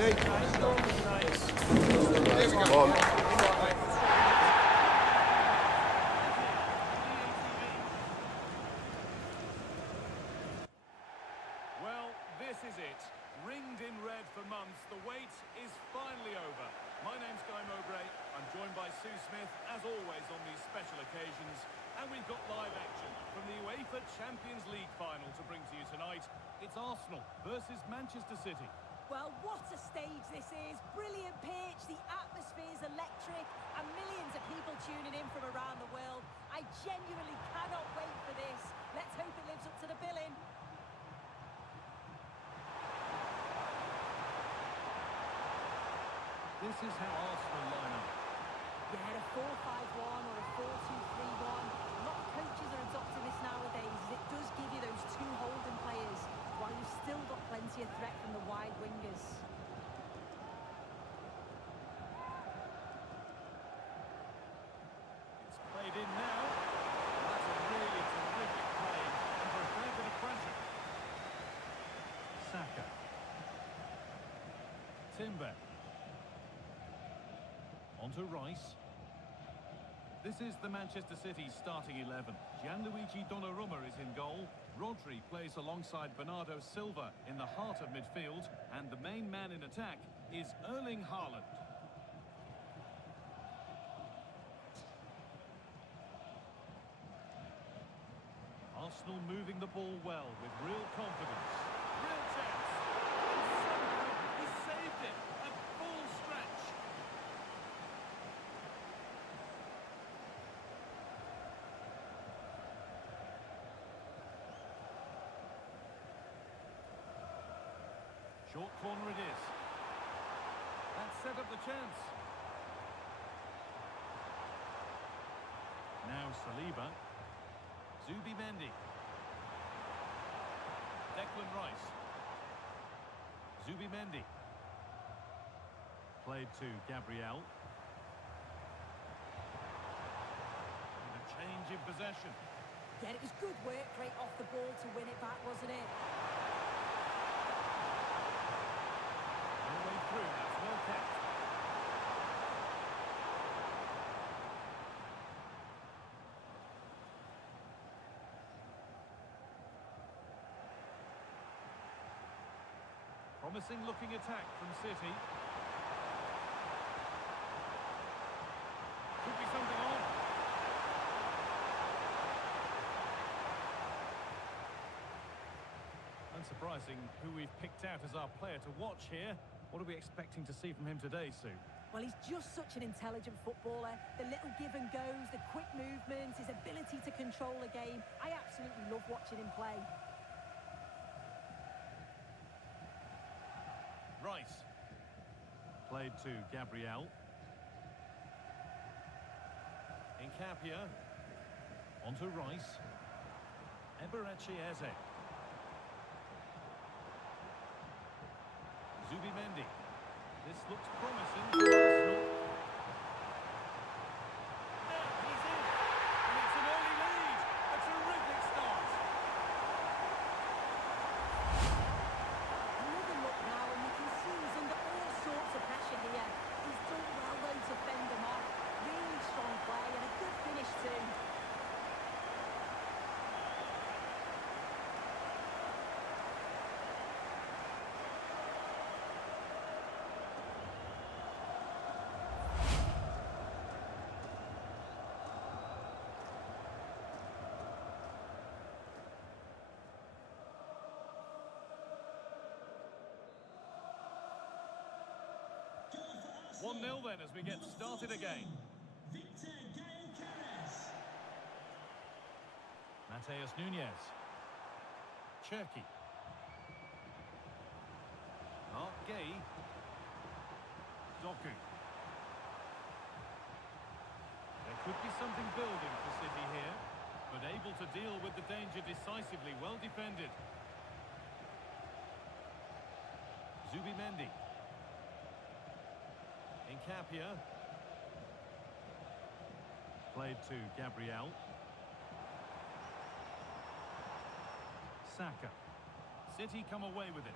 Ready? Come on. Well, this is it. Ringed in red for months, the wait is finally over. My name's Guy Mowbray. I'm joined by Sue Smith, as always on these special occasions. And we've got live action from the UEFA Champions League final to bring to you tonight. It's Arsenal versus Manchester City. Well, what a stage this is. Brilliant pitch, the atmosphere's electric, and millions of people tuning in from around the world. I genuinely cannot wait for this. Let's hope it lives up to the billing. This is how Arsenal line up. Yeah, a 4-5-1 or a 4-2-3-1. A lot of coaches are adopting this nowadays, as it does give you those two holding players, while you've still got plenty of threat from the wide wingers. It's played in now. That's a really terrific play, and for a fair bit of pressure. Saka. Timber. Onto Rice. This is the Manchester City starting 11. Gianluigi Donnarumma is in goal. Rodri plays alongside Bernardo Silva in the heart of midfield. And the main man in attack is Erling Haaland. Arsenal moving the ball well with real confidence. Real chance. And somehow he saved it. A full stretch. Short corner it is. That set up the chance. Now Saliba. Zubimendi. Declan Rice. Zubimendi. Played to Gabriel. And a change in possession. Yeah, it was good work right off the ball to win it back, wasn't it? All the way through, that's well kept. Promising looking attack from City. Could be something on. Unsurprising who we've picked out as our player to watch here. What are we expecting to see from him today, Sue? Well, he's just such an intelligent footballer. The little give and goes, the quick movements, his ability to control a game. I absolutely love watching him play. Rice. Played to Gabriel. Incapia. Onto Rice. Eberechi Eze. Zubimendi. This looks promising for Arsenal. Now he's in. And it's an early lead. A terrific start. Another look now, and you can see he's under all sorts of pressure here. He's done well, though, to fend them off. Really strong play and a good finish too. One 0 then as we get started again. Mateus Nunes. Cherki. Mark Gay. Doku. There could be something building for City here, but able to deal with the danger decisively. Well defended. Zubimendi. Incapia. Played to Gabriel. Saka. City come away with it.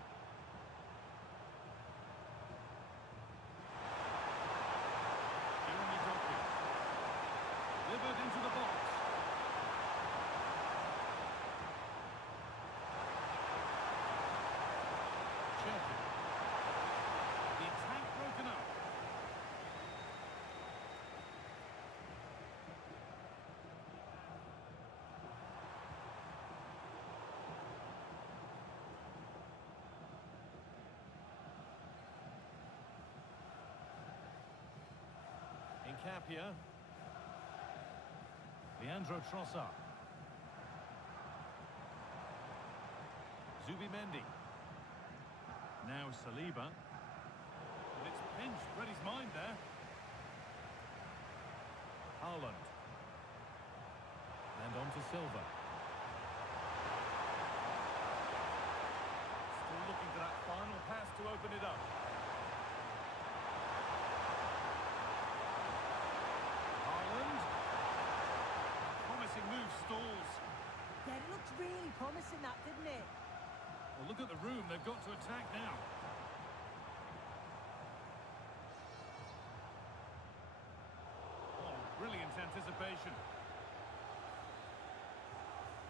Tapia. Leandro Trossard. Zubimendi. Now Saliba. But it's pinched, read his mind there. Haaland. And on to Silva. Still looking for that final pass to open it up. Haaland. Promising move, stalls. Yeah, it looked really promising, that, didn't it? Well, look at the room. They've got to attack now. Oh, brilliant anticipation.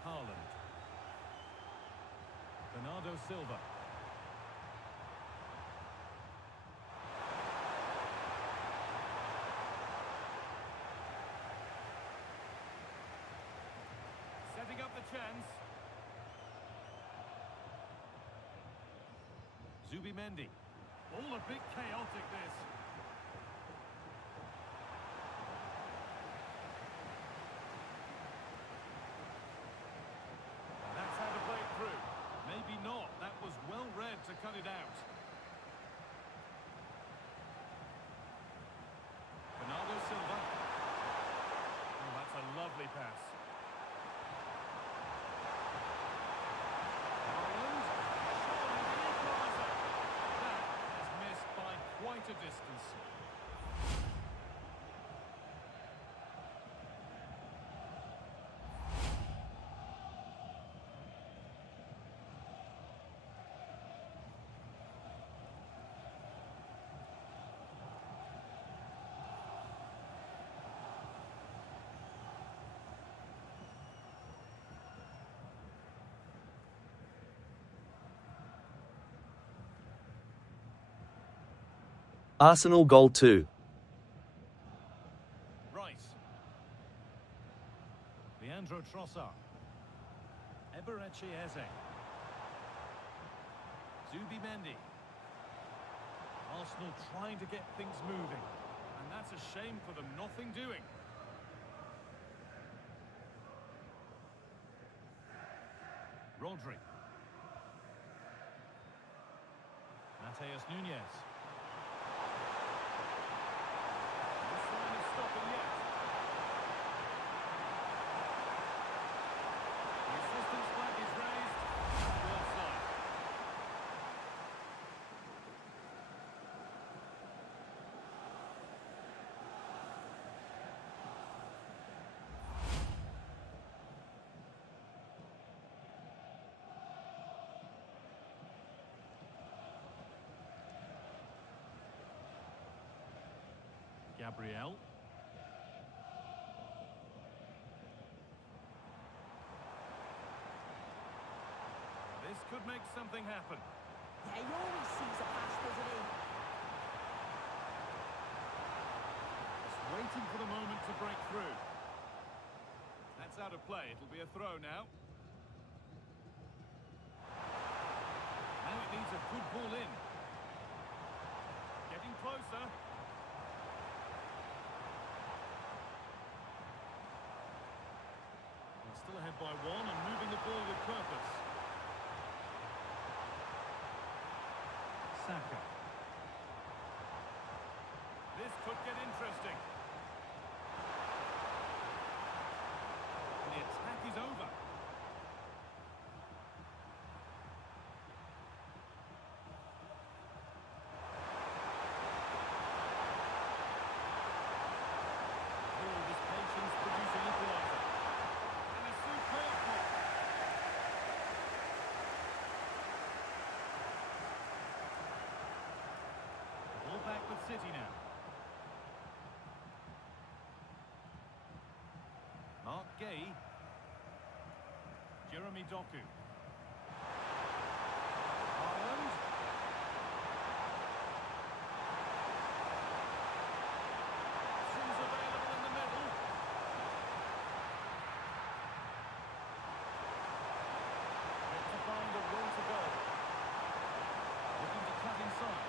Haaland. Bernardo Silva. Setting up the chance. Zubimendi. All a bit chaotic, this. And that's how to play it through. Maybe not. That was well read to cut it out. Bernardo Silva. Oh, that's a lovely pass. Quite a distance. Arsenal goal 2. Rice. Leandro Trossard. Eberechi Eze. Zubimendi. Arsenal trying to get things moving. And that's a shame for them. Nothing doing. Rodri. Mateus Nunes. Stopping yet. The assistant's flag is raised. Offside. Gabriel. This could make something happen. Yeah, he always sees a pass, doesn't he? Just waiting for the moment to break through. That's out of play. It'll be a throw now. Now it needs a good ball in. Getting closer. Well, still ahead by one and moving the ball with purpose. Saka. This could get interesting. The attack is over. All this patience producing equaliser. And a superb goal. Ball back with City now. Mark Gay. Jeremy Doku. Haaland. Options available in the middle. Yet to find a will to go. Looking to cut inside.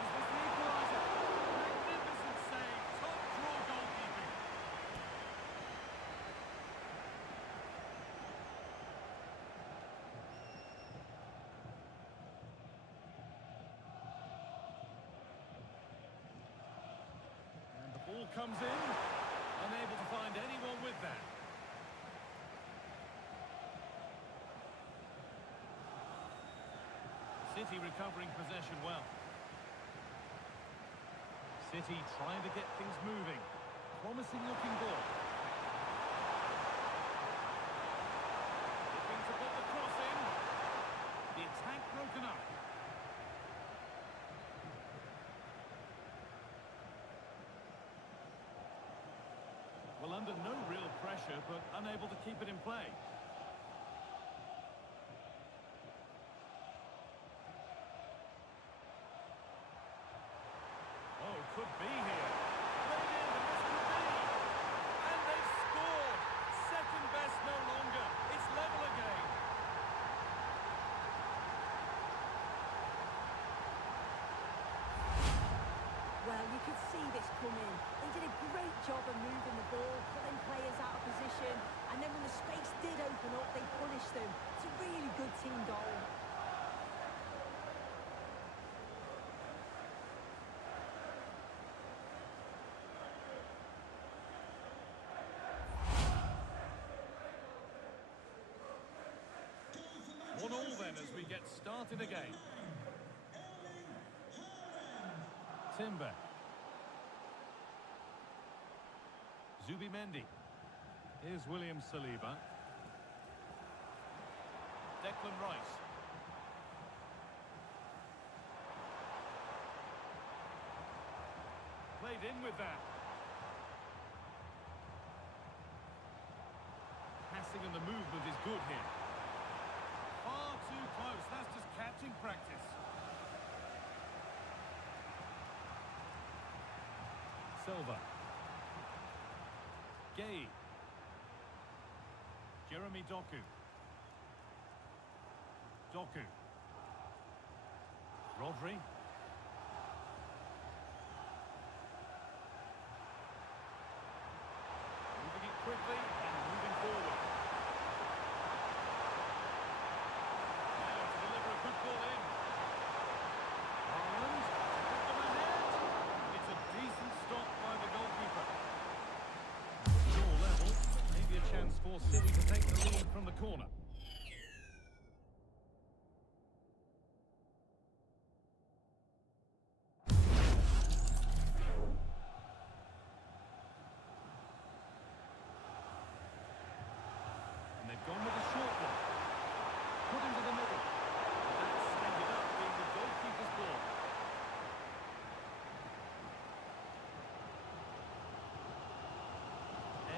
Is this the equaliser? comes in, unable to find anyone with that. City recovering possession well. City trying to get things moving. Promising looking ball. Looking to put the cross in. The attack broken up. Well, under no real pressure, but unable to keep it in play. Oh, could be here. Played in, and this could be. And they've scored. Second best no longer. It's level again. Well, you could see this coming. They did a great job of moving the ball, pulling players out of position, and then when the space did open up, they punished them. It's a really good team goal. One all then as we get started again. Timber. Zubimendi. Here's William Saliba. Declan Rice. Played in with that. Passing and the movement is good here. Far too close. That's just catching practice. Silva. Gay. Jeremy Doku. Doku. Rodri. Moving it quickly and moving forward. Now to deliver a good ball in. Haaland. Put them ahead. It's a decent stop by the goalkeeper. Score level. Maybe a chance for City to take the lead from the corner. They've gone with a short one. Put into the middle. That's ended up being the goalkeeper's ball.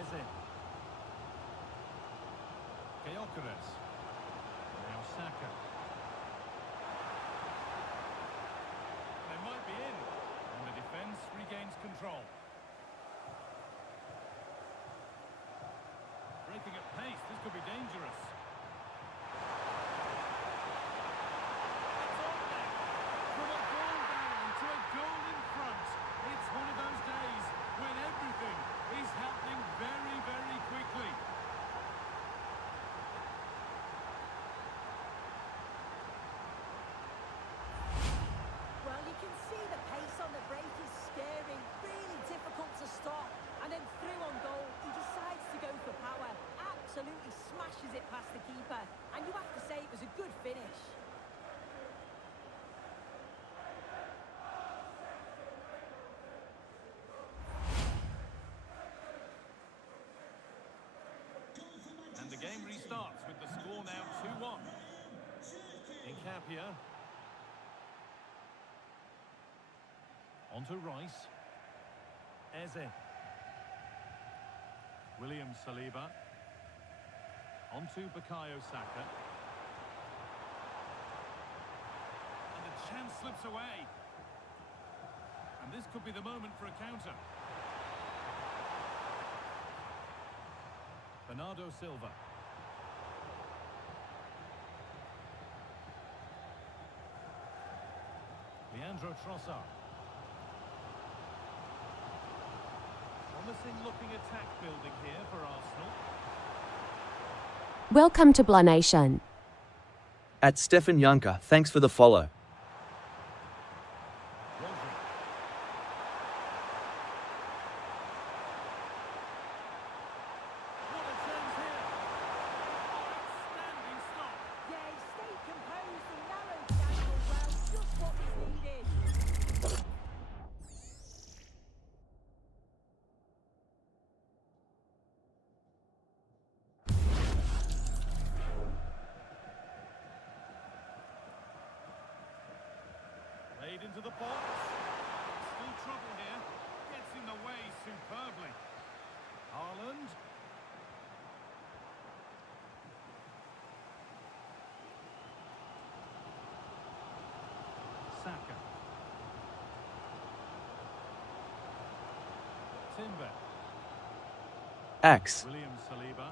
Eze. Gyökeres. Now Saka. They might be in. And the defence regains control. Breaking at pace, this could be dangerous. It's on there. From a goal down to a goal in front. It's one of those days when everything is happening very, very quickly. Well, you can see the pace on the break is scary, really difficult to stop. And then through on goal, he decides to go for power. Absolutely smashes it past the keeper. And you have to say it was a good finish. And the game restarts with the score now 2-1. Nkapia. Onto Rice. Eze. William Saliba. Onto Bukayo Saka. And the chance slips away. And this could be the moment for a counter. Bernardo Silva. Leandro Trossard. Promising looking attack building here for Arsenal. Welcome to Blah Nation. At Stefan Juncker, thanks for the follow. Rodri. Played into the box. Still trouble here. Gets in the way superbly. Haaland. Saka. Timber. Axe. William Saliba.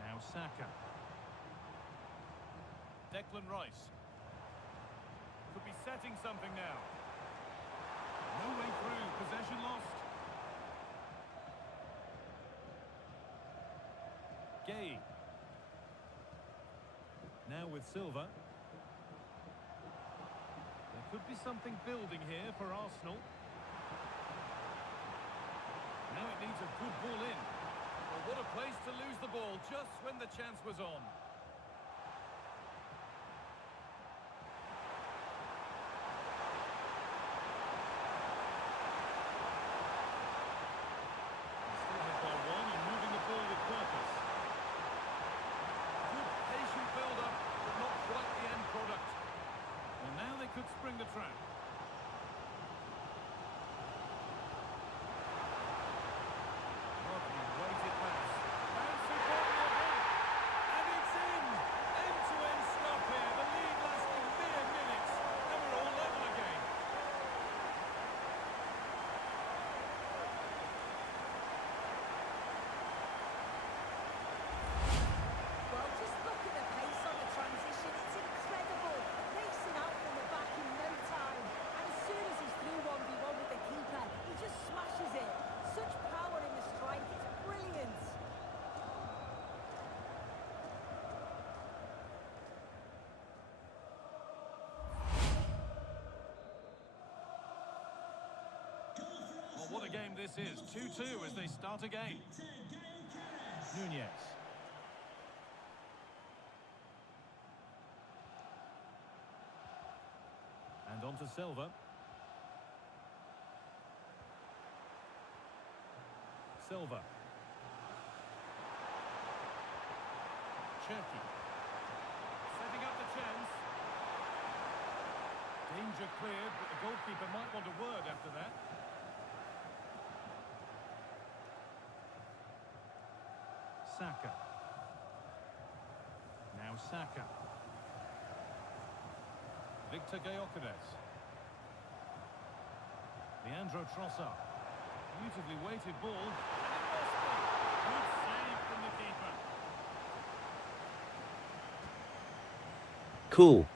Now Saka. Declan Rice. Could be setting something now. No way through. Possession lost. Gay. Now with Silva. There could be something building here for Arsenal. Now it needs a good ball in. Well, what a place to lose the ball just when the chance was on. Still hit by one and moving the ball with purpose. Good patient build-up, but not quite the end product. Well, now they could spring the trap. Well, just look at the pace on the transition. It's incredible. Racing out from the back in no time. And as soon as he's through 1v1 with the keeper, he just smashes it. Such power in the strike. It's brilliant. Well, what a game this is. 2-2 as they start again. Nunez. And on to Silva. Silva. Cherky. Setting up the chance. Danger cleared, but the goalkeeper might want a word after that. Saka. Now Saka. Victor Gyökeres. Leandro Trossard. Beautifully weighted ball. And it must be. Good save from the keeper. Cool.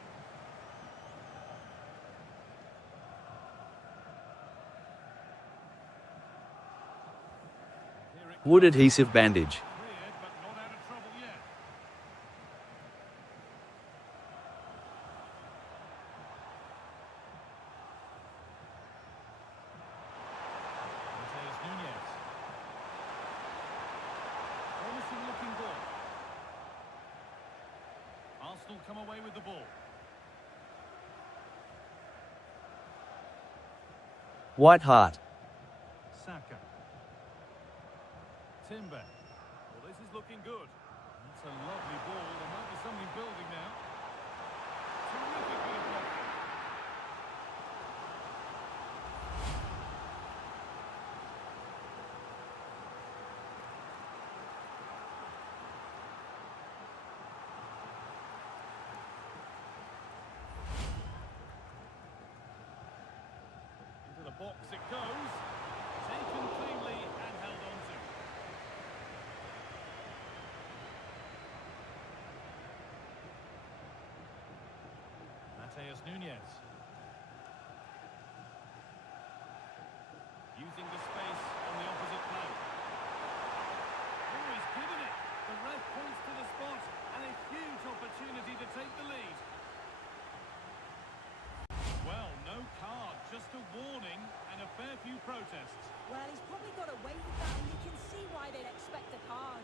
Here it Wood comes. adhesive bandage. Cleared, but not out of trouble yet. Mateus Nunez. Promising looking ball. Arsenal come away with the ball. White Hart. Saka. Timber. Well, this is looking good. That's a lovely ball. There might be something building now. Terrific bit of blocking. Into the box it goes. Taken cleanly and held on to. Mateus Nunez. Using the space on the opposite flank. Oh, he's given it. The ref points to the spot and a huge opportunity to take the lead. Well, no card, just a warning and a fair few protests. Well, he's probably got away with that, and you can see why they'd expect a card.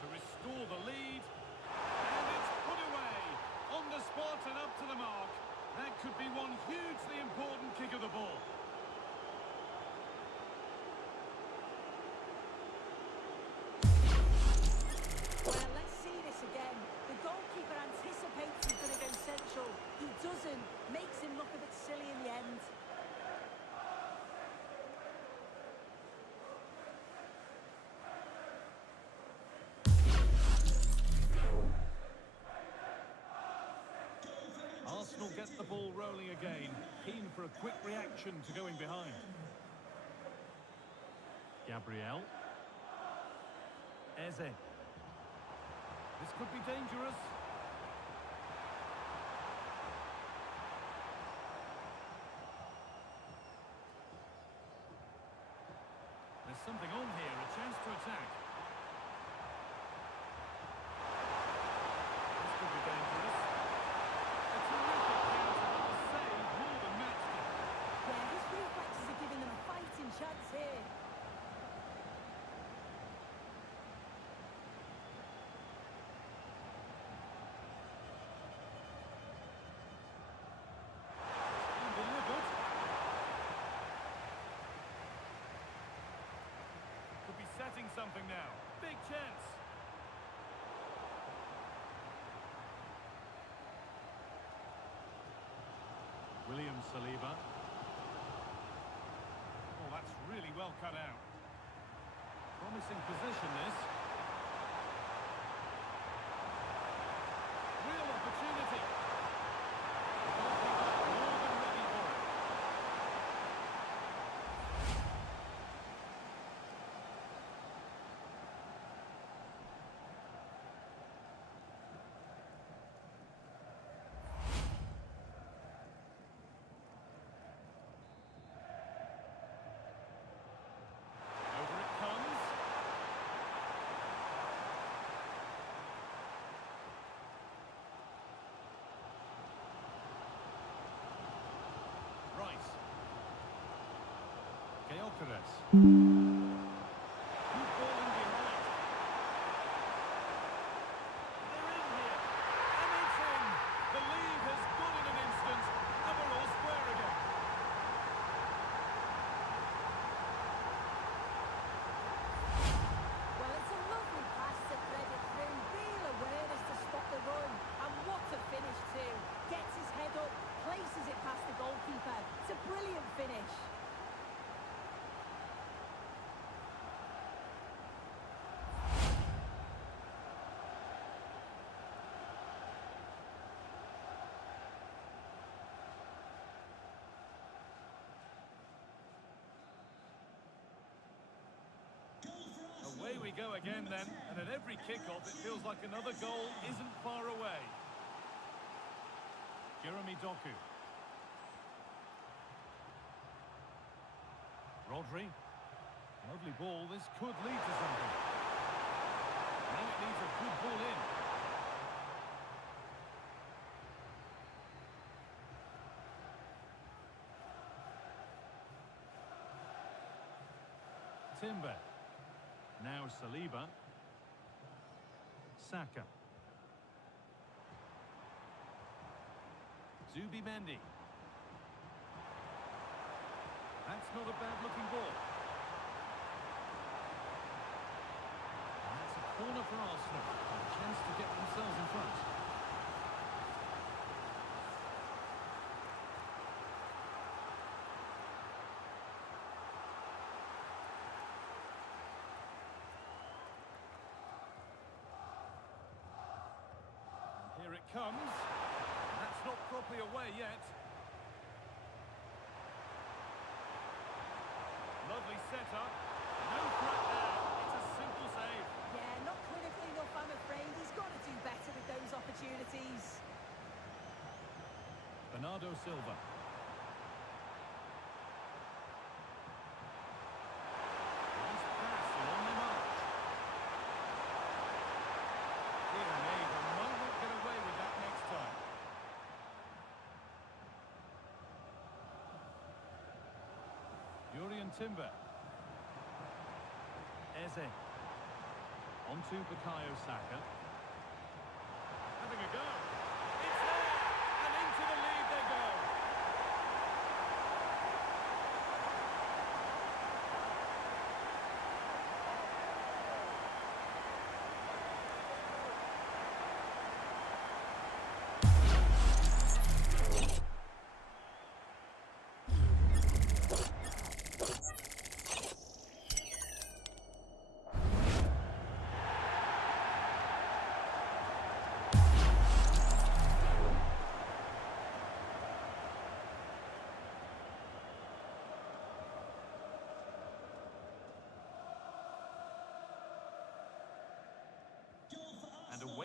To restore the lead, and it's put away on the spot and up to the mark. That could be one hugely important kick of the ball. again, keen for a quick reaction to going behind. Gabriel. Eze. This could be dangerous. There's something on here, a chance to attack. This could be dangerous. A terrific counter and a save more than matched it. Yeah, his reflexes are giving them a fighting chance here. Setting something now. Big chance. William Saliba. Oh, that's really well cut out. Promising position, this. Real opportunity. More than ready for it. Gyökeres. Good ball in behind. They're in here. And it's in. The lead has gone in an instant. And we're all square again. Well, it's a lovely pass to thread it through. Real awareness to stop the run. And what a finish too. Gets his head up, places it past the goalkeeper. It's a brilliant finish. Away we go again then, and at every kick-off it feels like another goal isn't far away. Jeremy Doku. Rodri. Lovely ball, this could lead to something. Now it needs a good ball in. Timber. Now Saliba. Saka. Zubimendi. That's not a bad-looking ball. And that's a corner for Arsenal. A chance to get themselves in front. Here it comes. That's not properly away yet. Lovely setup. No threat there. It's a simple save. Yeah, not clinical enough, I'm afraid. He's got to do better with those opportunities. Bernardo Silva. Nice pass along the march. Dear me, they might not get away with that next time. Jurrien Timber. Eze. Onto Bukayo Saka. Having a go. It's there! And into the lead they go.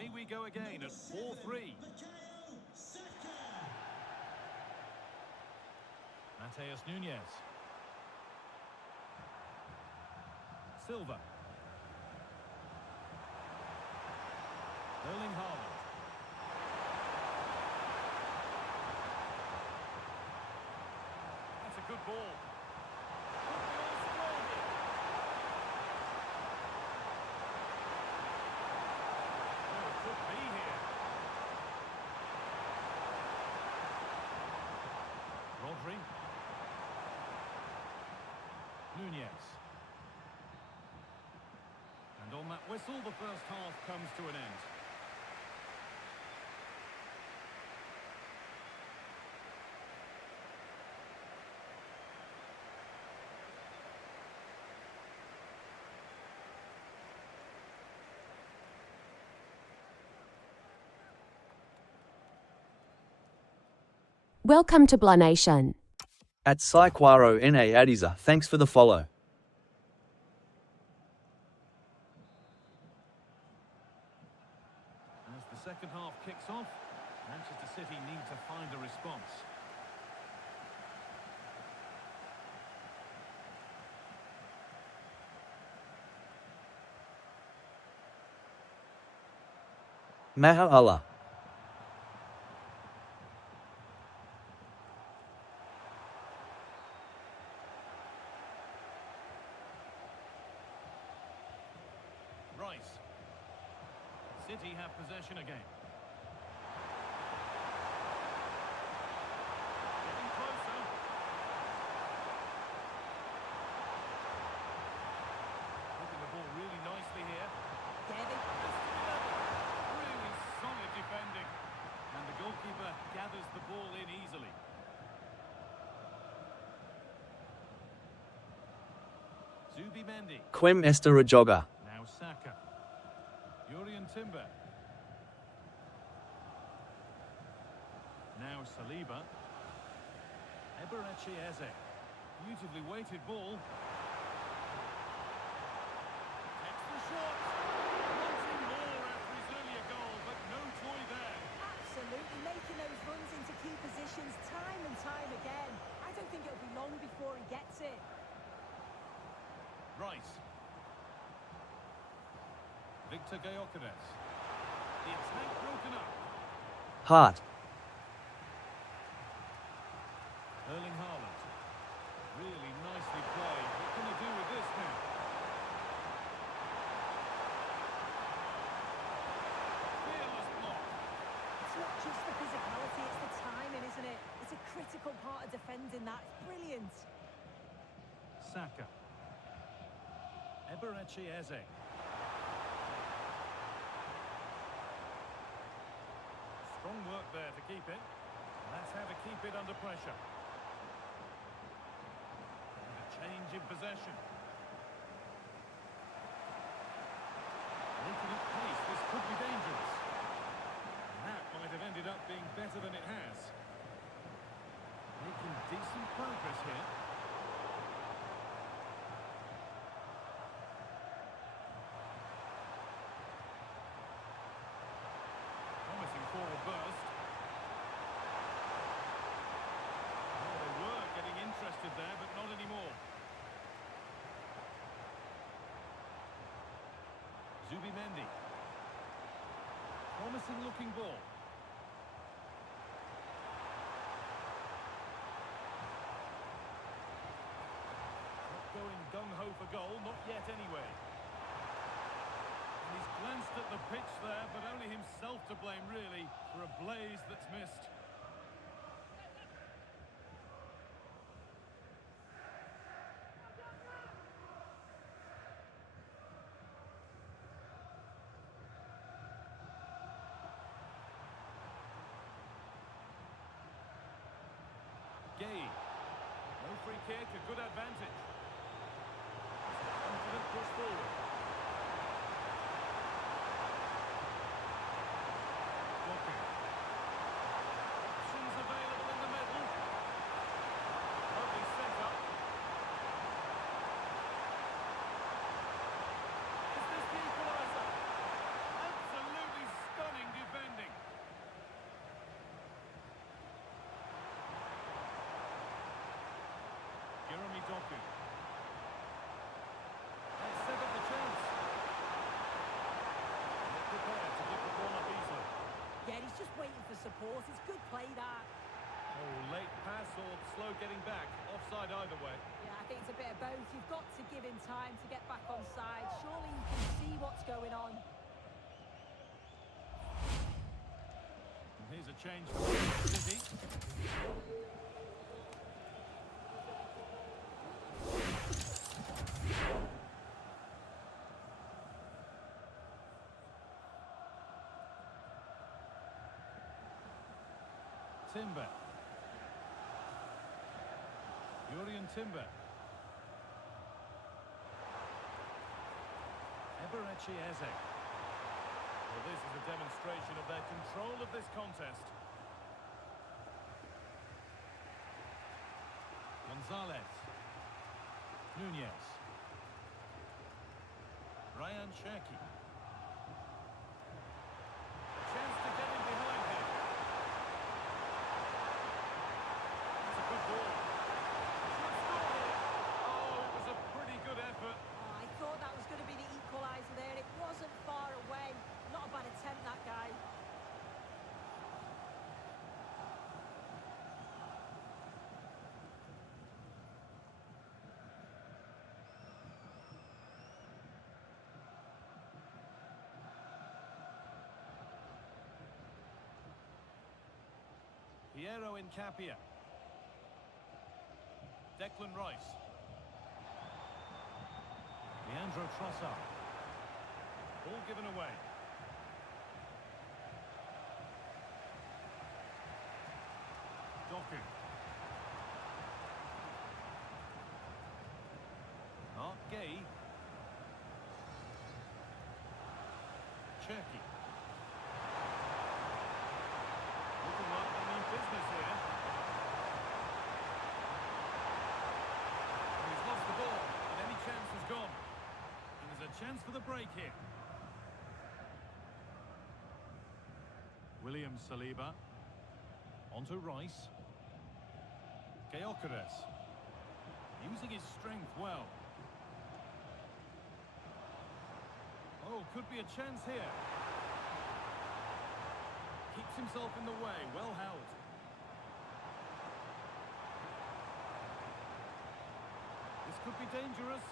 away we go again at 4-3. Mateus Nunes. Silva. Erling Haaland. That's a good ball. Could be here. Rodri. Nunez. And on that whistle, the first half comes to an end. Welcome to Blah Nation. At Saikwaro Na Adiza, thanks for the follow. As the second half kicks off, Manchester City need to find a response. Maha Allah. Rice. City have possession again. Getting closer. Moving the ball really nicely here. Yeah, they Really solid defending. And the goalkeeper gathers the ball in easily. Zubimendi. Quem esta Rajoga. Now Saka. Jurriën Timber. Now Saliba. Eberechi Eze. Beautifully weighted ball. Takes the shot. Wanting more after his earlier goal, but no toy there. absolutely making those runs into key positions time and time again. I don't think it'll be long before he gets it. Rice. Victor Gyökeres. The attack broken up. Hart. Erling Haaland. Really nicely played. What can he do with this now? Fearless block. It's not just the physicality, it's the timing, isn't it? It's a critical part of defending that. It's brilliant. Saka. Eberechi Eze. Strong work there to keep it. That's how to keep it under pressure. And a change in possession. Making it pace, this could be dangerous. And that might have ended up being better than it has. Making decent progress here. Promising forward burst. Oh, they were getting interested there, but not anymore. Zubimendi. Promising looking ball. Not going gung-ho for goal, not yet anyway. And he's glanced at the pitch there, but only himself to blame, really, for a blaze that's missed. Gay. No free kick, a good advantage. Confident push forward. Walking. Options available in the middle. Lovely setup. Is this the equaliser? Absolutely stunning. waiting for support. It's good play, that. Oh, late pass or slow getting back. Offside either way. Yeah, I think it's a bit of both. You've got to give him time to get back on side. Surely you can see what's going on. And here's a change for City. Timber. Jurriën Timber. Eberechi Eze. Well, this is a demonstration of their control of this contest. Gonzalez. Nunez. Ryan Cherki. A chance to get in behind him. That's a good ball. Should score here. Oh, it was a pretty good effort. Oh, I thought that was going to be the equaliser there. It wasn't far away. Not a bad attempt, that guy. Piero Incapia. Declan Rice. Leandro Trossard. Ball given away. Doku. Mark Gay. Cherki. Looking like they mean business here. He's lost the ball, and any chance is gone. And there's a chance for the break here. William Saliba. Onto Rice. Gyökeres. Using his strength well. Oh, could be a chance here. Keeps himself in the way, well held. This could be dangerous.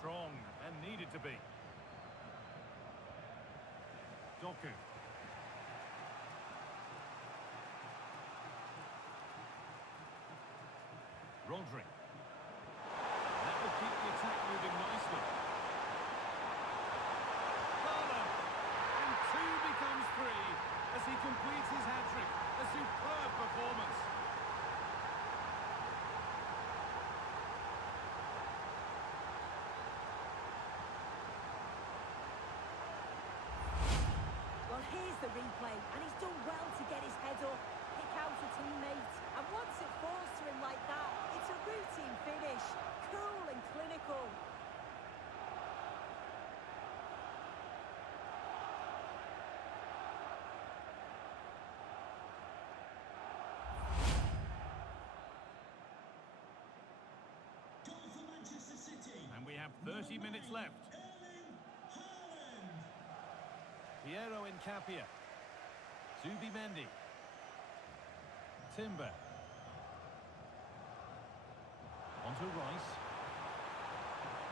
Strong and needed to be. Doku. Rodri. That will keep the attack moving nicely. Haaland. And two becomes three as he completes his hat-trick. A superb performance. Well, here's the replay, and he's done well to get his head up, pick out a teammate, and once it falls to him like that, it's a routine finish, cool and clinical. Goal for Manchester City. And we have 30 minutes left. Piero Incapia. Zubimendi. Timber. Onto Rice.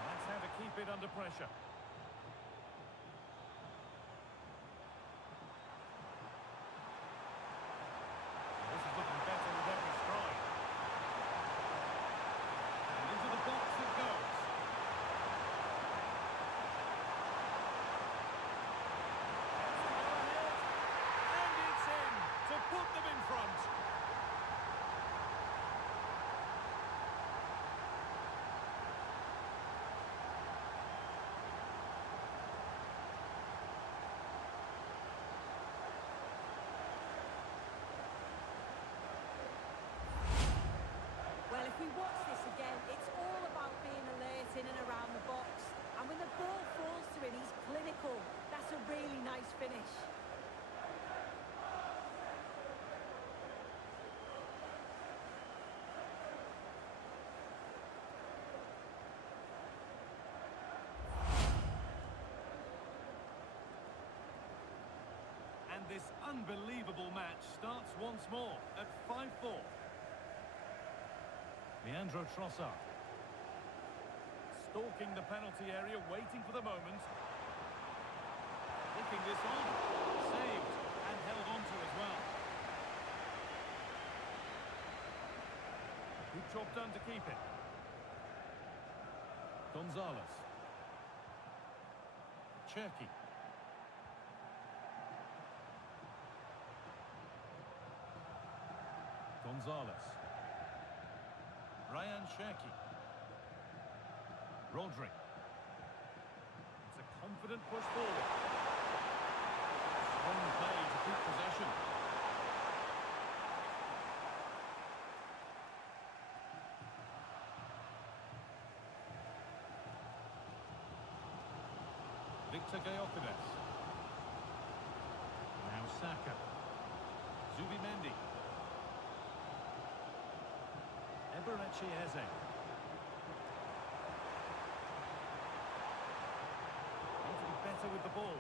That's how to keep it under pressure. This is looking better with every stride. And into the box it goes. To put them in front. Well, if we watch this again, it's all about being alert in and around the box. And when the ball falls to him, he's clinical. That's a really nice finish. And this unbelievable match starts once more at 5-4. Leandro Trossard. Stalking the penalty area, waiting for the moment. Taking this on. Saved and held on to as well. Good job done to keep it. Gonzalez. Cherky. Gonzalez. Ryan Cherky. Rodri. It's a confident push forward. Strong play to keep possession. Victor Gyökeres. Now Saka. Zubimendi. Eberechi Eze. Need to be better with the ball.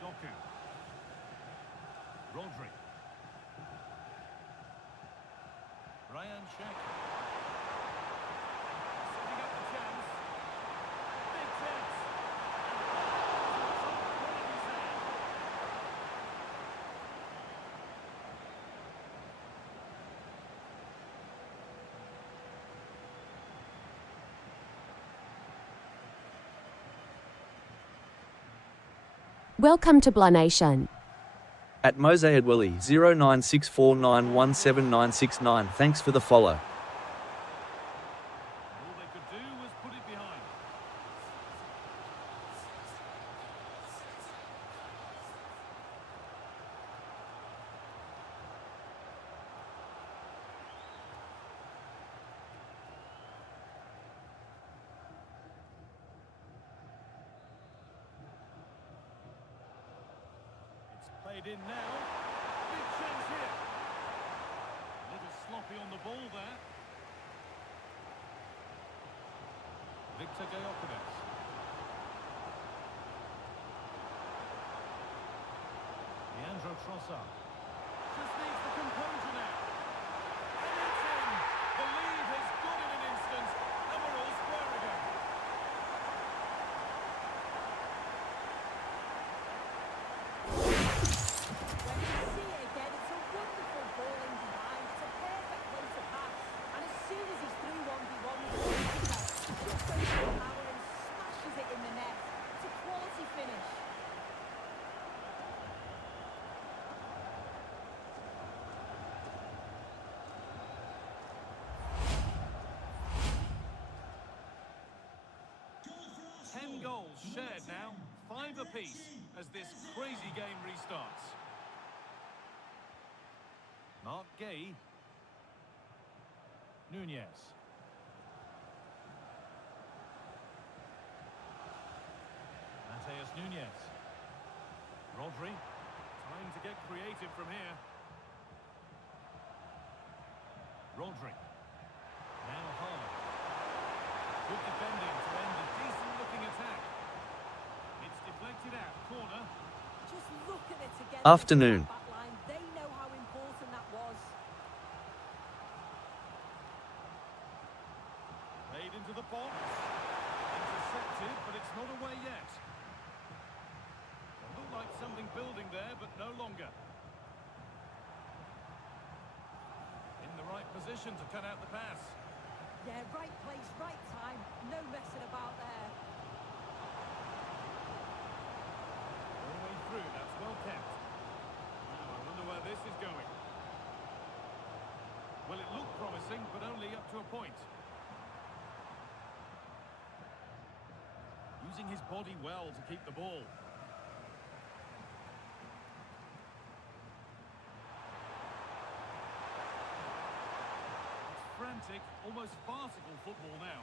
Doku. Rodri. Ryan Cherky. Setting up the chance. Big chance. Welcome to Blah Nation. At Mose Edwilly 0964917969. Thanks for the follow. All they could do was put it behind. It's played in now. Big chance here. A little sloppy on the ball there. Victor Gyökeres. Leandro Trossard. Just needs the composure now. And it's in. The lead has gone in an instant, and we're all square again. When you see it again, it's a wonderful ball in behind. It's a perfect way to pass. And as soon as he's through 1v1 with the defender, just goes for power and smashes it in the net. It's a quality finish. Goal for Arsenal. 10 goals shared now, 5 apiece as this crazy game restarts. Mark Gay. Nunez. Mateus Nunez. Rodri. Time to get creative from here. Rodri. Now Haaland. Good defending to end a decent-looking attack. It's deflected out. Corner. Just look at it again. Afternoon. Back line. They know how important that was. Played into the box. Intercepted, but it's not away yet. It looked like something building there, but no longer. In the right position to cut out the pass. Yeah, right place, right time. No messing about there. All the way through, that's well kept. Now, I wonder where this is going. Well, it looked promising, but only up to a point. Using his body well to keep the ball. It's frantic, almost farcical football now.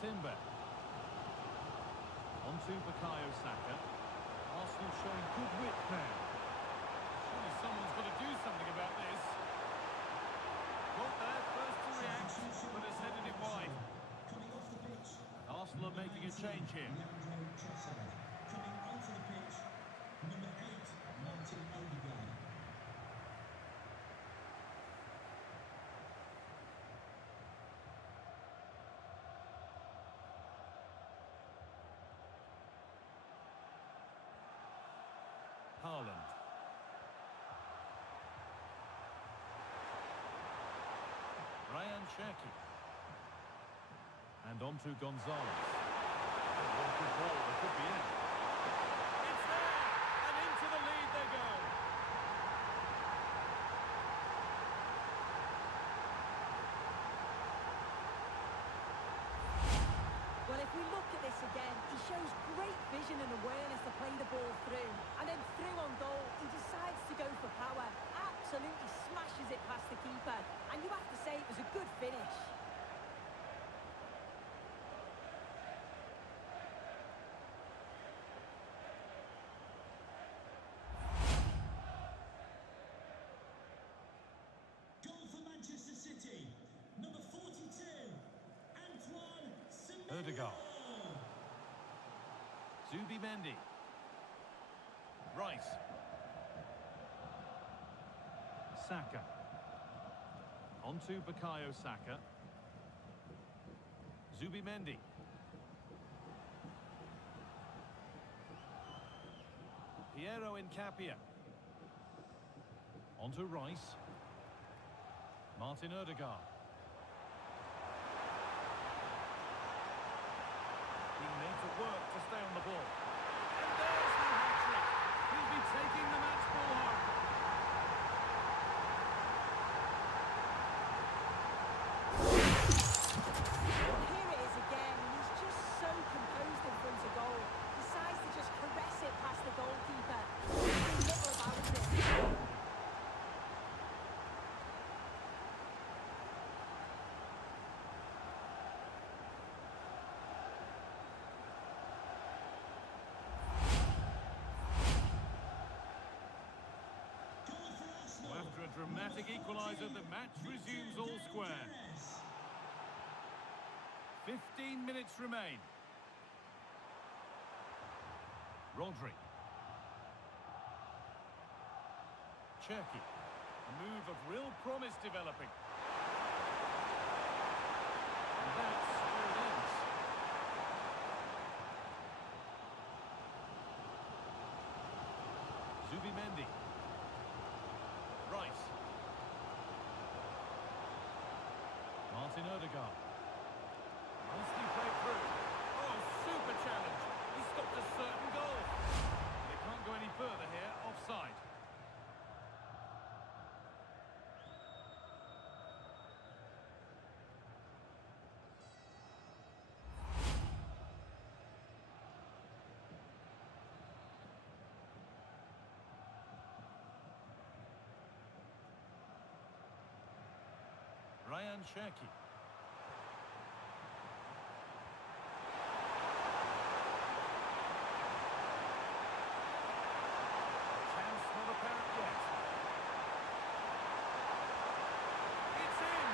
Timber. Onto Bukayo Saka. Arsenal showing good wit there. Surely someone's got to do something about this. Got there first to react, but has headed it wide. Coming off Arsenal are making a change here. Coming onto the pitch, number 8, Martin Odegaard. Haaland. Ryan Cherki. And on to Gonzalez. What a good ball, it could be in. It's there! And into the lead they go. Well, if we look at this again, he shows great vision and awareness to play the ball through. And then through on goal, he decides to go for power. Absolutely smashes it past the keeper. And you have to say it was a good finish. Goal for Manchester City, number 42, Antoine Semenyo. Odegaard. Zubimendi. Rice. Saka. On to Bukayo Saka. Zubimendi. Piero Incapia. On to Rice. Martin Odegaard. Being made to work to stay on the ball. And there's the hat-trick. He'll be taking the match ball home. Here it is again, and he's just so composed in front of goal. Decides to just caress it past the goalkeeper. Nothing little about it. Goal for Arsenal. Well, after a dramatic equaliser, the match resumes all square. 15 minutes remain. Rodri. Cherki. A move of real promise developing. And that's where it ends. Zubimendi. Rice. Martin Odegaard. Nicely played through. Oh, super challenge. He stopped a certain goal. They can't go any further here. Offside. Ryan Cherki. Chance not apparent yet. It's in!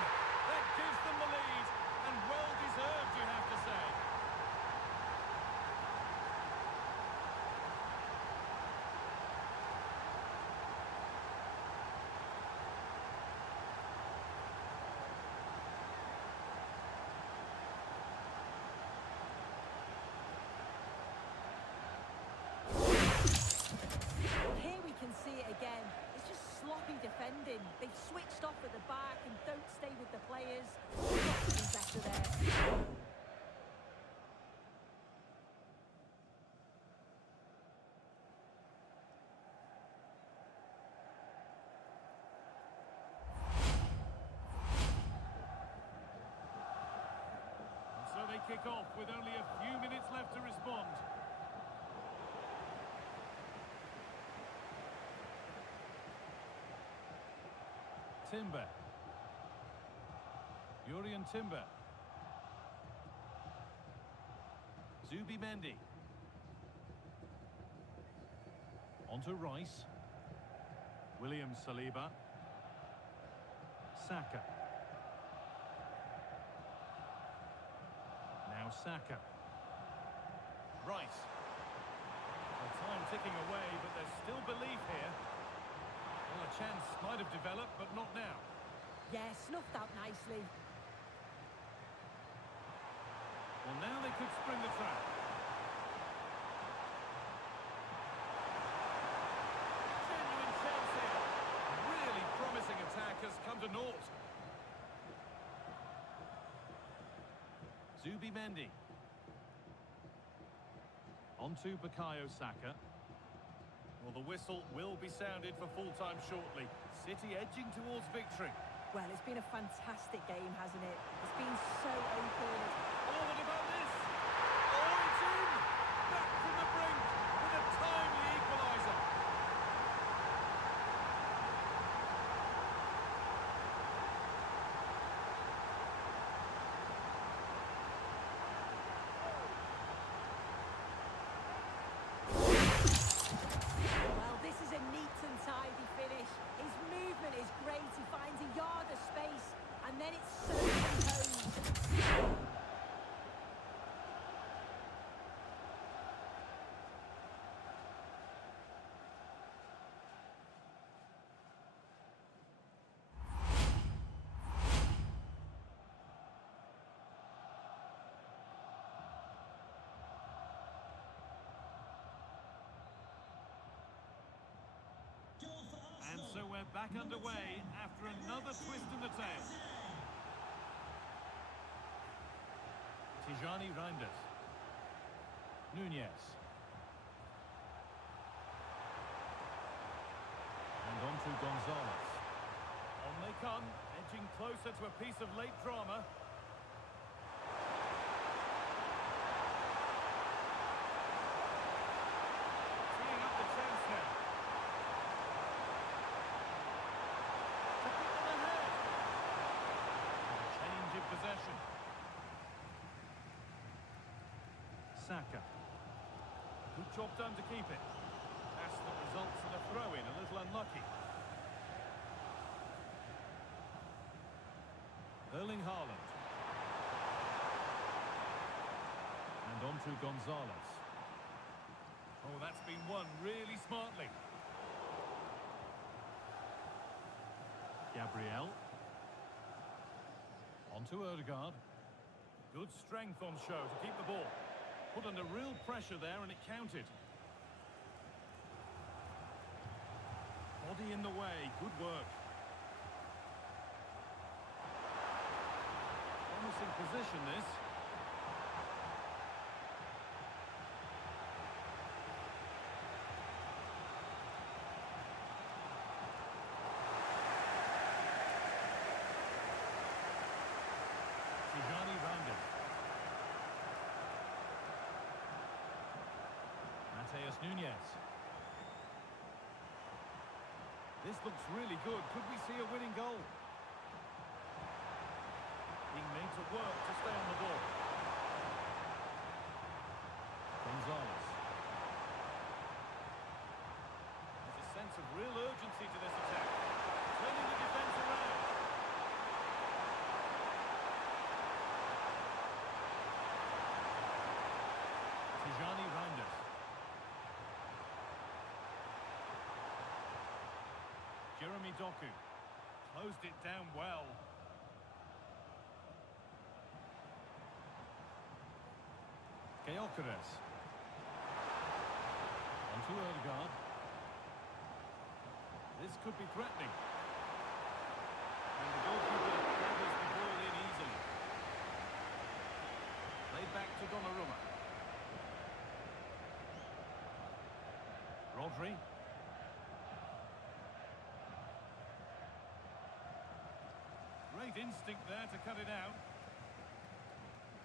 That gives them the lead, and well deserved, you have to say. Here we can see it again. It's just sloppy defending. They've switched off at the back and don't stay with the players. Got to be better there. And so they kick off with only a few minutes left to respond. Timber. Jurriën Timber. Zubimendi. On to Rice. William Saliba. Saka. Now Saka. Right. Well, time ticking away, but there's still belief here. Well, a chance might have developed, but not now. Yeah, snuffed out nicely. Well, now they could spring the trap. Genuine chance here. Really promising attack has come to naught. Zubimendi. On to Bukayo Saka. Well, the whistle will be sounded for full-time shortly. City edging towards victory. Well, it's been a fantastic game, hasn't it? It's been so open. Oh, what about this? Oh, it's in! Back from the brink with a timely equaliser. Well, this is a neat and tidy finish. His movement is great. He finds a yard of space, and then it's so composed. Goal for And Arsenal. so we're back underway after another twist in the tail. Tijani Reinders. Nunez. And on to Gonzalez. On they come, edging closer to a piece of late drama. Teeing up the chance now. To put them ahead. A change in possession. Saka. Good job done to keep it. That's the results in a throw-in, a little unlucky. Erling Haaland. And on to Gonzalez. Oh, that's been won really smartly. Gabriel. On to Odegaard. Good strength on show to keep the ball. Put under real pressure there and it counted. Body in the way, good work. Promising position this. Tijani Reinders. Mateus Nunez. This looks really good. Could we see a winning goal? Being made to work to stay on the ball. Gonzalez. There's a sense of real urgency to this attack. Turning the defence around. Tijani Reinders. Jeremy Doku closed it down well. Gyökeres. On to Odegaard. This could be threatening. And the goalkeeper gathers the ball in easily. Played back to Donnarumma. Rodri. Great instinct there to cut it out.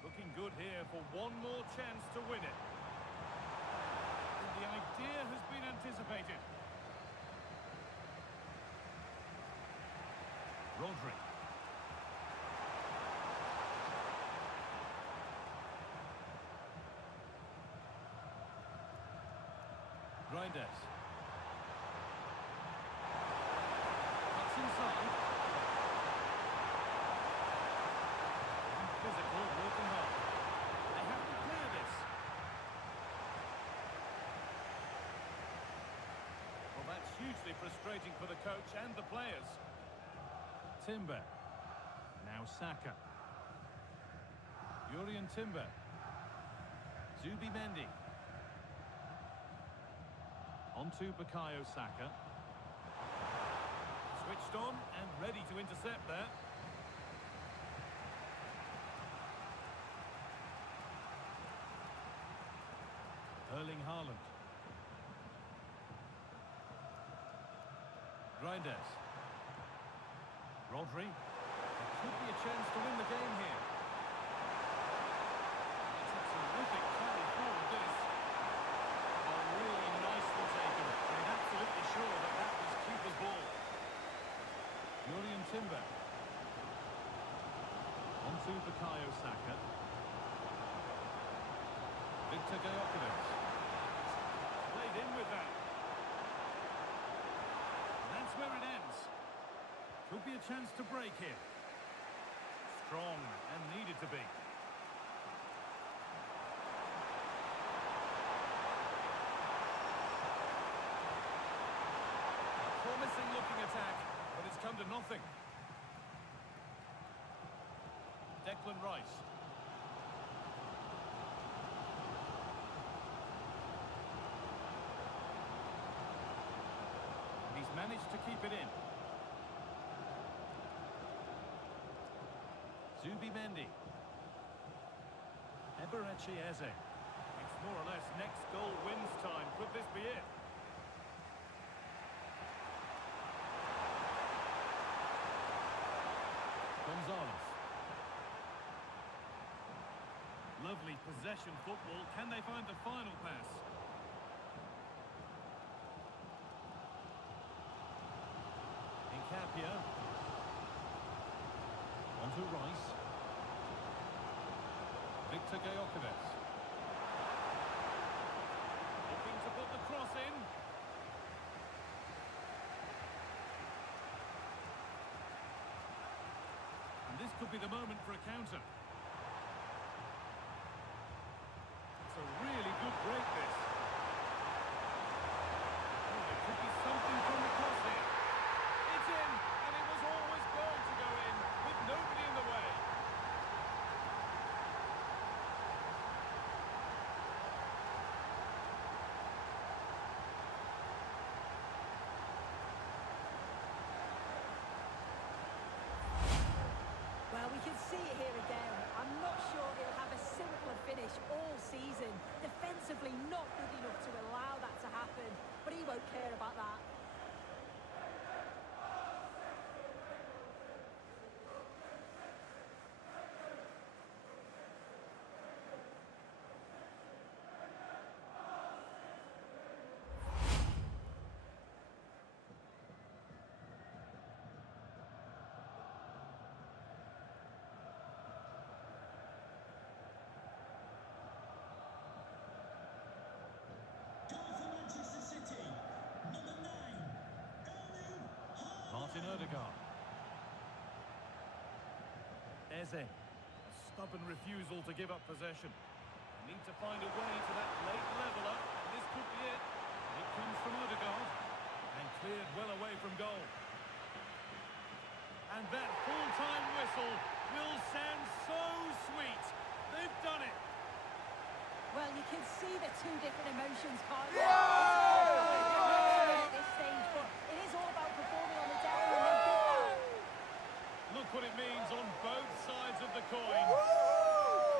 Looking good here for one more chance to win it. And the idea has been anticipated. Rodri. Reinders. Cuts inside. And physical, working hard. They have to clear this. hugely frustrating for the coach and the players. Timber. Now Saka. Jurriën Timber. Zubimendi. Onto Bukayo Saka. Switched on and ready to intercept there. Erling Haaland. Reinders. Rodri. There could be a chance to win the game here. It's a terrific carry forward, this. Oh, really nicely taken. I'm absolutely sure that that was keeper's ball. Jurriën Timber. Onto Bukayo Saka. Victor Gyökeres. Played in with that. And that's where it ends. Could be a chance to break here. Strong and needed to be. A promising looking attack, but it's come to nothing. Declan Rice. He's managed to keep it in. Zubimendi. Eberechi Eze. It's more or less next goal wins time. Could this be it? Gonzalez. Lovely possession football. Can they find the final pass? Incapia. Onto Rice. Victor Gyökeres. Looking to put the cross in. And this could be the moment for a counter. It's a really good break, this. Oh, there could be something from the cross here. It's in, and it was always going to go in, with nobody in the way. Well, we can see it here again. I'm not sure he'll have a simpler finish all season. Defensively not good enough to allow that to happen, but he won't care about that. Martin Odegaard. Eze. A stubborn refusal to give up possession. They need to find a way to that late leveller. This could be it. It comes from Odegaard. And cleared well away from goal. And that full-time whistle will sound so sweet. They've done it. Well, you can see the two different emotions, Carl. At this stage, but it is all about performing on the day, and they did that. Look what it means on both sides of the coin.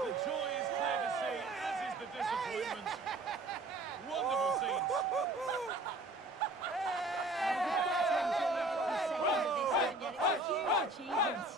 The joy is clear to see, as is the disappointment. Wonderful scenes. It's a huge achievement.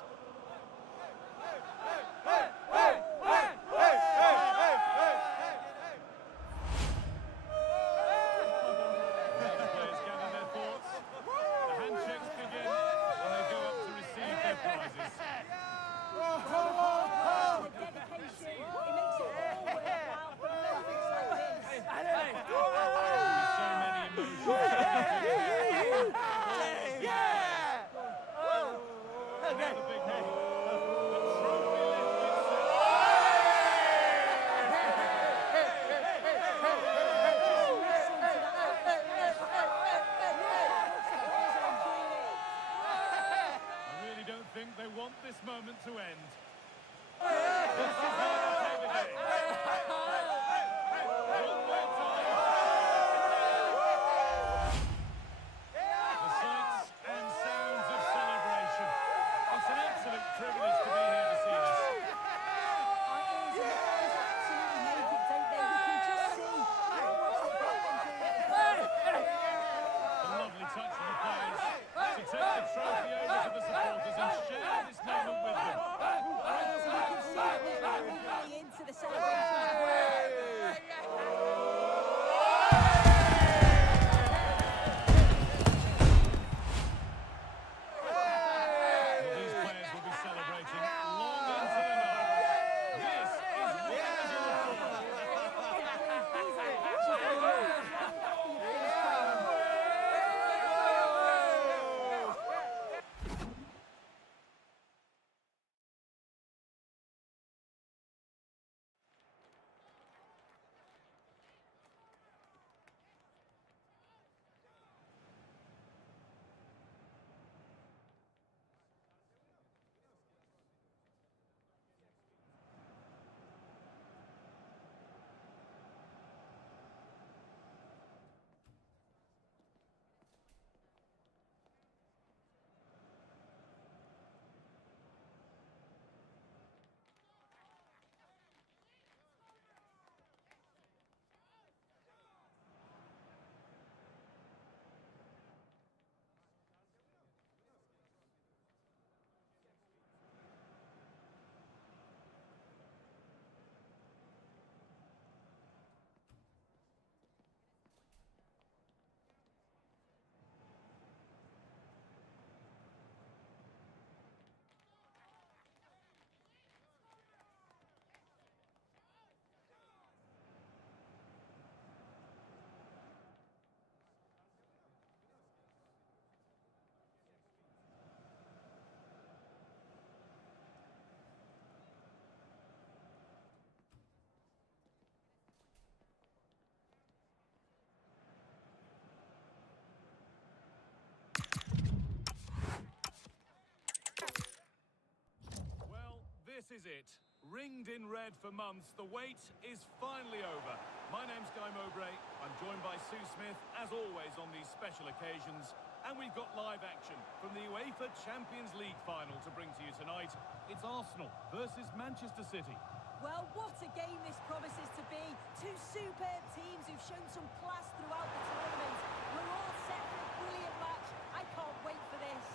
is it. Ringed in red for months, the wait is finally over. My name's Guy Mowbray. I'm joined by Sue Smith, as always on these special occasions. And we've got live action from the UEFA Champions League final to bring to you tonight. It's Arsenal versus Manchester City. Well, what a game this promises to be. Two superb teams who've shown some class throughout the tournament. We're all set for a brilliant match. I can't wait for this.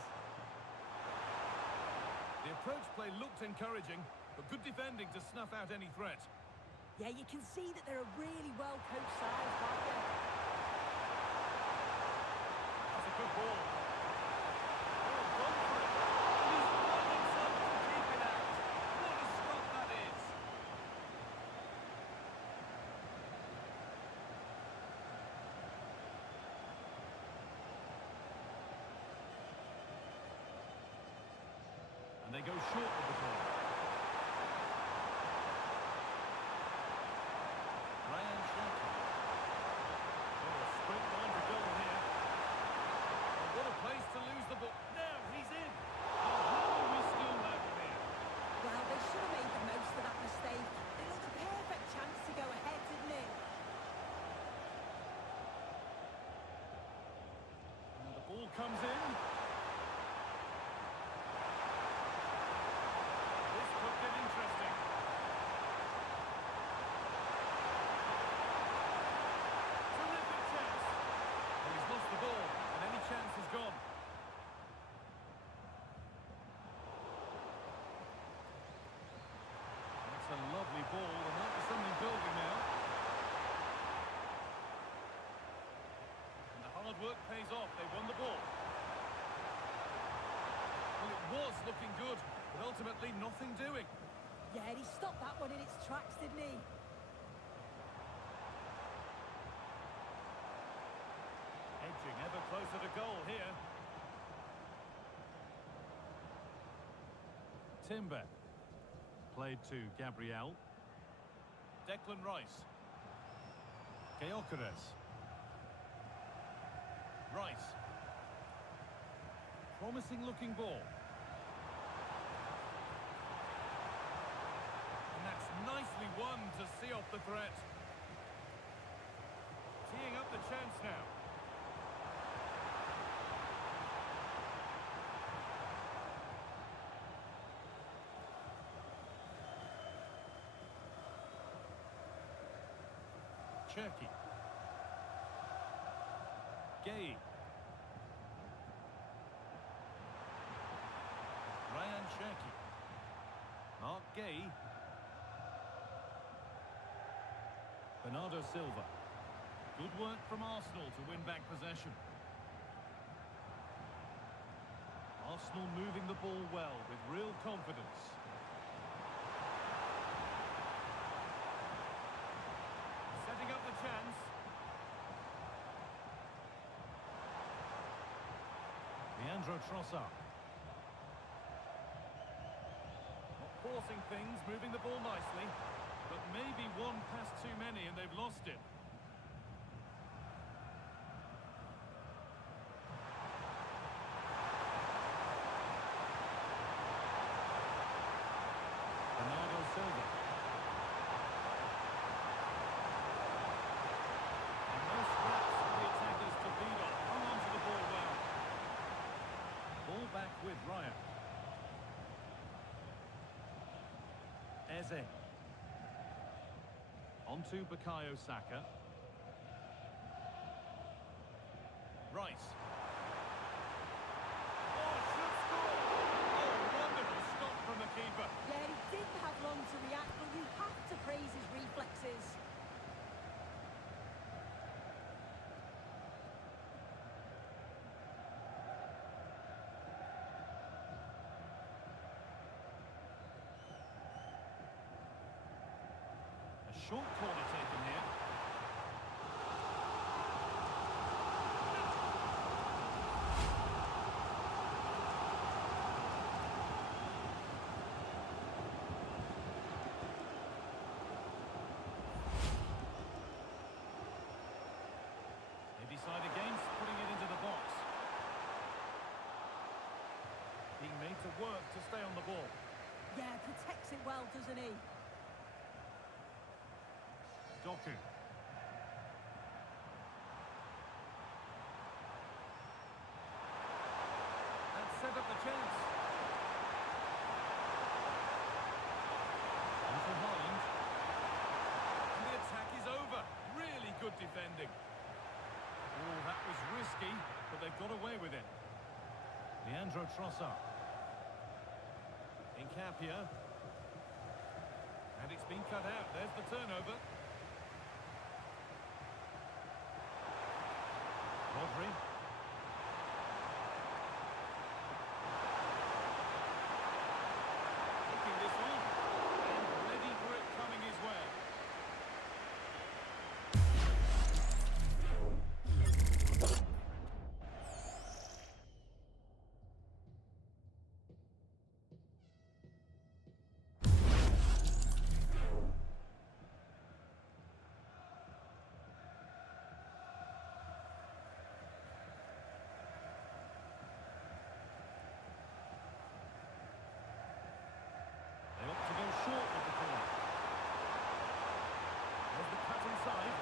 The approach play looked encouraging, but good defending to snuff out any threat. Yeah, you can see that they're a really well-coached side, can't you? That's a good ball. Oh, gone for it. And he's won himself to keep it out. What a stop that is. And they go short with the ball. Ryan Shelton. Oh, a straight line to goal here. Oh, what a place to lose the ball. Now he's in. Oh, how will we steal that one here? Well, they should have made the most of that mistake. It looked a perfect chance to go ahead, didn't it? And the ball comes in. This could get interesting. Terrific chance. And he's lost the ball, and any chance is gone. That's a lovely ball. There might be something building now. And the hard work pays off. They won the ball. Well, it was looking good, but ultimately nothing doing. Yeah, and he stopped that one in its tracks, didn't he? Edging ever closer to goal here. Timber. Played to Gabriel. Declan Rice. Gyökeres. Rice. Promising looking ball. And that's nicely won to see off the threat. Teeing up the chance now. Cherki. Gay. Ryan Cherki. Mark Gay. Bernardo Silva. Good work from Arsenal to win back possession. Arsenal moving the ball well with real confidence. Setting up the chance. Leandro Trossard. Not forcing things, moving the ball nicely. But maybe one pass too many and they've lost it. Bernardo Silva. And no scraps for the attackers to beat on. Hung on to the ball well. Ball back with Ryan. Eze. Onto Bukayo Saka. Rice. Oh, should score! Oh, wonderful stop from the keeper. Yeah, he didn't have long to react, but you have to praise his reflexes. A short corner taken here. They decide against putting it into the box. Being made to work to stay on the ball. Yeah, protects it well, doesn't he? Doku. That set up the chance. And for Holland. And the attack is over. Really good defending. Oh, that was risky, but they've got away with it. Leandro Trossard. Incapia. And it's been cut out. There's the turnover. Rodri. Taking this on. And ready for it coming his way. They opt to go short with the corner. There's the cut inside.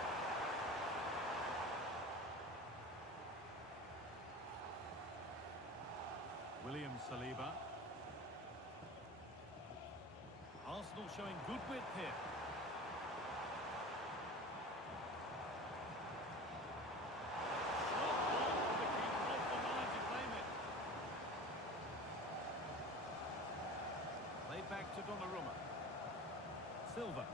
William Saliba. Arsenal showing good width here. Shot ball for the keeper off the line to claim it. Laid back to Donnarumma. Silva.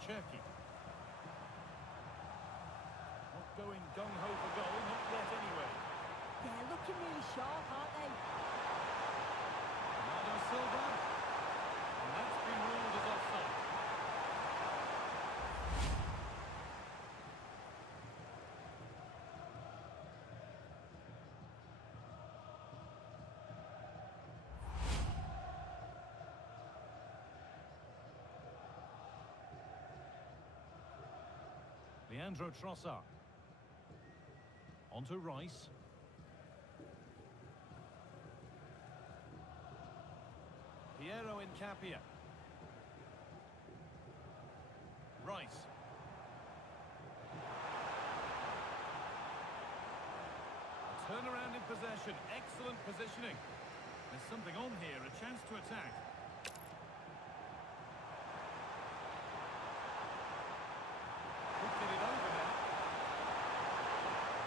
Cherky. Not going gung-ho for goal, not yet anyway. Yeah, looking really sharp, aren't they? Bernardo Silva. And that's been ruled as offside. Leandro Trossard. On to Rice. Piero Incapia. Rice. A turnaround in possession. Excellent positioning. There's something on here. A chance to attack. It over now.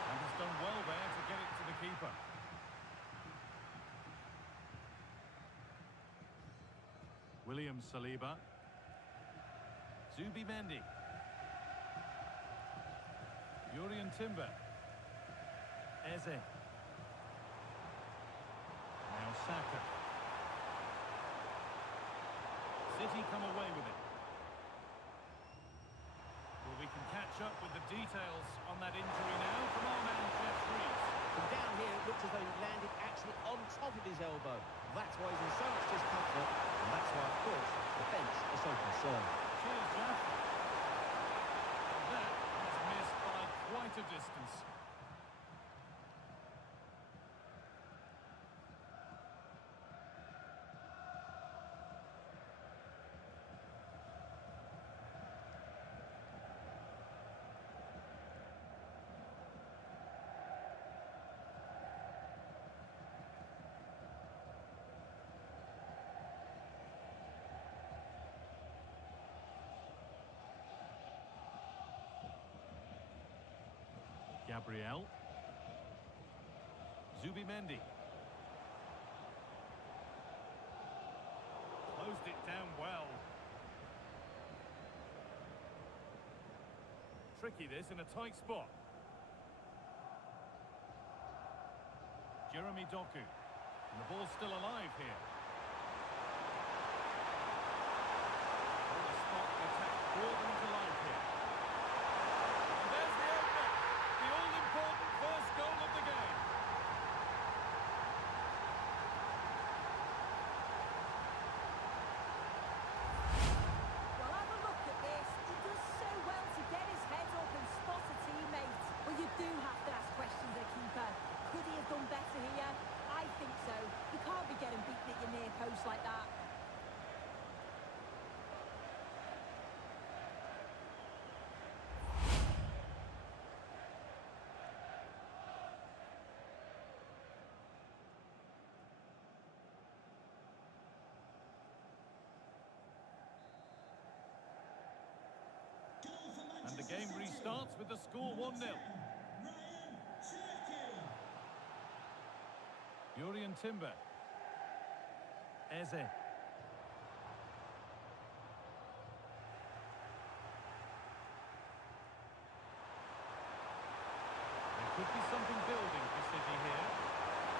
And he's done well there to get it to the keeper. William Saliba. Zubimendi. Jurriën Timber. Eze. Now Saka. City come away with it. Well, we can catch up with the details on that injury now from our man, Jeff Reeves. From down here, it looked as though he landed actually on top of his elbow. That's why he's in so much discomfort, and that's why, of course, the bench are so concerned. Cheers, Jeff. That was missed by quite a distance. Gabriel. Zubimendi. Closed it down well. Tricky this in a tight spot. Jeremy Doku. And the ball's still alive here. On the spot, the attack brought them to life here. And there's the opener. The all-important first goal of the game. Well, have a look at this. He does so well to get his head up and spot a teammate. But you do have to ask questions of the keeper. Could he have done better here? starts with the score 1-0. Jurien Timber. Eze. There could be something building for City here.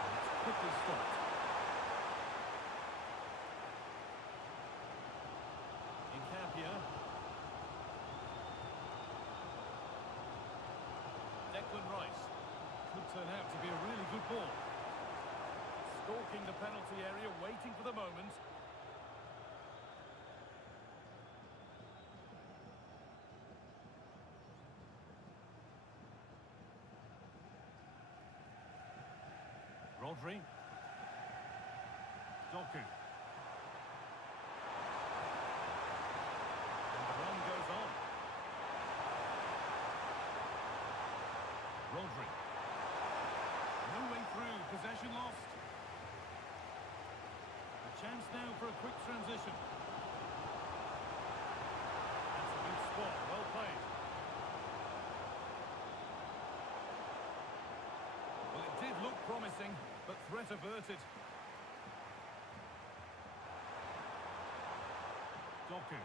And it's quickly stopped. Incapia. Declan Rice. Could turn out to be a really good ball. Stalking the penalty area, waiting for the moment. Rodri. Doku. And the run goes on. Rodri. No way through, possession lost. A chance now for a quick transition. That's a good spot, well played. Well, it did look promising, but threat averted. Doku.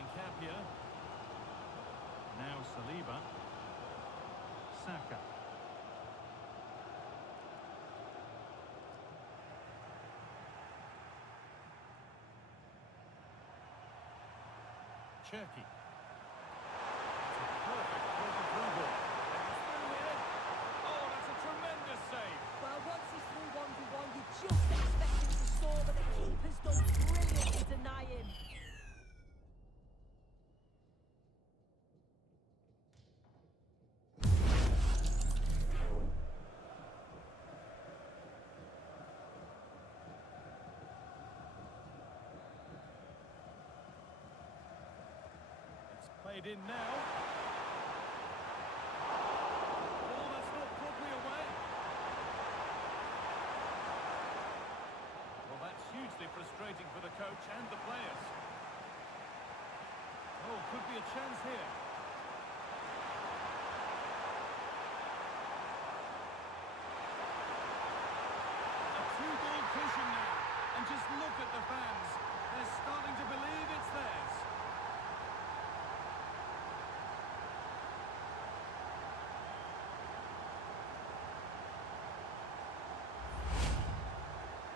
Incapia. Now Saliba. Saka. Cherky. Perfect through ball. And he's through here. Oh, that's a tremendous save. Well, once he's through 1v1, you just expect him to score, but the keeper's done brilliant to deny him. Played in now. Oh, that's not properly away. Well, that's hugely frustrating for the coach and the players. Oh, could be a chance here. A two-goal cushion now. And just look at the fans. They're starting to believe it's theirs.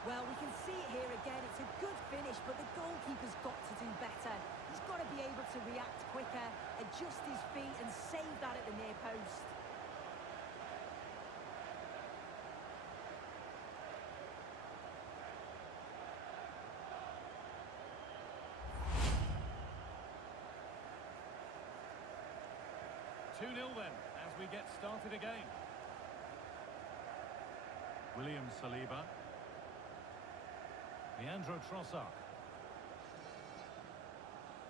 Well, we can see it here again. It's a good finish, but the goalkeeper's got to do better. He's got to be able to react quicker, adjust his feet and save that at the near post. Two-nil then, as we get started again. William Saliba. Leandro Trossard.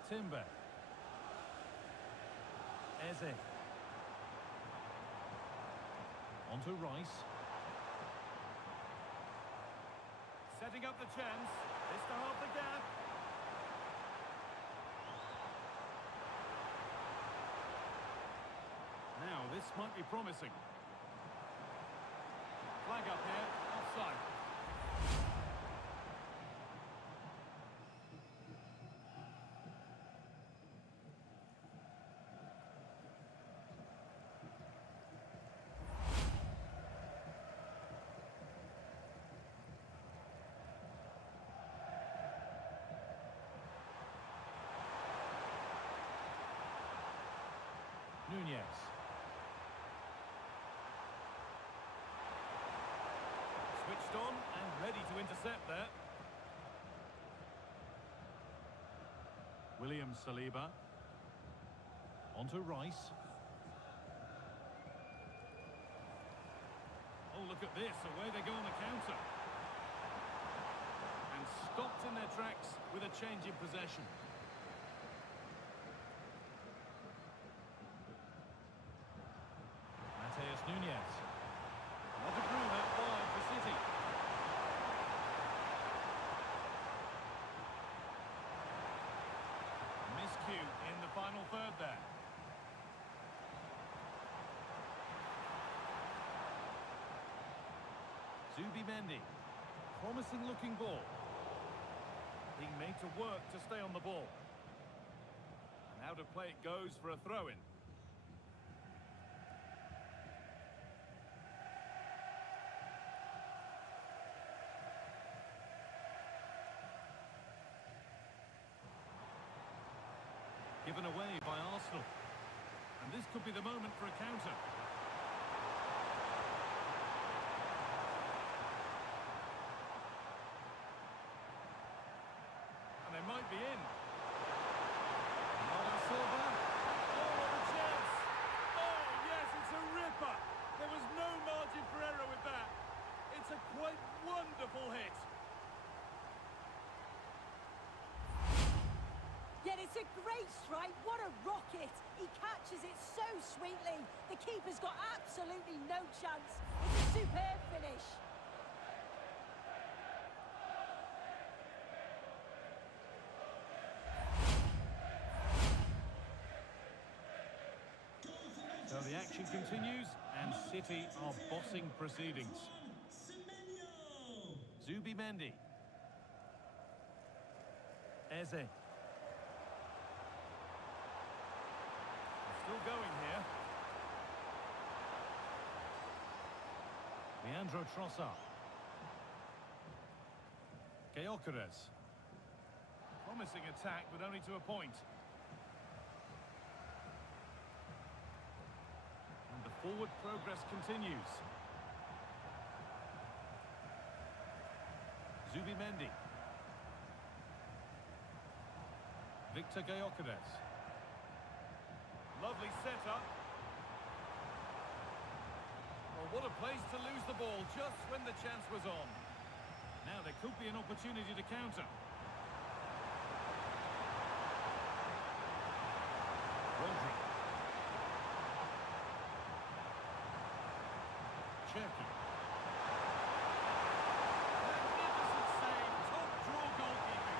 Timber. Eze. On to Rice. Setting up the chance. This to half the gap. Now, this might be promising. Flag up here, offside. Nunez. Switched on and ready to intercept there. William Saliba. On to Rice. Oh, look at this. Away they go on the counter. And stopped in their tracks with a change in possession. Mateus Nunez. Not a through that wide for City. Zubimendi. Promising looking ball. Being made to work to stay on the ball. And out of play it goes for a throw-in. Given away by Arsenal. And this could be the moment for a counter. And they might be in. Bernardo Silva. Oh, what a chance! Oh, yes, it's a ripper! There was no margin for error with that. It's a quite wonderful hit. Yeah, it's a great strike. What a rocket. He catches it so sweetly. The keeper's got absolutely no chance. It's a superb finish. So the action continues, and City are bossing proceedings. Zubimendi. Eze. Still going here. Leandro Trossard. Gyökeres. Promising attack, but only to a point. And the forward progress continues. Zubimendi. Victor Gyökeres. Lovely setup. Well, what a place to lose the ball just when the chance was on. Now there could be an opportunity to counter. Rodri. Cherki. Magnificent save. Top draw goalkeeping.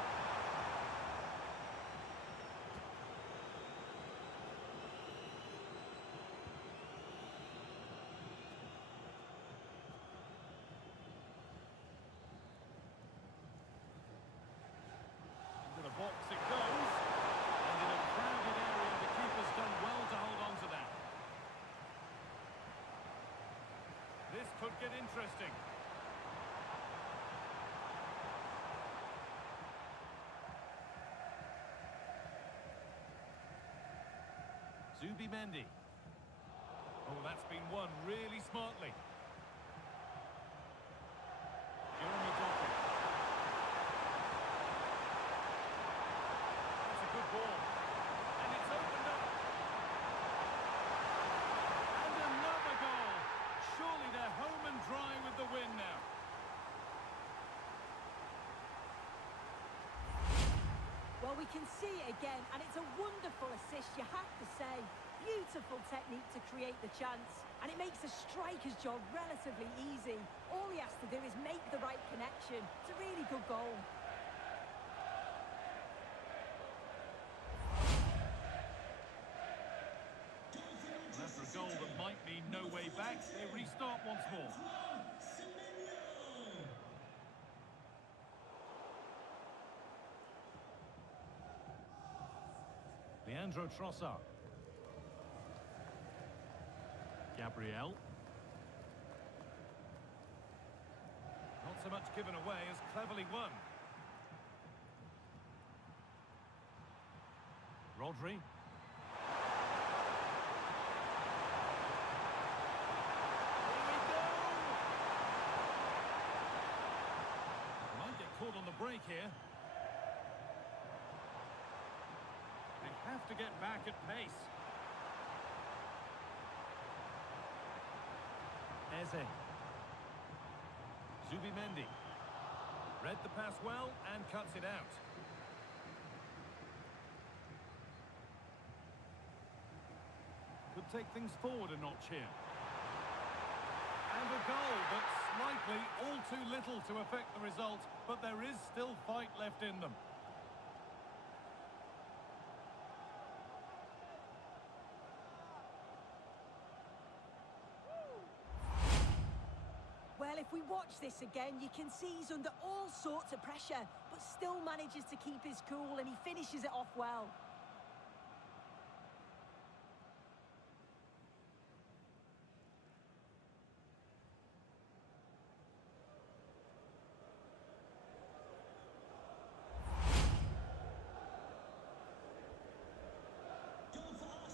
Into the box it goes. And in a crowded area, the keeper's done well to hold on to that. This could get interesting. Zubimendi. Oh, that's been won really smartly. Jeremy Doku. That's a good ball. And it's opened up. And another goal. Surely they're home and dry with the win now. Well, we can see it again, and it's a wonderful assist, you have to say. Beautiful technique to create the chance, and it makes the striker's job relatively easy. All he has to do is make the right connection. It's a really good goal. And after a goal that might mean no way back, they restart once more. Leandro Trossard. Gabriel. Not so much given away as cleverly won. Rodri. Here we go! Might get caught on the break here. They have to get back at pace. Eze. Zubimendi. Read the pass well and cuts it out. Could take things forward a notch here. And a goal, but slightly all too little to affect the result, but there is still fight left in them. Well, if If we watch this again, you can see he's under all sorts of pressure, but still manages to keep his cool and he finishes it off well.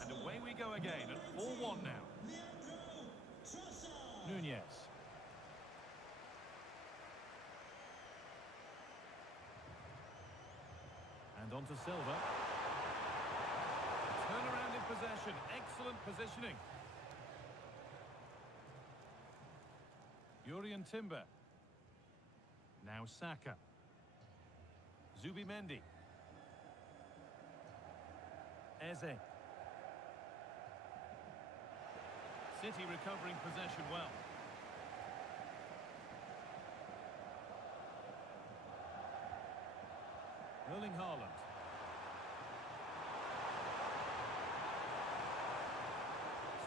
And away we go again at 4-1 now. Nunez. And on to Silva. Turnaround in possession. Excellent positioning. Yurian Timber. Now Saka. Zubimendi. Eze. City recovering possession well. Erling Haaland.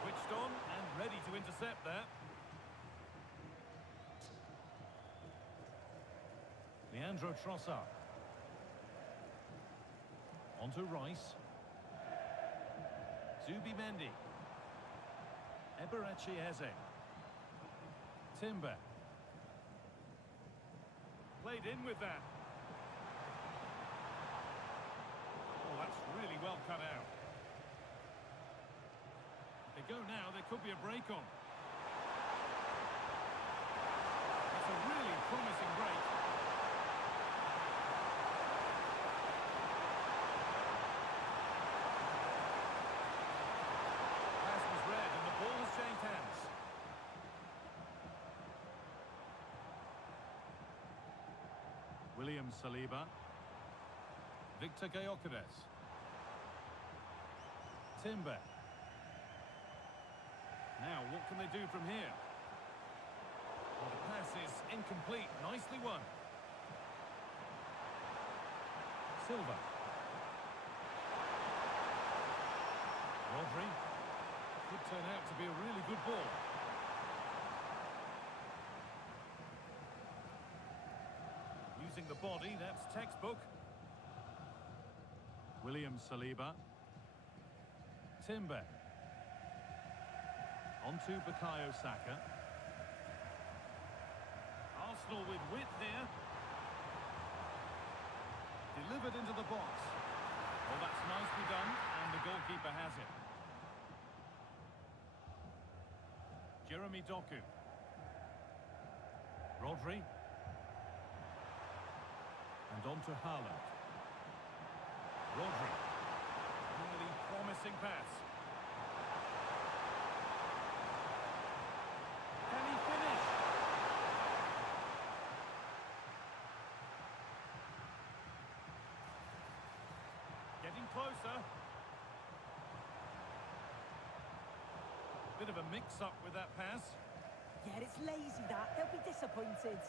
Switched on and ready to intercept there. Leandro Trossard. On to Rice. Zubimendi. Eberechi Eze. Timber. Played in with that. Oh, that's really well cut out. They go now, there could be a break on. It's a really promising break. Pass was read and the ball has changed hands. William Saliba. Victor Gyökeres. Timber. Now, what can they do from here? Well, the pass is incomplete. Nicely won. Silva. Rodri. Could turn out to be a really good ball. Using the body, that's textbook. William Saliba. Timber. On to Bukayo Saka. Arsenal with width here. Delivered into the box. Well, that's nicely done, and the goalkeeper has it. Jeremy Doku. Rodri. And on to Haaland. Rodri. Really promising pass. Can he finish? Getting closer. Bit of a mix-up with that pass. Yeah, it's lazy that. They'll be disappointed.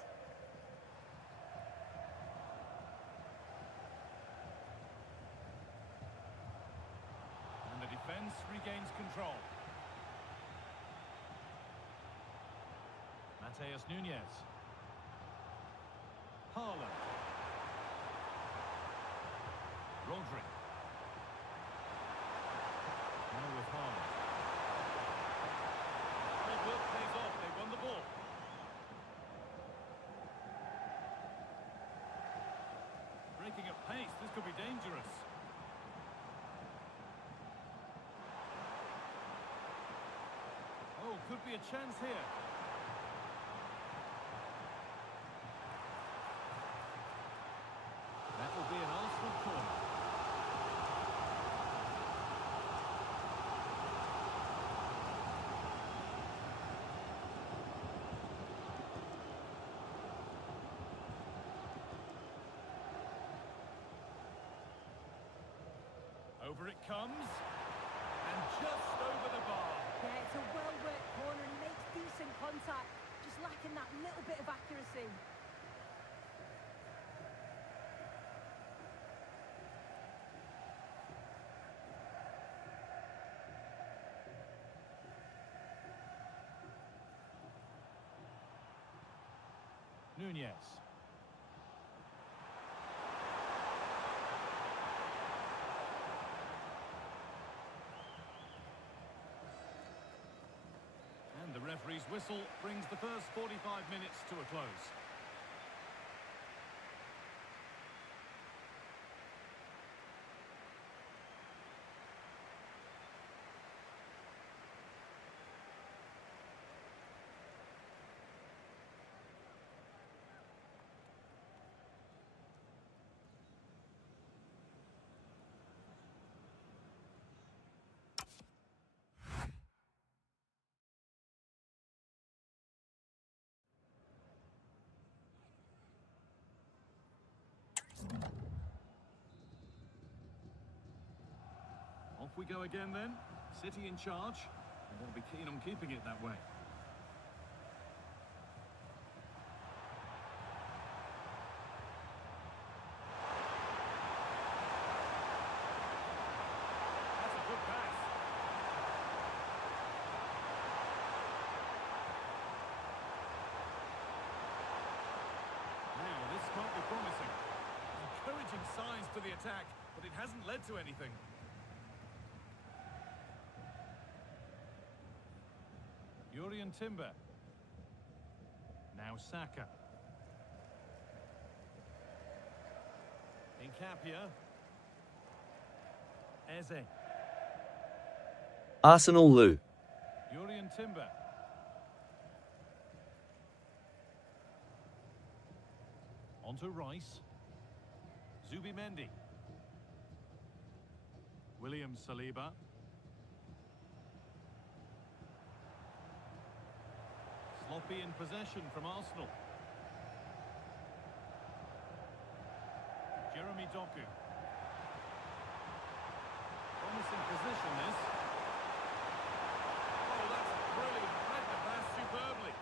And the defence regains control. Mateus Nunez. Haaland. Rodri. Now with Haaland. Hard work pays off. They won the ball. Breaking at pace. This could be dangerous. Oh, could be a chance here. That will be an Arsenal corner. Over it comes. And just over the bar. Yeah, it's a well-worked corner and he makes decent contact. Just lacking that little bit of accuracy. Nunez. And the referee's whistle brings the first 45 minutes to a close. Off we go again then. City in charge, and they'll be keen on keeping it that way. That's a good pass. Now, this might be promising. Encouraging signs to the attack, but it hasn't led to anything. Yurian Timber. Now Saka. Incapia. Eze. Arsenal Lou. Yurian Timber. Onto Rice. Zubimendi. William Saliba. Sloppy in possession from Arsenal. Jeremy Doku. Promising position this. Oh, that's brilliant. Read the pass superbly.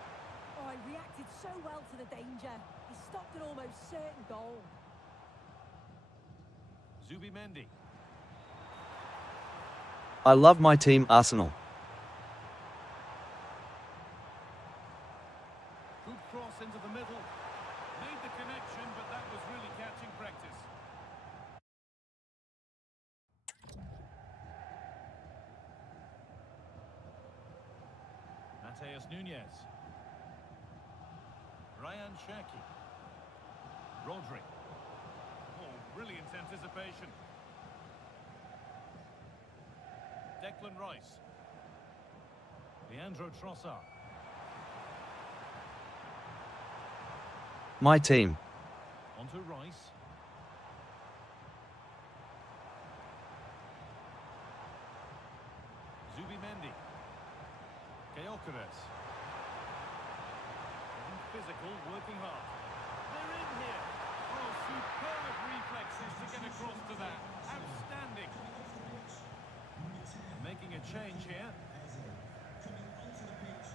Oh, I reacted so well to the danger. He stopped an almost certain goal. Zubimendi. I love my team Arsenal. Good cross into the middle. Made the connection, but that was really catching practice. Mateus Nunez. Ryan Cherki. Rodri. Oh, brilliant anticipation. Declan Rice. Leandro Trossard. My team. Onto Rice. Zubimendi. Gyökeres. Physical, working hard. They're in here. Oh, superb reflexes to get across to that. Outstanding. Making a change here. Coming onto the pitch,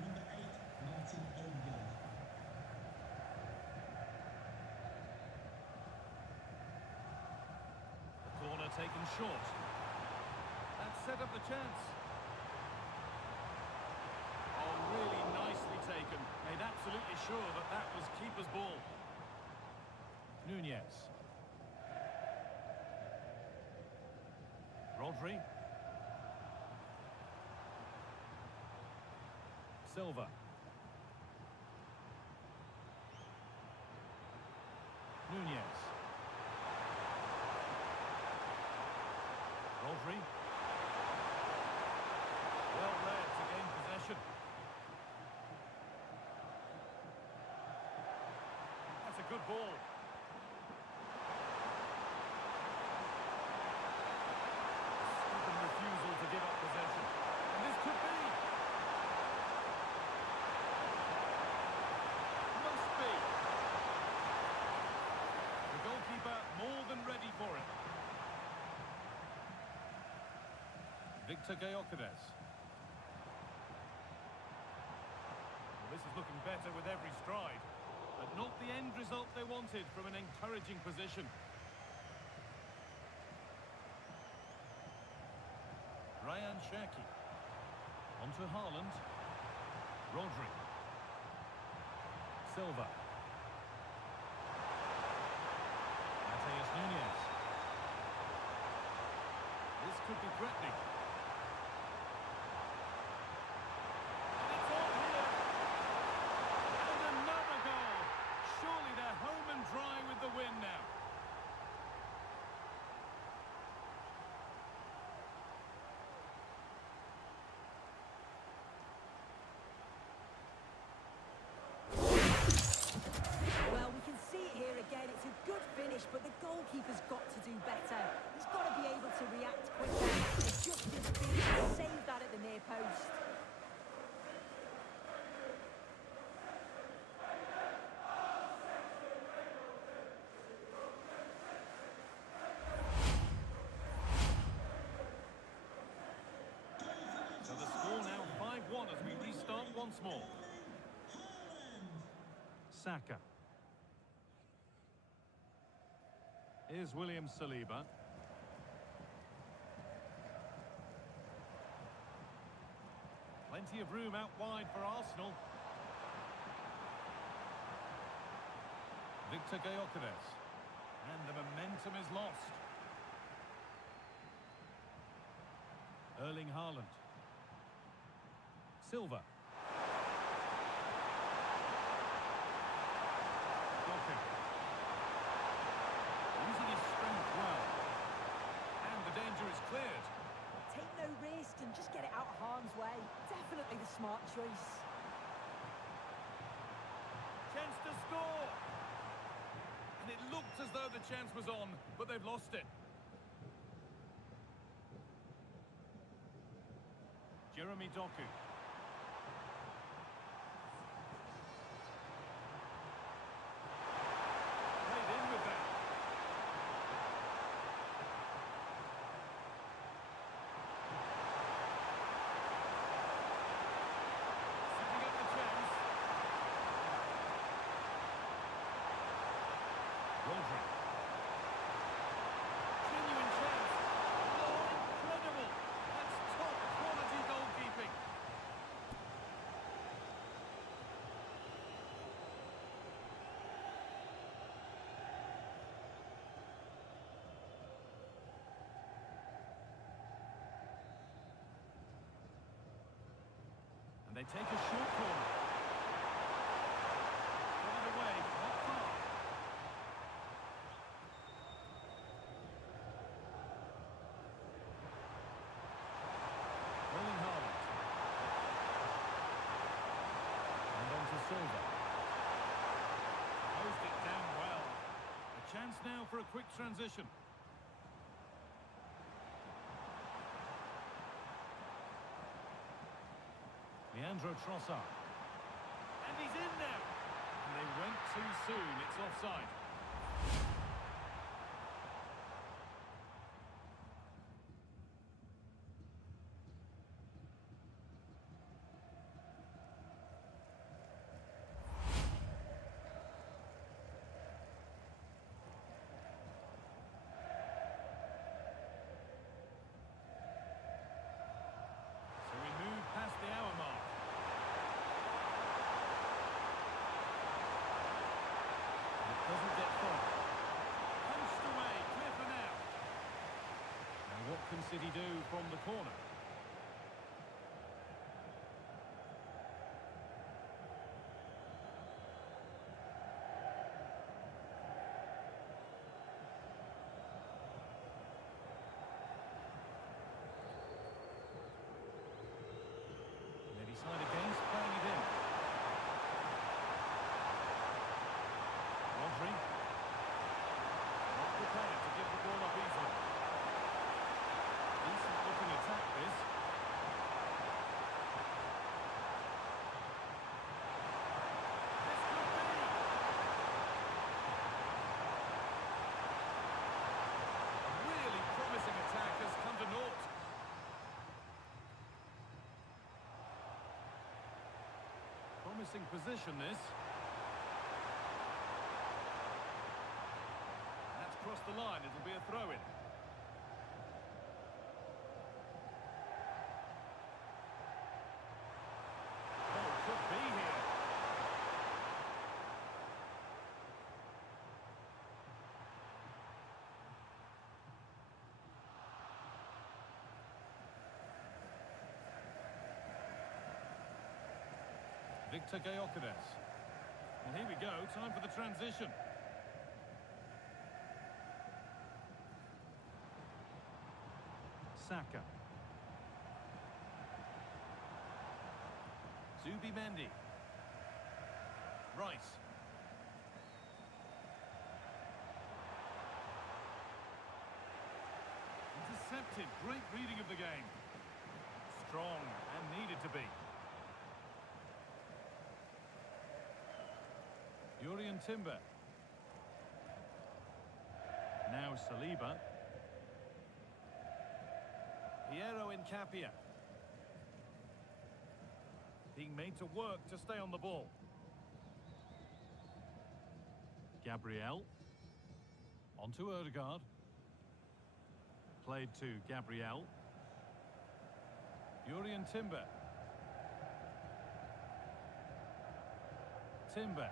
number 8, Martin Odegaard. The corner taken short. That set up the chance. Oh, really nicely taken. Made absolutely sure that that was keeper's ball. Nunez. Rodri. Silva. Nunez. Rodri. Well read to gain possession. That's a good ball. Stubborn refusal to give up possession. And this could be. Must be. The goalkeeper more than ready for it. Victor Gyökeres. Well, this is looking better with every stride, but not the end result they wanted from an encouraging position. Ryan Cherki. Onto Haaland. Rodri. Silva. Mateus Nunes. This could be threatening. And it's on here. And another goal. Surely they're home and dry with the win now. Well, we can see it here again. It's a good finish, but the goalkeeper's got to do better. He's got to be able to react quicker, adjust his feet, and save that at the near post. So the score now 5-1 as we restart once more. Saka. Here's William Saliba. Plenty of room out wide for Arsenal. Victor Gyökeres. And the momentum is lost. Erling Haaland. Silva. Blocking. Using his strength well. And the danger is cleared. Take no risk and just get it out of harm's way. Definitely the smart choice. Chance to score. And it looked as though the chance was on, but they've lost it. Jeremy Doku. Played in with that. Setting up the chance. Rodri. Genuine chance. Oh, incredible. That's top quality goalkeeping. And they take a short corner. Got it away, not far. Erling Haaland. And on to Silva. Closed it down well. A chance now for a quick transition. Leandro Trossard. And he's in now. And they went too soon. It's offside. So we move past the hour mark. It doesn't get far. Punched away, clear for now. Now what can City do from the corner? They decide against playing it in. Rodri. Not prepared to give the ball up easily. Decent looking attack this. This could be. A really promising attack has come to naught. Promising position this. That's crossed the line, it'll be a throw-in. Oh, could be here. Victor Gyökeres. Well, here we go, time for the transition. Saka. Zubimendi. Rice. Intercepted. Great reading of the game. Strong and needed to be. Jurrien Timber. Now Saliba. Piero Incapia. Being made to work to stay on the ball. Gabriel. On to Ødegaard. Played to Gabriel. Jurrien Timber. Timber.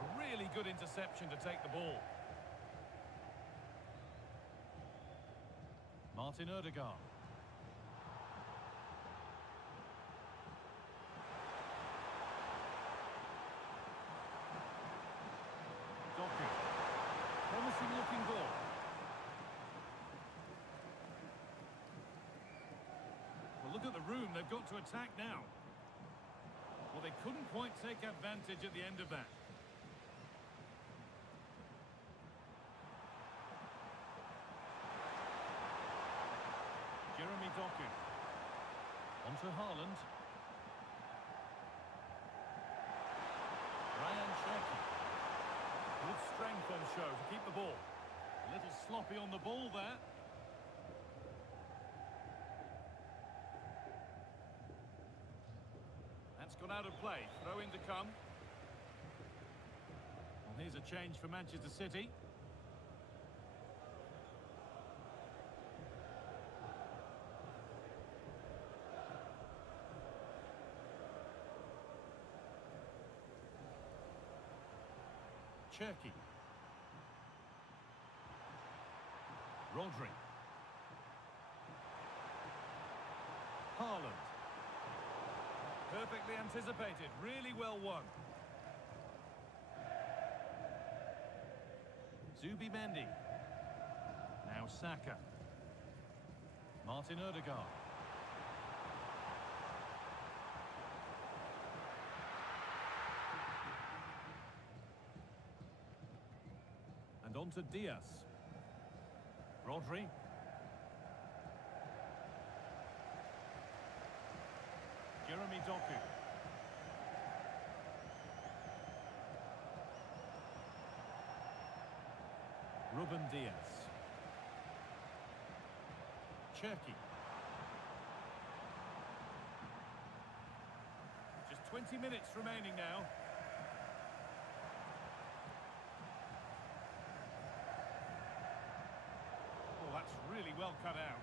A really good interception to take the ball. Martin Ødegaard. Doku. Promising looking ball. Well, look at the room they've got to attack now. Well, they couldn't quite take advantage at the end of that. Jeremy Doku. On to Haaland. Ryan Cherki. Good strength on show to keep the ball. A little sloppy on the ball there. That's gone out of play. Throw in to come. Well, here's a change for Manchester City. Cherki. Rodri. Haaland. Perfectly anticipated, really well won. Zubimendi. Now Saka. Martin Ødegaard. And on to Diaz. Rodri. Jeremy Doku. Ruben Diaz. Cherki. Just 20 minutes remaining now. Oh, that's really well cut out.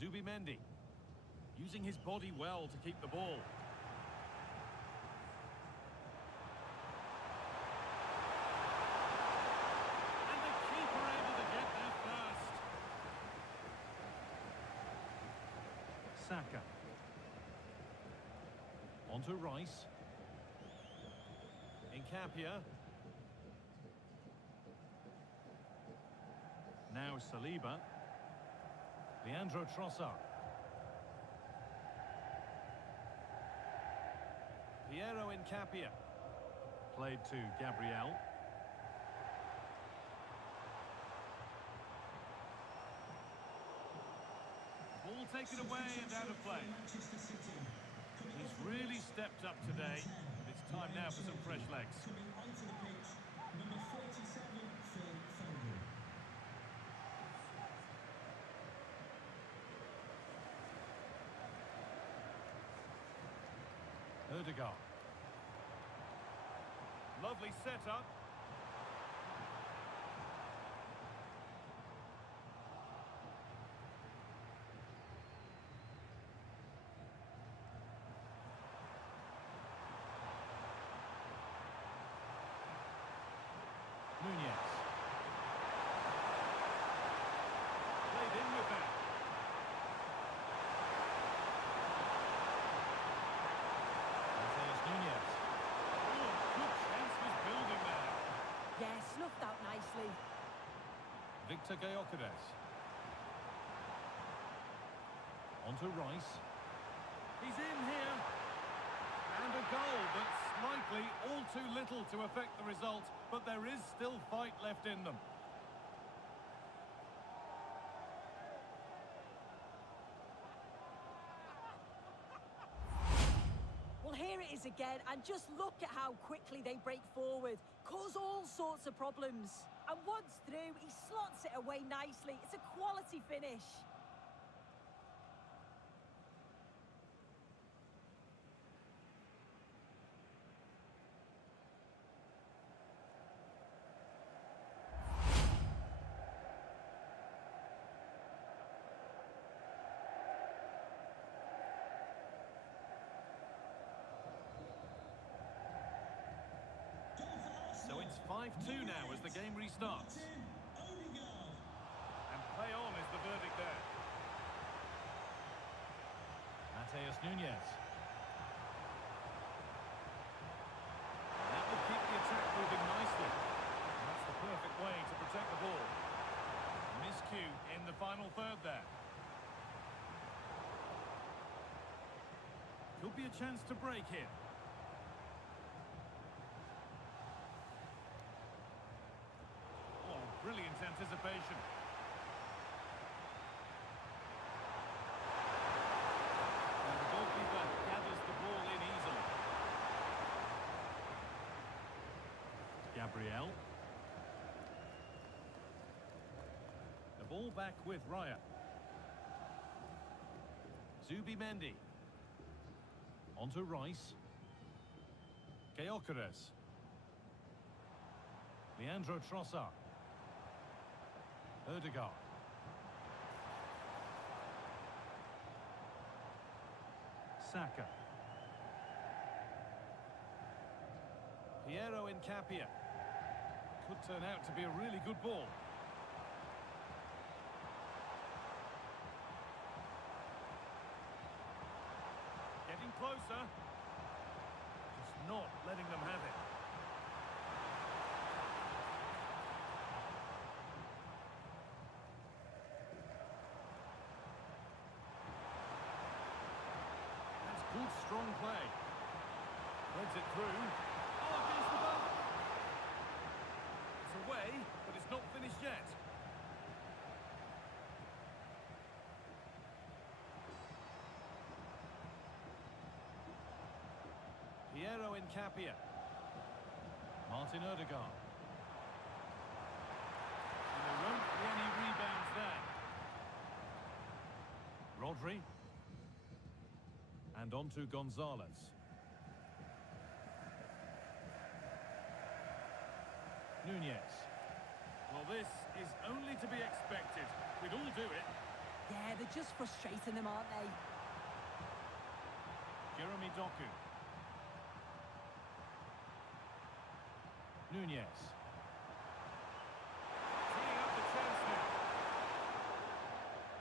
Zubimendi, using his body well to keep the ball. And the keeper able to get there first. Saka. On to Rice. Incapia. Now Saliba. Leandro Trossard. Piero Incapia. Played to Gabriel. Ball taken away and out of play. He's really stepped up today. It's time now for some fresh legs. Coming onto the pitch, number 47, Phil Foden. Ødegaard. Lovely setup. Nunez. nicely. Victor Gyökeres. Onto Rice. He's in here. And a goal that's likely all too little to affect the result, but there is still fight left in them. Well, here it is again, and just look at how quickly they break forward, cause all sorts of problems. And once through, he slots it away nicely. It's a quality finish. So it's 5-2 now as the game restarts. And play on is the verdict there. Mateus Nunes. That will keep the attack moving nicely. And that's the perfect way to protect the ball. Miscue in the final third there. Could be a chance to break here. Brilliant anticipation. And the goalkeeper gathers the ball in easily. Gabriel. The ball back with Raya. Zubimendi. Onto Rice. Gyökeres. Leandro Trossard. Ødegaard. Saka. Piero Incapia. Could turn out to be a really good ball. Getting closer. Just not letting them have it. Good, strong play. Threads it through. Oh, against the bar. It's away, but it's not finished yet. Piero Incapia. Martin Ødegaard. And there won't be any rebounds there. Rodri. And on to Gonzalez. Nunez. Well, this is only to be expected. We'd all do it. Yeah, they're just frustrating them, aren't they? Jeremy Doku. Nunez. Teeing up the chance now.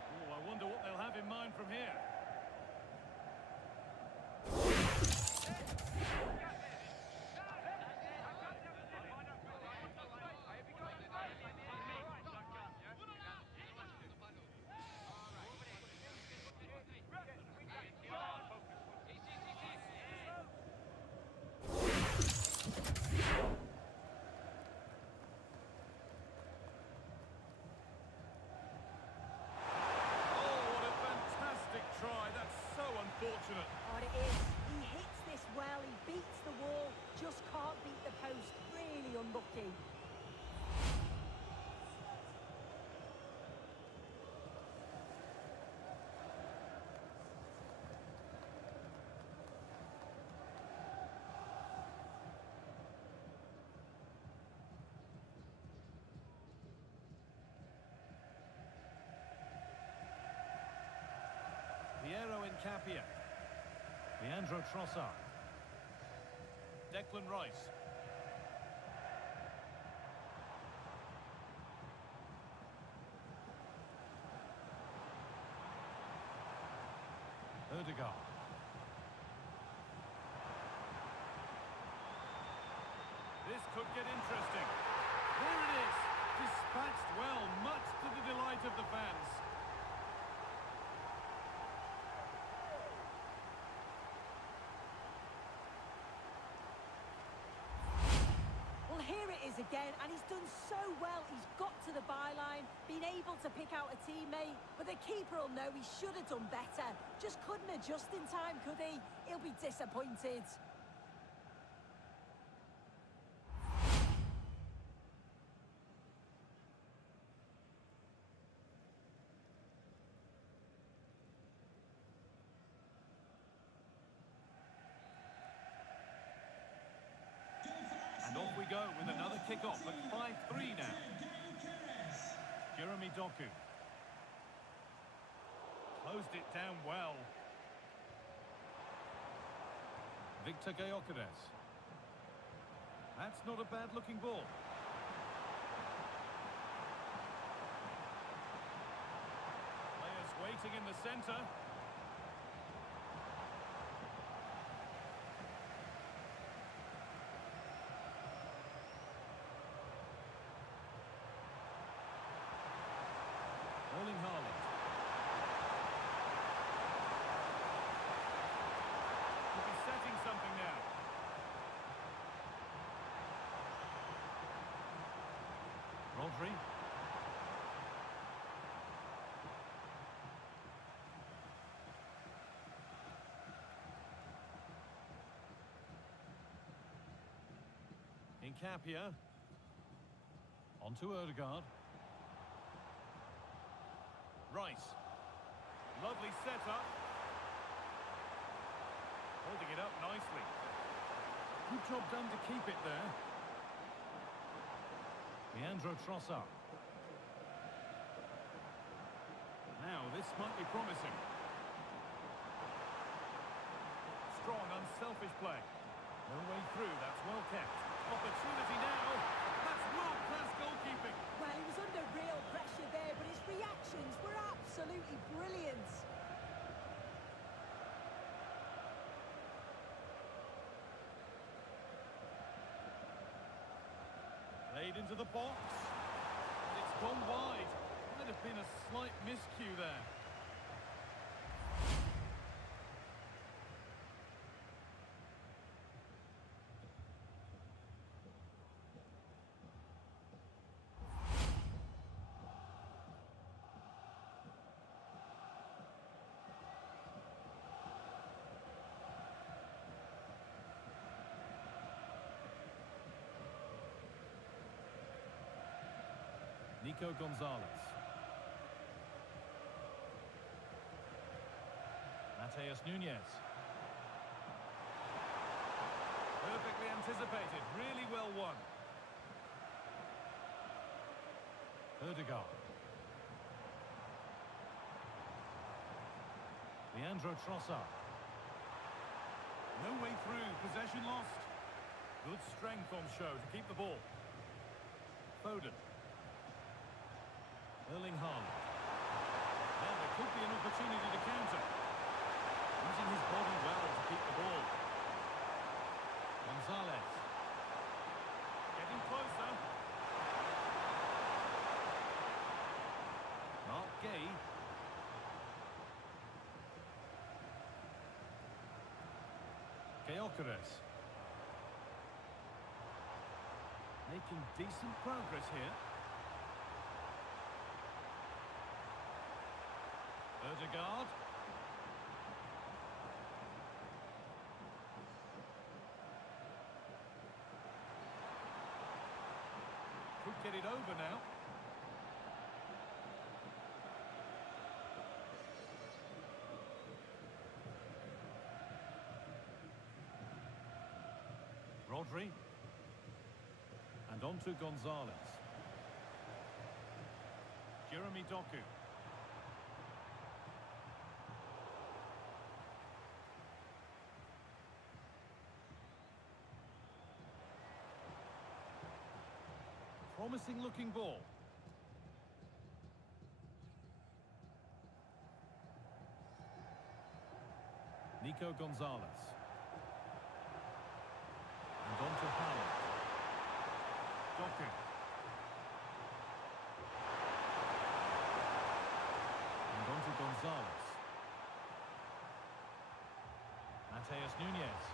Oh, I wonder what they'll have in mind from here. Unfortunate. Oh, it is. He hits this well, he beats the wall, just can't beat the post. Really unlucky. Piero Incapia. Leandro Trossard. Declan Rice. Ødegaard. This could get interesting. Here it is. Dispatched well, much to the delight of the fans. Well, here it is again, and he's done so well. He's got to the byline, been able to pick out a teammate, but the keeper will know he should have done better. Just couldn't adjust in time, could he? He'll be disappointed. And off we go with another kick-off at 5-3 now. Jeremy Doku. Closed it down well. Victor Gyökeres. That's not a bad-looking ball. Players waiting in the centre. Erling Haaland. Could be setting something now. Rodri. Incapia. On to Ødegaard. Rice. Lovely setup. Holding it up nicely. Good job done to keep it there. Leandro Trossard. Now, this might be promising. Strong, unselfish play. No way through, that's well kept. Opportunity now. That's world-class goalkeeping. Well, he was under real pressure there, but his reactions were absolutely brilliant. Played into the box. And it's gone wide. Might have been a slight miscue there. Nico Gonzalez. Mateus Nunes. Perfectly anticipated, really well won. Ødegaard. Leandro Trossard. No way through, possession lost. Good strength on show to keep the ball. Foden. Erling Haaland. Now there could be an opportunity to counter. Using his body well to keep the ball. Gonzalez. Getting closer. Mark Gay. Gyökeres. Making decent progress here. Ødegaard. Could get it over now. Rodri. And on to Gonzalez. Jeremy Doku. Promising looking ball. Nico Gonzalez. And on to Haaland. Doku. Gonzalez. Mateus Nunes.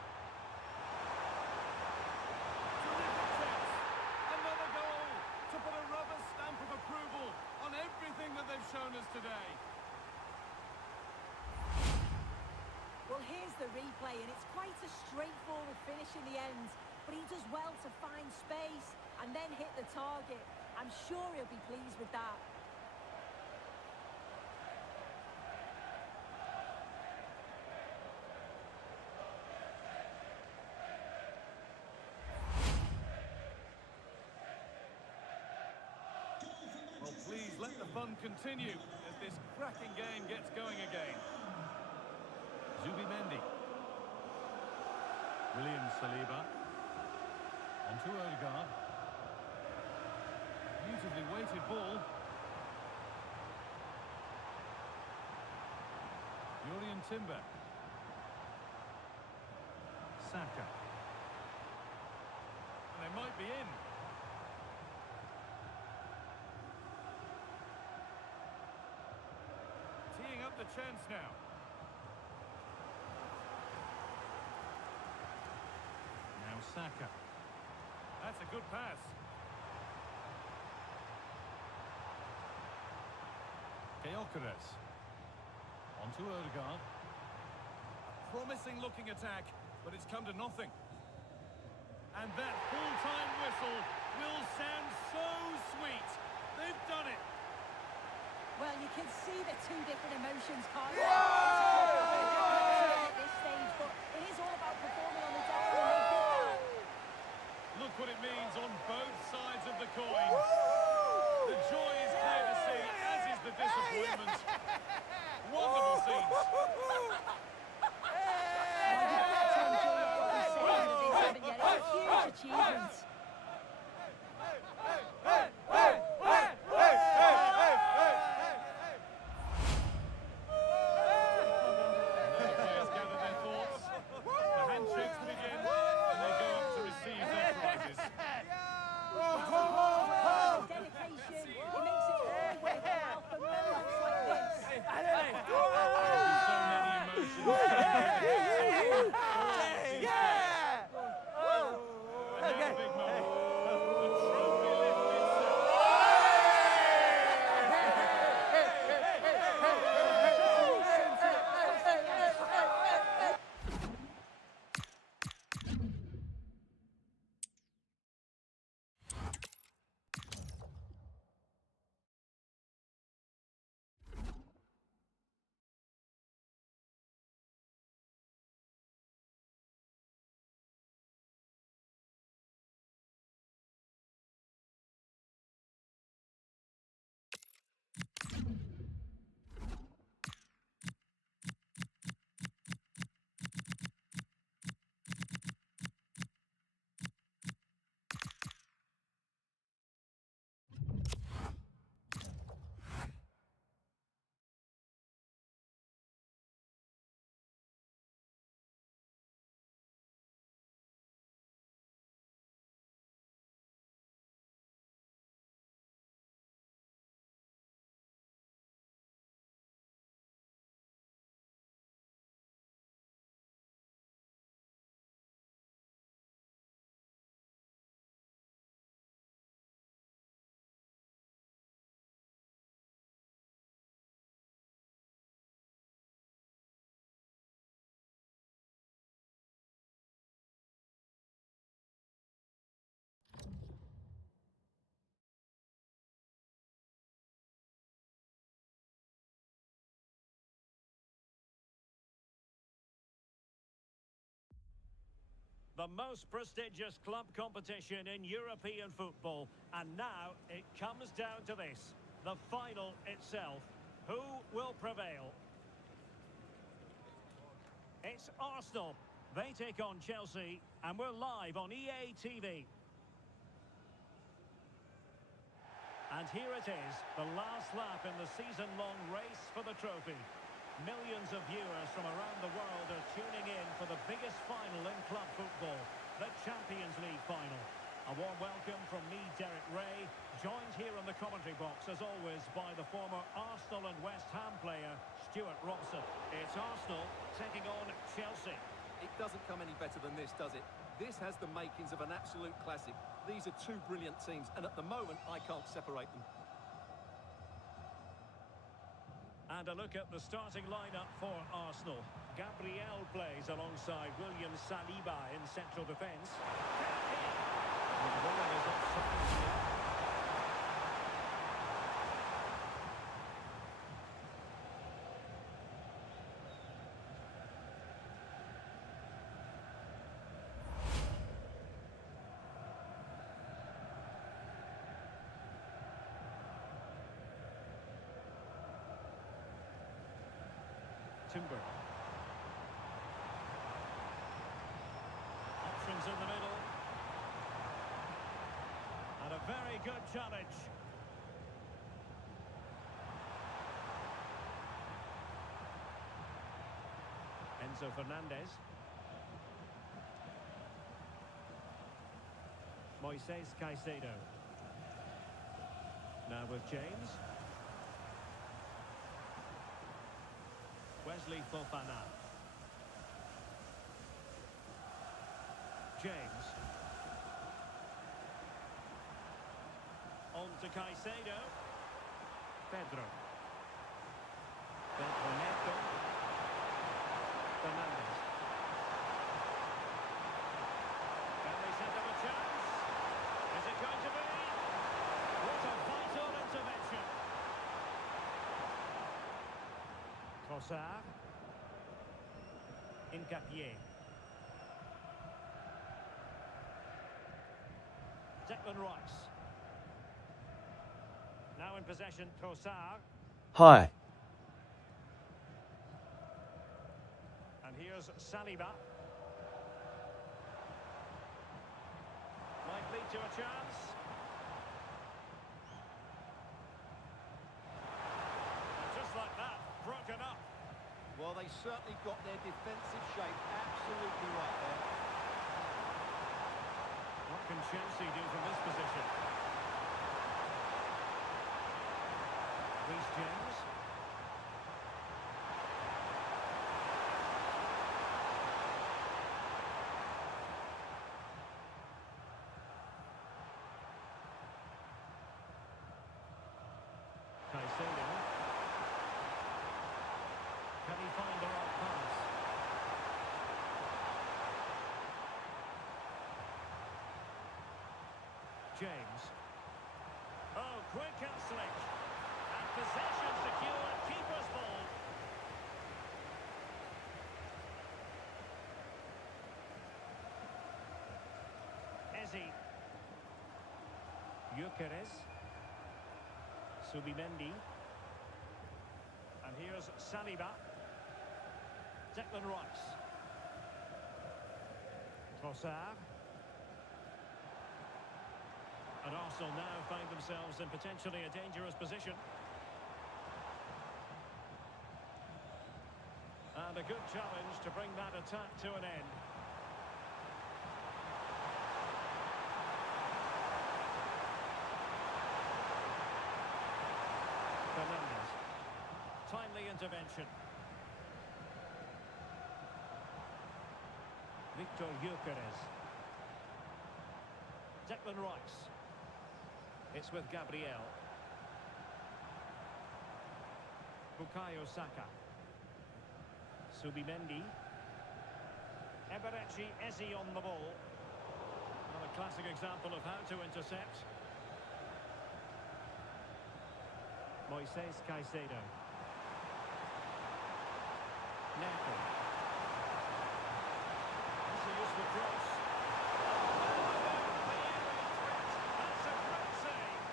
Terrific chance. Another goal to put a rubber stamp of approval on everything that they've shown us today. Well, here's the replay, and it's quite a straightforward finish in the end. But he does well to find space and then hit the target. I'm sure he'll be pleased with that. Well, please let the fun continue as this cracking game gets going again. Zubimendi. William Saliba. On to Odegaard. Beautifully weighted ball. Jurrien Timber. Saka. And they might be in. Teeing up the chance now. Now Saka. That's a good pass. Gyökeres. On to Odegaard. A promising looking attack, but it's come to nothing. And that full-time whistle will sound so sweet. They've done it. Well, you can see the two different emotions, can't you? It's at this stage, but it is all about performing on the day, and they did that. Look what it means on both sides of the coin. The joy is clear to see, as is the disappointment. Wonderful scenes. Well, you've got to enjoy what you're saying of this, haven't you? It's a huge achievement. The most prestigious club competition in European football. And now it comes down to this. The final itself. Who will prevail? It's Arsenal. They take on Chelsea. And we're live on EA TV. And here it is. The last lap in the season-long race for the trophy. Millions of viewers from around the world are tuning in for the biggest final in club football, the Champions League final. A warm welcome from me, Derek Ray, joined here in the commentary box, as always, by the former Arsenal and West Ham player, Stu Stuart Robson. It's Arsenal taking on Chelsea. It doesn't come any better than this, does it? This has the makings of an absolute classic. These are two brilliant teams, and at the moment, I can't separate them. And a look at the starting lineup for Arsenal. Gabriel plays alongside William Saliba in central defence. And the ball is offside here. Timber. Options in the middle. And a very good challenge. Enzo Fernandez. Moises Caicedo. Now with James. Wesley Fofana. James. On to Caicedo. Pedro. Pedro Neto. Fernandez. Can they set up a chance? Is it going to be? What a vital intervention. Trossard. Incapié. Declan Rice. Now in possession, Trossard. Hi. And here's Saliba. Might lead to a chance. And just like that, broken up. Well, they certainly got their defensive shape absolutely right there. What can Chelsea do from this position? Reece James. Caicedo. Can he find the right pass? James. Oh, quick and slick. And possession secured. Keeper's ball. Eze. Gyökeres. Subimendi. And here's Saliba. Declan Rice. Trossard. And Arsenal now find themselves in potentially a dangerous position. And a good challenge to bring that attack to an end. Fernandez. Timely intervention. Victor Gyökeres. Declan Rice. It's with Gabriel. Bukayo Saka. Subimendi. Eberechi Eze on the ball. Well, a classic example of how to intercept. Moises Caicedo. Neto. That's a useful cross. That's a great save.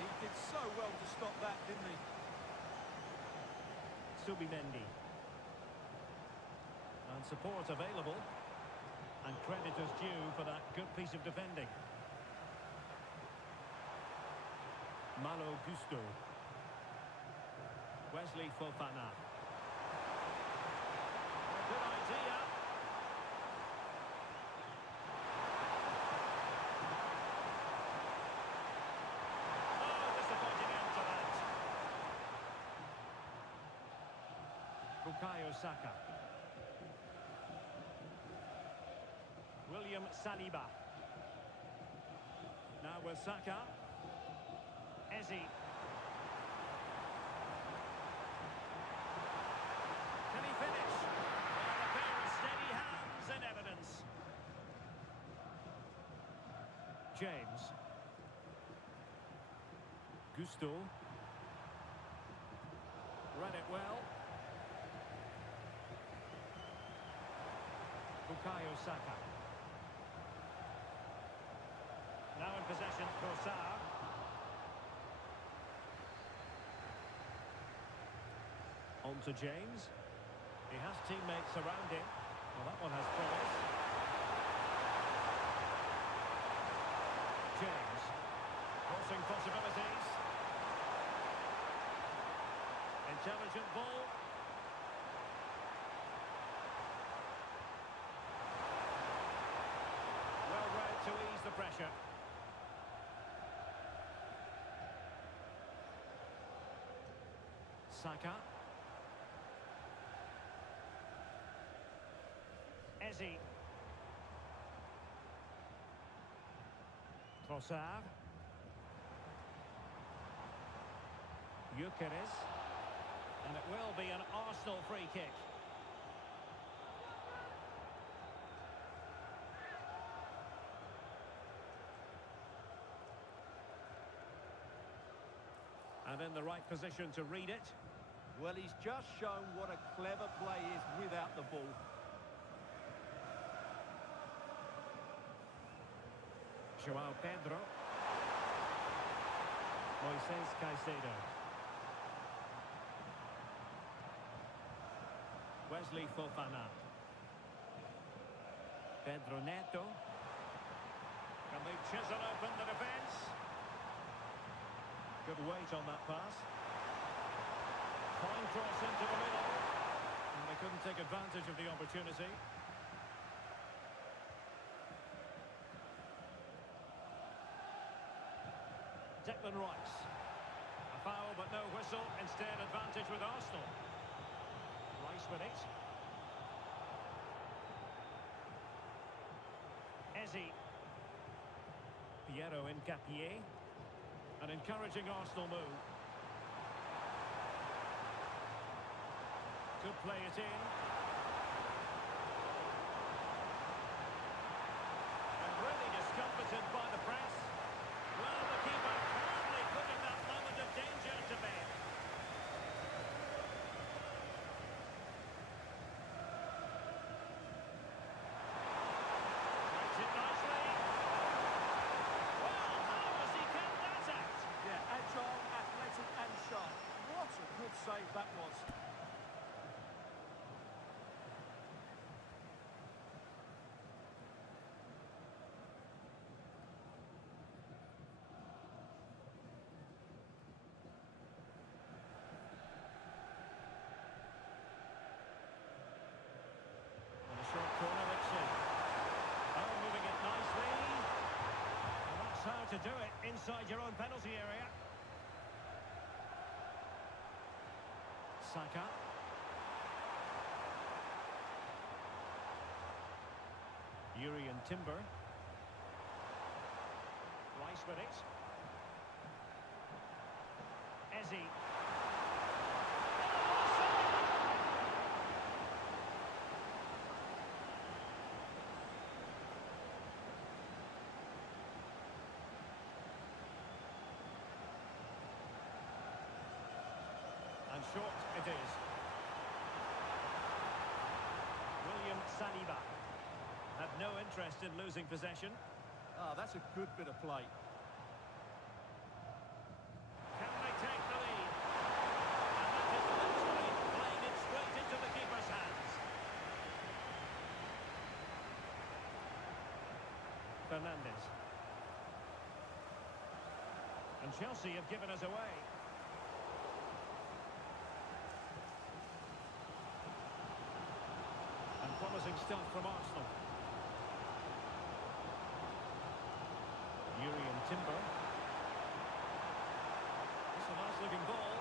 He did so well to stop that, didn't he? Subimendi. And support available. And credit is due for that good piece of defending. Malo Gusto. Wesley Fofana. Good idea. Oh, disappointing end to that. Bukayo Saka. William Saliba. Now with Saka. Eze. Can he finish? Well, a pair of steady hands and evidence. James. Gusto. Read it well. Bukayo Saka. Now in possession, Trossard. On to James. He has teammates around him. Well, that one has promise. James. Crossing possibilities. Intelligent ball. Well read to ease the pressure. Saka. Eze. Trossard. Gyökeres. And it will be an Arsenal free kick. And in the right position to read it. Well, he's just shown what a clever play is without the ball. João Pedro. Moises Caicedo. Wesley Fofana. Pedro Neto. Can they chisel open the defence? Good weight on that pass. Fine cross into the middle. And they couldn't take advantage of the opportunity. Declan Rice. A foul but no whistle. Instead advantage with Arsenal. Rice with it. Eze. Piero Incapié. An encouraging Arsenal move. Could play it in. And really discomfited by the press. Well, the keeper calmly putting that moment of danger to bed. Breaks it nicely. Well, how has he kept that out? Yeah, agile, athletic and sharp. What a good save that was. And a short corner, it's in. Oh, moving it nicely. And that's how to do it inside your own penalty area. Saka. Urian Timber. Rice with it. Eze. And short it is. William Saliba had no interest in losing possession. Ah, that's a good bit of play. Can they take the lead? And that is literally playing it straight into the keeper's hands. Fernandes. And Chelsea have given us away. And promising stuff from Arsenal. Urian Timber. It's a nice looking ball.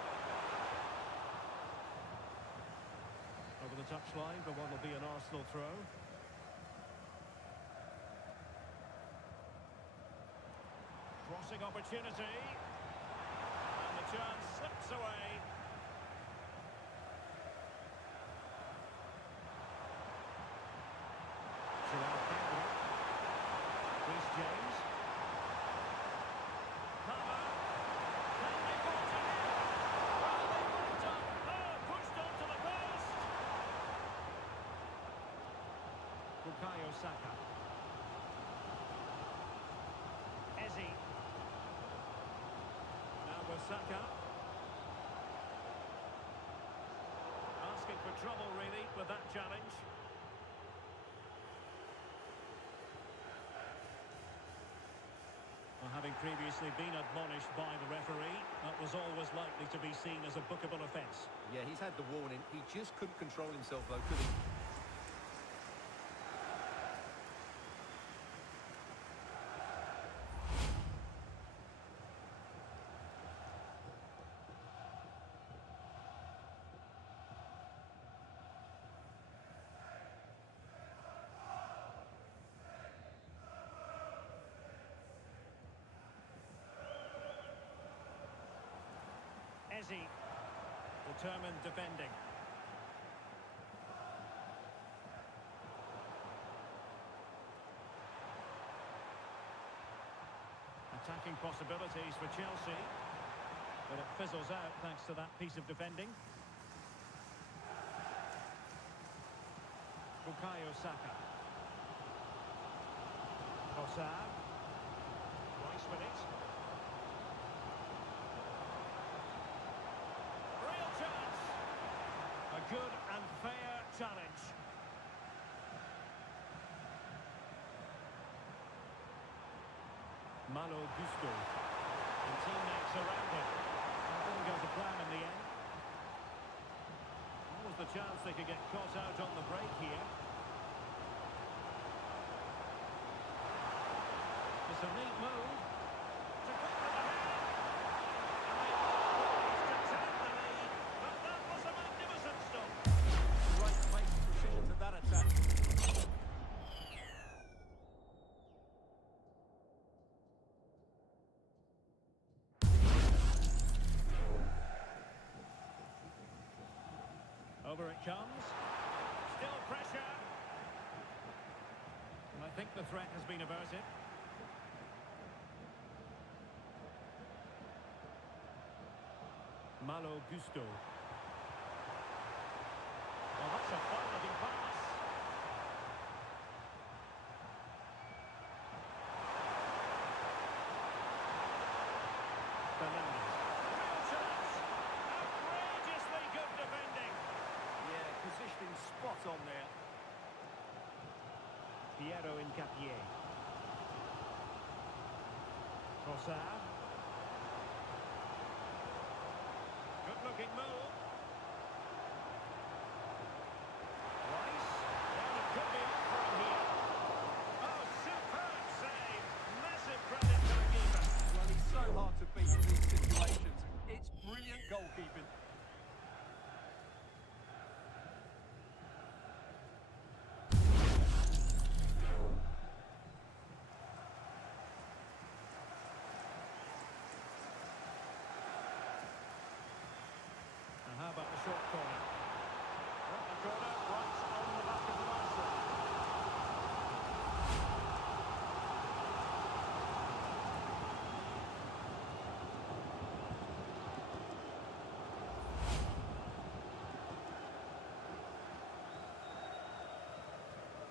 the touchline for what will be an Arsenal throw. Crossing opportunity. And the chance slips away. Reece James. Hammer. Can they go to him? Well, they moved up. Oh, pushed onto the post. Bukayo Saka. Eze. Now with Saka. Asking for trouble, really, with that challenge. Well, having previously been admonished by the referee, that was always likely to be seen as a bookable offence. Yeah, he's had the warning. He just couldn't control himself, though, could he? Eze, determined defending. Attacking possibilities for Chelsea, but it fizzles out thanks to that piece of defending. Bukayo Saka. Trossard. Rice with it. Real chance. A good and fair challenge. Malo Gusto. And teammates around him. That didn't go to plan in the end. What was the chance they could get caught out on the break here? It's a neat move. To quick with the hand. And they managed to take the lead. But that was a magnificent stop. Great pace and precision to that attack. Over it comes. Still pressure. And I think the threat has been averted. Malo Gusto. Well, that's a fine-looking pass. Fernandes. Real chance. Outrageously good defending. Yeah, positioning spot on there. Piero Incapié. Trossard. Good-looking move. Rice. Well, it could be on from here. Oh, superb save. Massive credit to the keeper. Well, he's so hard to beat in these situations. It's brilliant goalkeeping. And how about the short corner? Well, the corner right on the back of the Arsenal.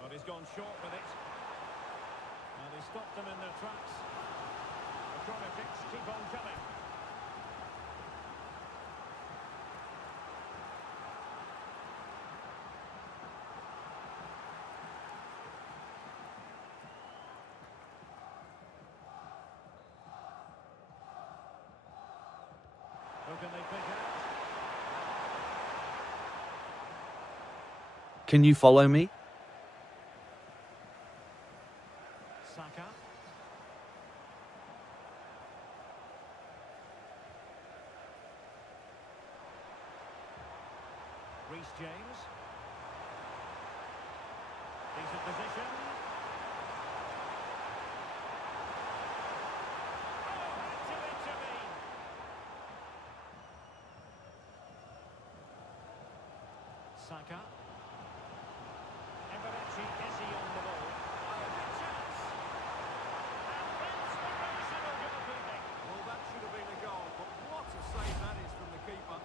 But he's gone short with it. And he stopped them in their tracks. The corner kicks keep on coming. Who can they pick out? Can you follow me? Saka. Reece James. Decent position. Oh, had to intervene. Saka. Eberechi, is he on the ball? Oh, good chance. And inspirational goalkeeping. Well, that should have been a goal, but what a save that is from the keeper.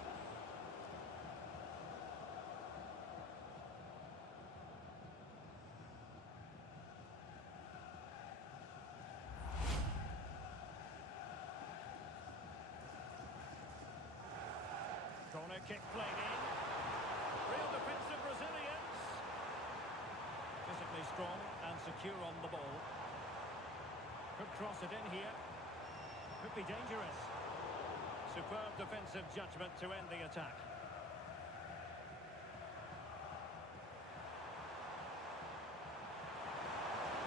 Corner kick played in. Real defensive resilience. Physically strong and secure on the ball. Could cross it in here. Could be dangerous. Superb defensive judgment to end the attack.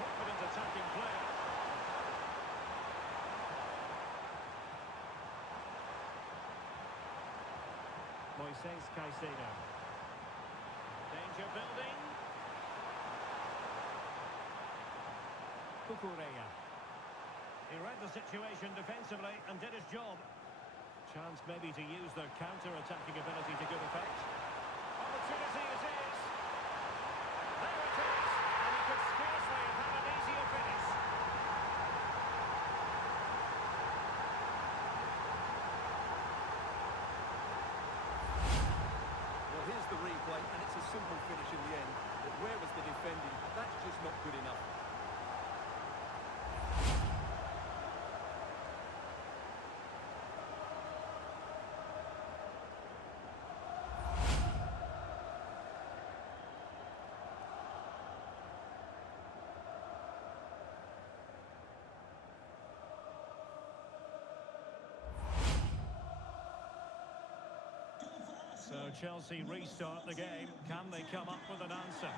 Confident attacking player. Moises Caicedo. Danger building. Cucurella. He read the situation defensively and did his job. Chance maybe to use their counter-attacking ability to good effect. Opportunity it is. There it is. And he could scarcely have had an easier finish. Well, here's the replay, and it's a simple finish in the end. But where was the defending? That's just not good enough. So Chelsea restart the game. Can they come up with an answer?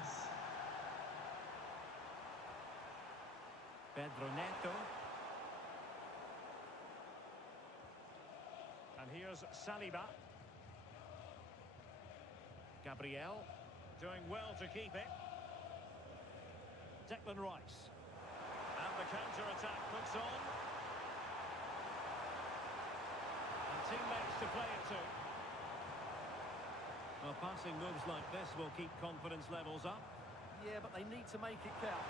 Pedro Neto. And here's Saliba. Gabriel doing well to keep it. Declan Rice. And the counter-attack puts on. And teammates to play it to. Well, passing moves like this will keep confidence levels up. Yeah, but they need to make it count.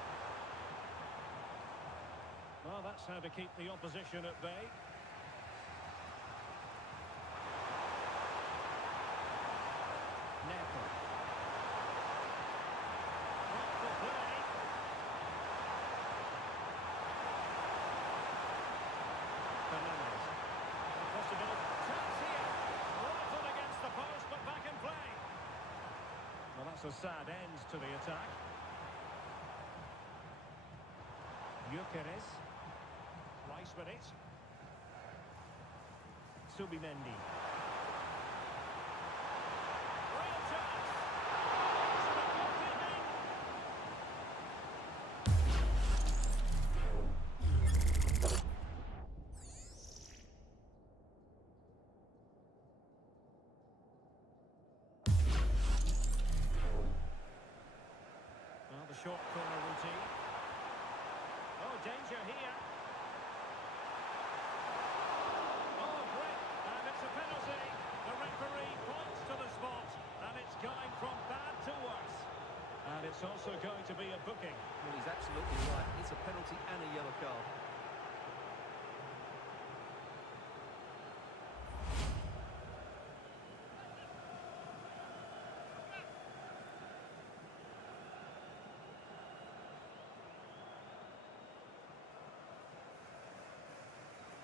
Well, that's how to keep the opposition at bay. Neto. Thoughtful play. Fernandes. A possibility. Chance here. Rifled against the post, but back in play. Well, that's a sad end to the attack. Gyökeres. Rice with it. Subimendi. Real chance. Excellent goalkeeping. Well, the short corner routine. Oh, danger here. Oh, great. And it's a penalty. The referee points to the spot. And it's going from bad to worse. And it's also going to be a booking. Well, he's absolutely right. It's a penalty and a yellow card.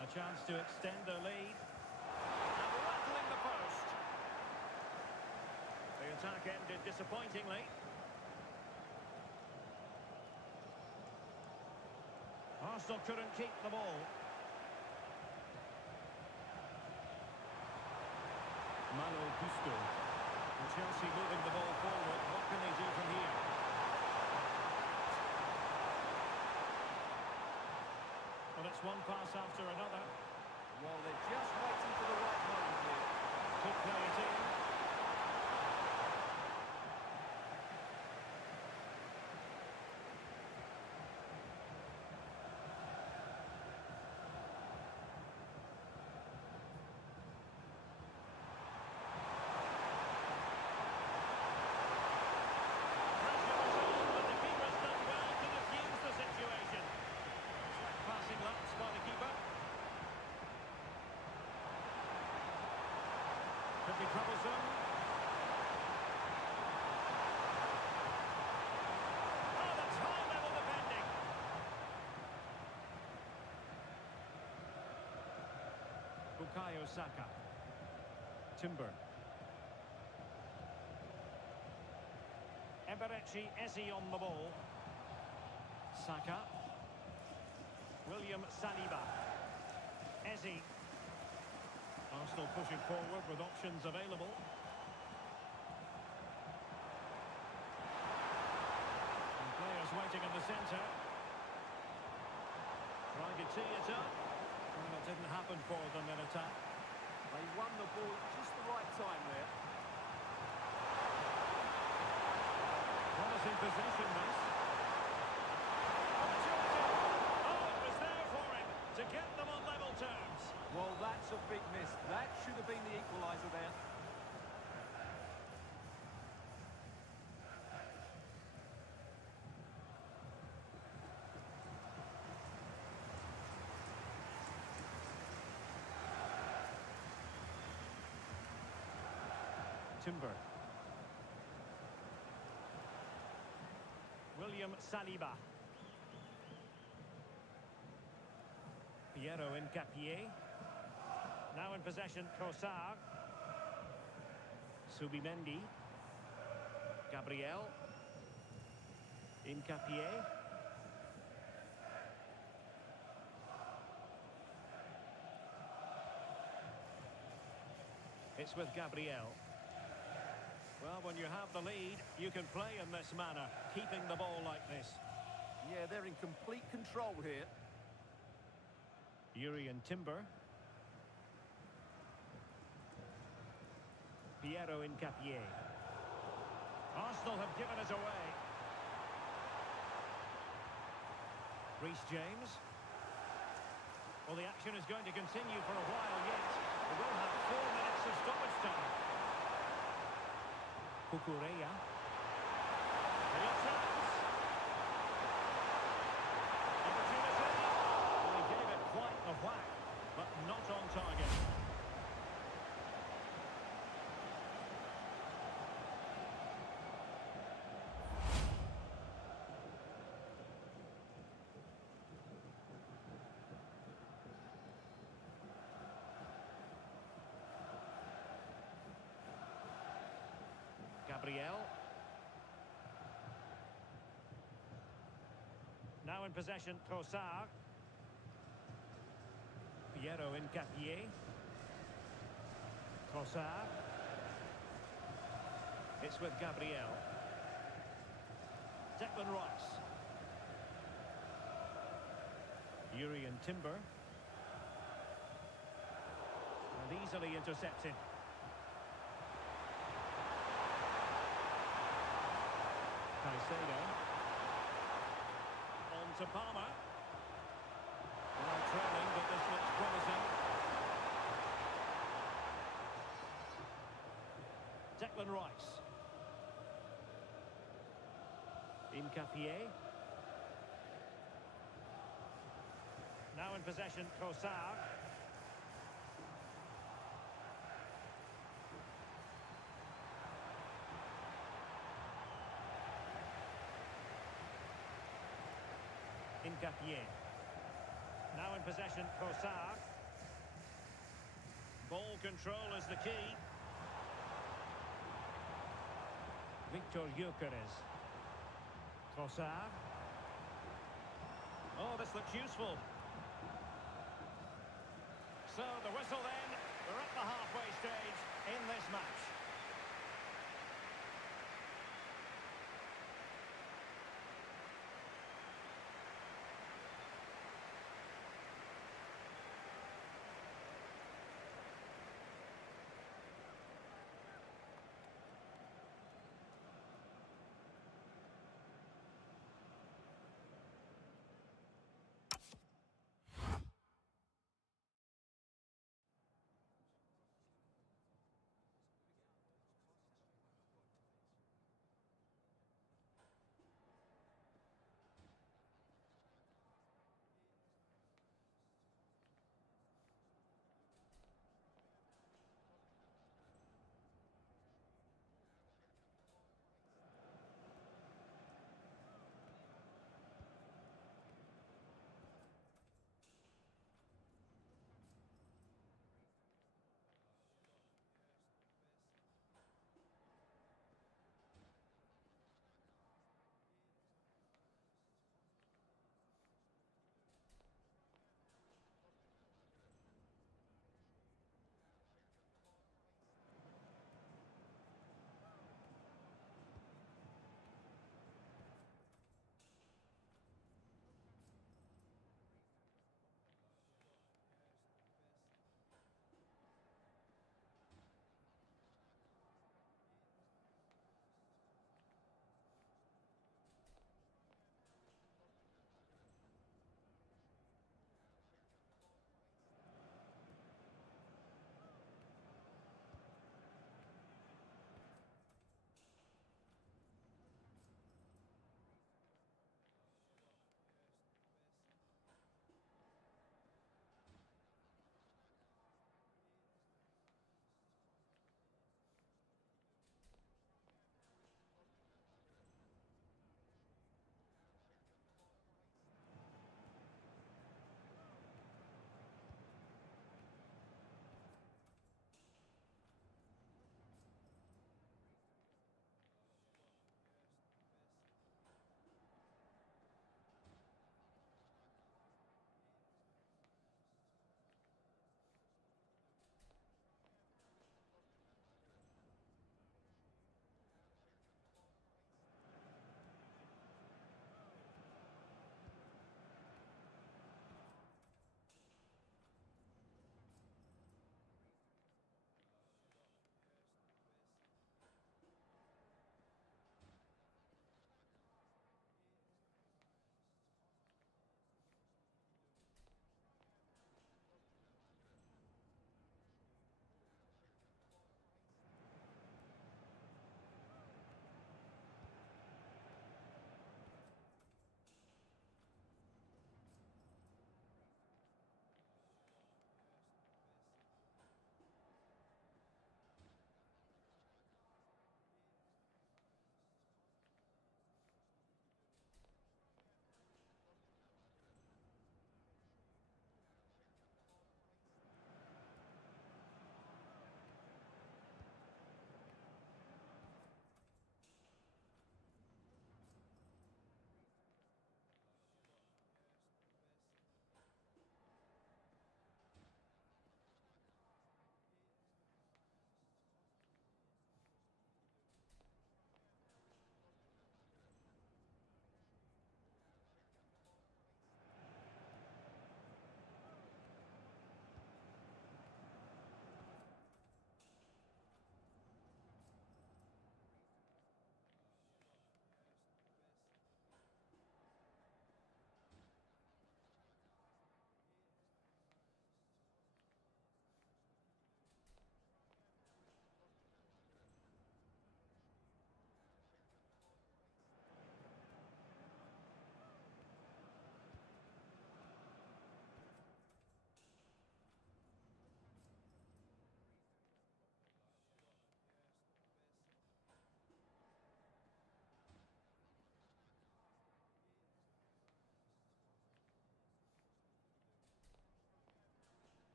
A chance to extend their lead. And rattling the post. The attack ended disappointingly. Arsenal couldn't keep the ball. Malo Gusto. And Chelsea moving the ball forward. What can they do from here? Well, it's one pass after another. Well, they're just waiting for the right moment here. Could play it in. Bukayo Saka. Timber. Eberechi Eze on the ball. Saka. William Saliba. Eze. Arsenal pushing forward with options available. And players waiting in the centre. Trying to tee it up. Well, it didn't happen for them in attack. They won the ball just the right time there. Promising possession, this. Opportunity. Oh, it was there for him to get them on level terms. Well, that's a big miss. That should have been the equaliser there. Timber. William Saliba. Piero Incapié. Now in possession, Trossard. Subimendi. Gabriel. Incapié. It's with Gabriel. Well, when you have the lead, you can play in this manner, keeping the ball like this. Yeah, they're in complete control here. Urian Timber. Piero Incapié. Arsenal have given it away. Reece James. Well, the action is going to continue for a while yet. We will have 4 minutes of stoppage time. Kukureya. Real chance. Opportunity. Well, he gave it quite a whack, but not on target. Gabriel. Now in possession, Trossard. Piero Incapié. Trossard. It's with Gabriel. Declan Rice. Urian Timber. And easily intercepted. Caicedo. On to Palmer. Well, trailing, but this looks promising. Declan Rice. Incapié. Now in possession, Trossard. Incapié. Now in possession, Trossard. Ball control is the key. Victor Gyökeres. Trossard. Oh, this looks useful. So the whistle then. We're at the halfway stage in this match.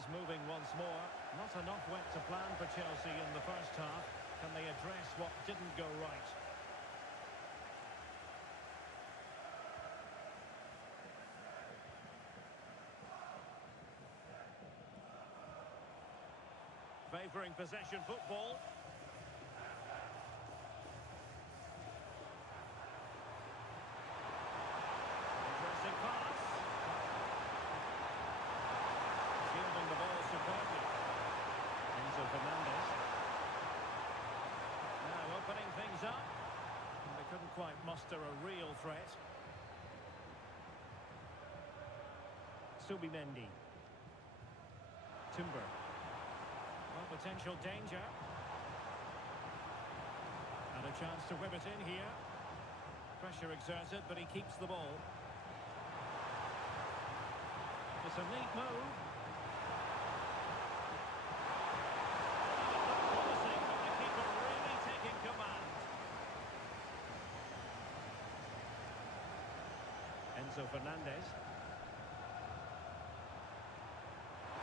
is moving once more. Not enough went to plan for Chelsea in the first half. Can they address what didn't go right? Favouring possession football. Interesting pass. Shielding the ball superbly. Enzo Fernandez. Now opening things up. And they couldn't quite muster a real threat. Subimendi. Timber. Well, potential danger. And a chance to whip it in here. Pressure exerted, but he keeps the ball. It's a neat move. Not promising, but the keeper really taking command. Enzo Fernandez.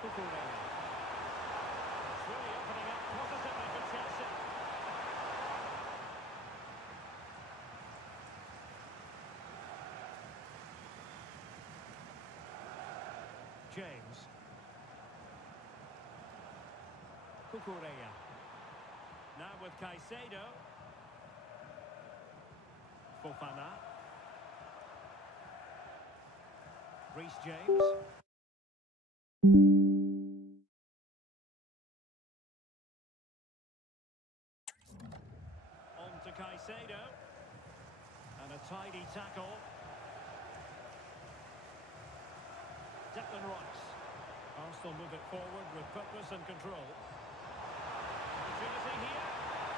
Cucurella. Really opening up positively for Chelsea. James. Cucurella. Now with Caicedo. Fofana. Reece James. On to Caicedo. And a tidy tackle. Declan Rice. Arsenal move it forward with purpose and control. Opportunity here.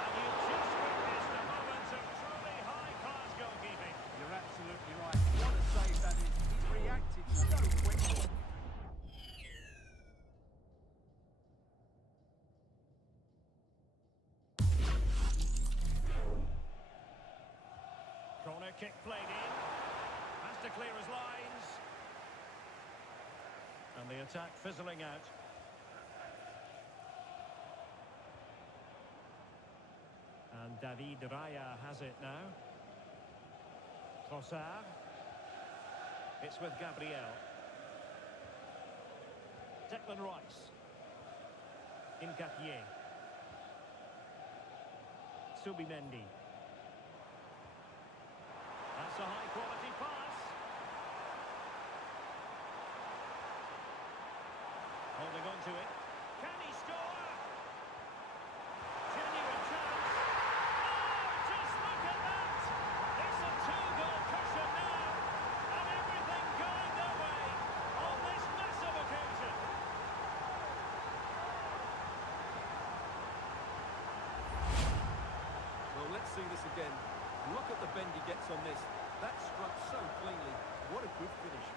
And you just witnessed a moment of truly high-class goalkeeping. You're absolutely right. What a save that is. He's reacted so quickly. Corner kick played in. Has to clear his lines. And the attack fizzling out. And David Raya has it now. Trossard. It's with Gabriel. Declan Rice. Incapié. Subimendi. That's a high-quality pass. Holding on to it. Can he score? Genuine chance. Oh, just look at that! It's a two-goal cushion now. And everything going their way on this massive occasion. Well, let's see this again. Look at the bend he gets on this. That struck so cleanly. What a good finish.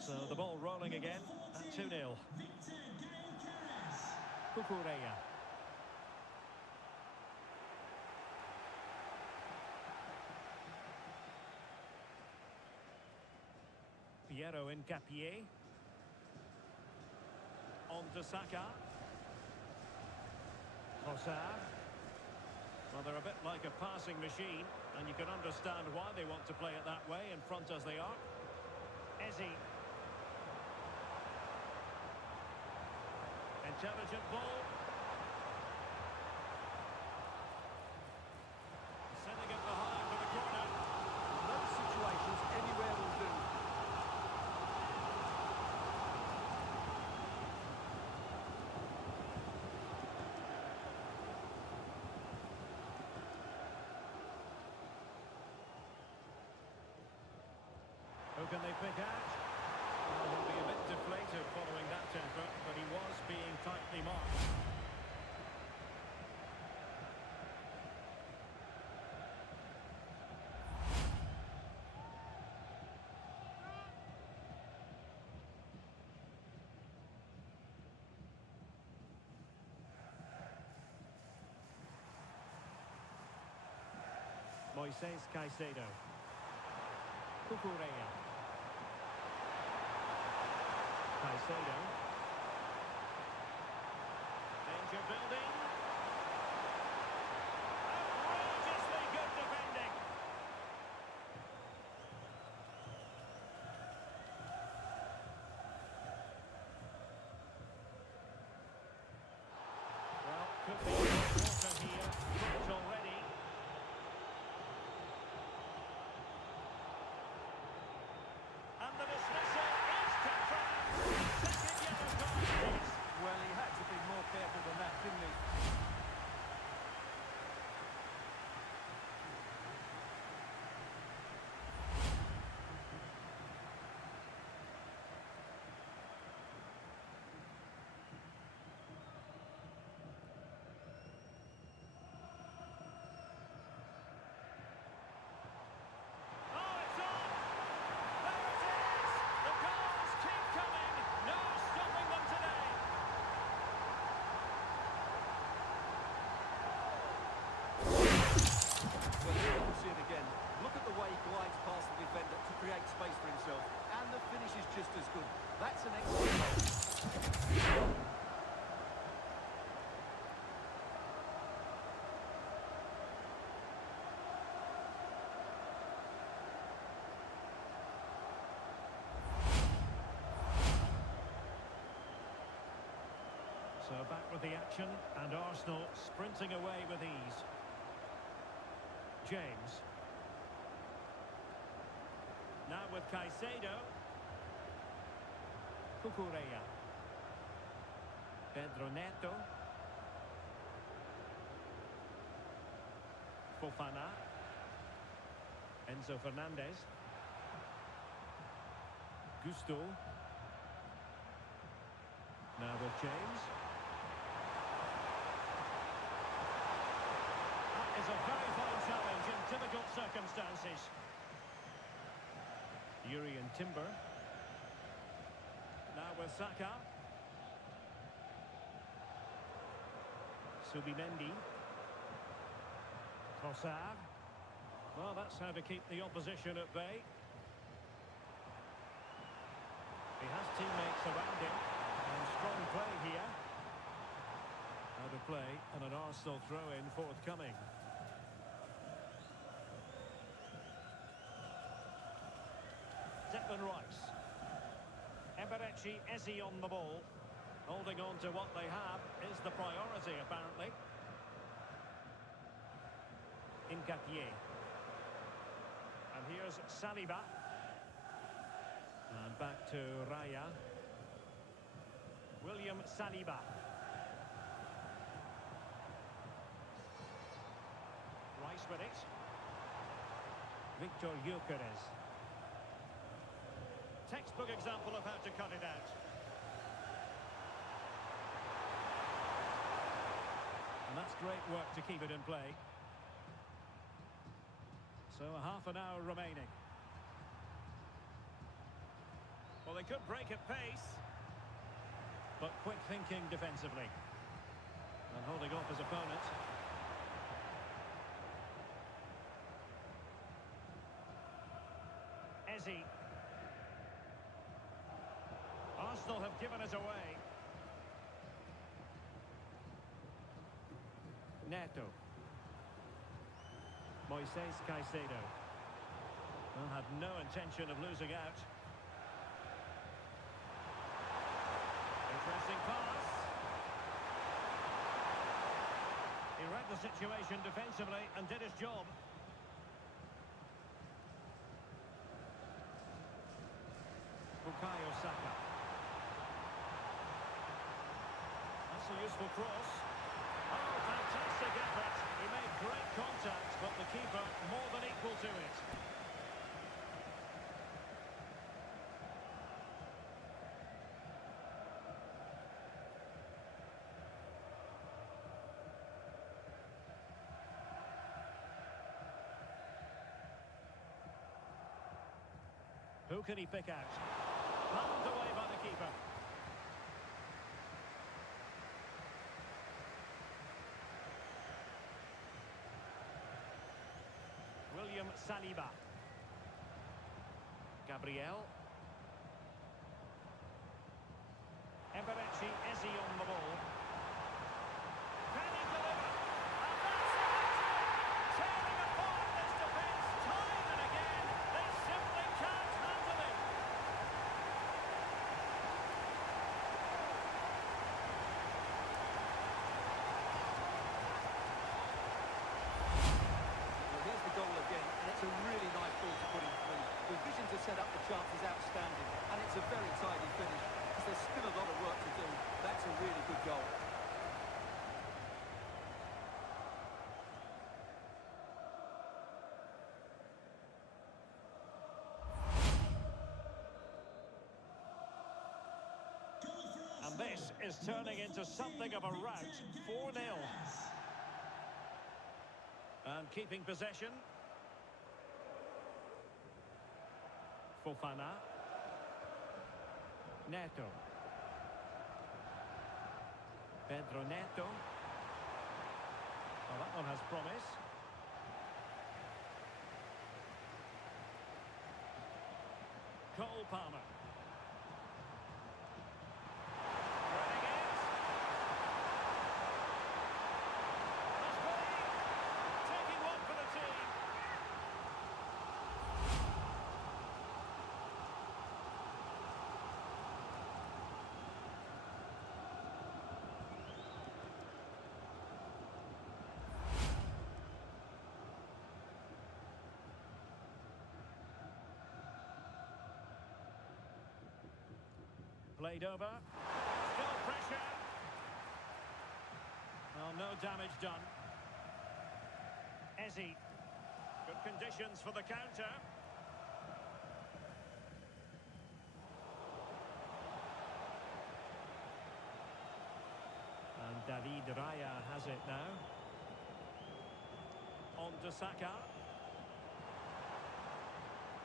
So the ball rolling again at 2-0. Cucurella. Piero Incapié. On to Saka. Trossard. Well, they're a bit like a passing machine, and you can understand why they want to play it that way, in front as they are. Eze. Intelligent ball. Sending it behind for the corner. Those situations anywhere will do. Who can they pick out? Well, he'll be a bit deflated following that effort, but he was being tightly marked. Moises Caicedo. Cucurella. Caicedo. Danger building. Outrageously good defending. Well, could be a quarter here. Cooked already. And the dismissal is confirmed. Second yellow card it is. Well, he had to be more careful than that, didn't he? Oh, it's on! There it is! The goals keep coming. No stopping them today. Well, here you can see it again. Look at the way he glides past the defender to create space for himself. And the finish is just as good. That's an excellent goal. So back with the action, and Arsenal sprinting away with ease. James. Now with Caicedo. Cucurella. Pedro Neto. Fofana. Enzo Fernandez. Gusto. Now with James. That is a very fine challenge in difficult circumstances. Yuri and Timber. Now with Saka. Subimendi. Trossard. Well, that's how to keep the opposition at bay. He has teammates around him. And strong play here. Out of play and an Arsenal throw-in forthcoming. Declan Rice. Eberechi Eze on the ball. Holding on to what they have is the priority, apparently. Nketiah. And here's Saliba. And back to Raya. William Saliba. Rice with it. Victor Gyökeres. Textbook example of how to cut it out. And that's great work to keep it in play. So a half an hour remaining. Well, they could break at pace. But quick thinking defensively. And holding off his opponent. Eze. Arsenal have given it away. Neto. Moises Caicedo. Well, had no intention of losing out. Interesting pass. He read the situation defensively and did his job. Bukayo Saka. That's a useful cross. Oh, fantastic effort. He made great contact, but the keeper more than equal to it. Who can he pick out? Palmed away by the keeper. Saliba. Gabriel. Eberechi Eze on the ball. Can he deliver? And that's it! Tearing apart this defence time and again. They simply can't handle it. Well, here's the goal again, and it's a really nice ball to put in through. The vision to set up the chance is outstanding, and it's a very tidy finish. Because there's still a lot of work to do. That's a really good goal. And this is turning into something of a rout. 4-0. And keeping possession. Fofana. Neto. Pedro Neto. Well, that one has promise. Cole Palmer. Running it. Dboy taking one for the team. Played over. Still pressure. Well, no damage done. Eze. Good conditions for the counter. And David Raya has it now. On to Saka.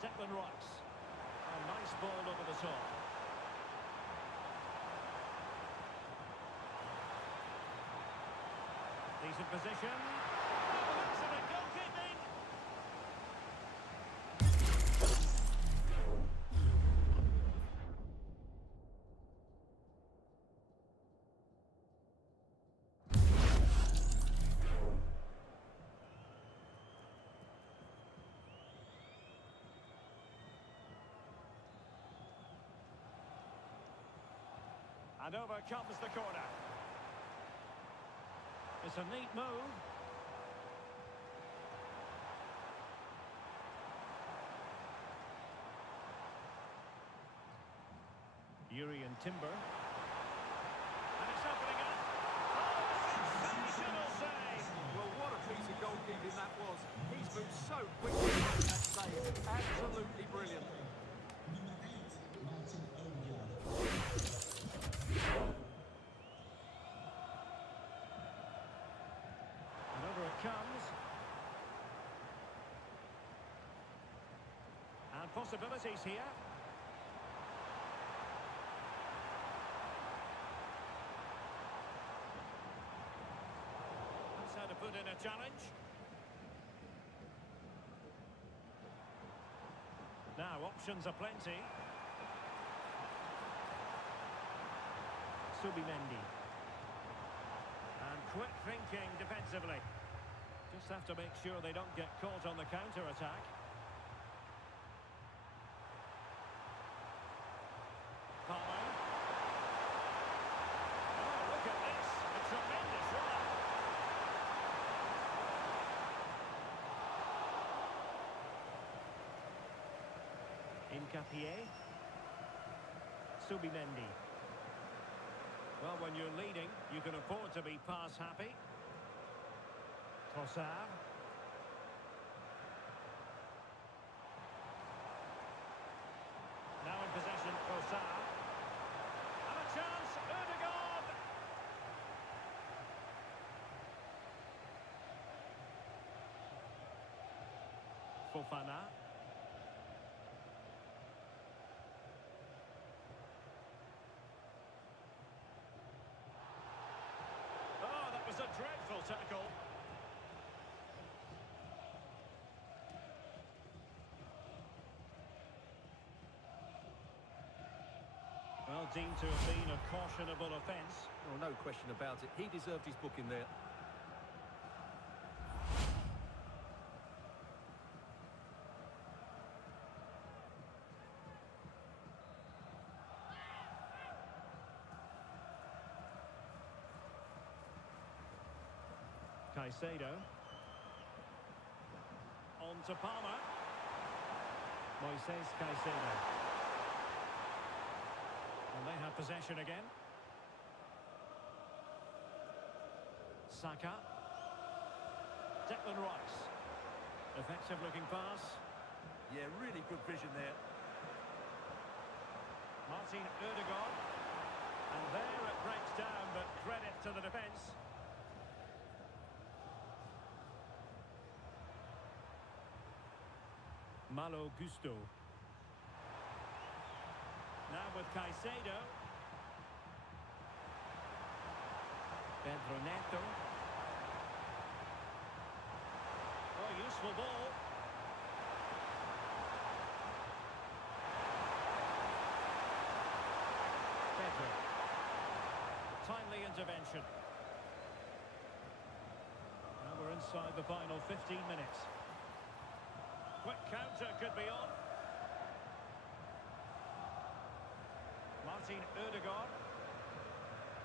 Declan Rice. A nice ball over the top. Decent position. Oh, excellent goalkeeping. And over comes the corner. It's a neat move. Urian Timber. And it's opening up. Oh, sensational save. Well, what a piece of goalkeeping that was. He's moved so quickly to make that save. Absolutely brilliant. And over it comes. And possibilities here. That's how to put in a challenge. Now, options are plenty. Subimendi. And quick thinking defensively. Just have to make sure they don't get caught on the counter-attack. Palmer. Oh, look at this. A tremendous run. Incapié. Subimendi. Well, when you're leading, you can afford to be pass happy. Trossard. Now in possession, Trossard. And a chance, Ødegaard. Fofana. Oh, that was a dreadful tackle. Well, deemed to have been a cautionable offence. Oh, no question about it. He deserved his booking there. Caicedo. On to Palmer. Moises Caicedo. And they have possession again. Saka. Declan Rice. Effective looking pass. Yeah, really good vision there. Martin Ødegaard. And there it breaks down, but credit to the defence. Malo Gusto. Now with Caicedo. Pedro Neto. Oh, useful ball. Pedro. Timely intervention. Now we're inside the final 15 minutes. Quick counter could be on. Martin Ødegaard.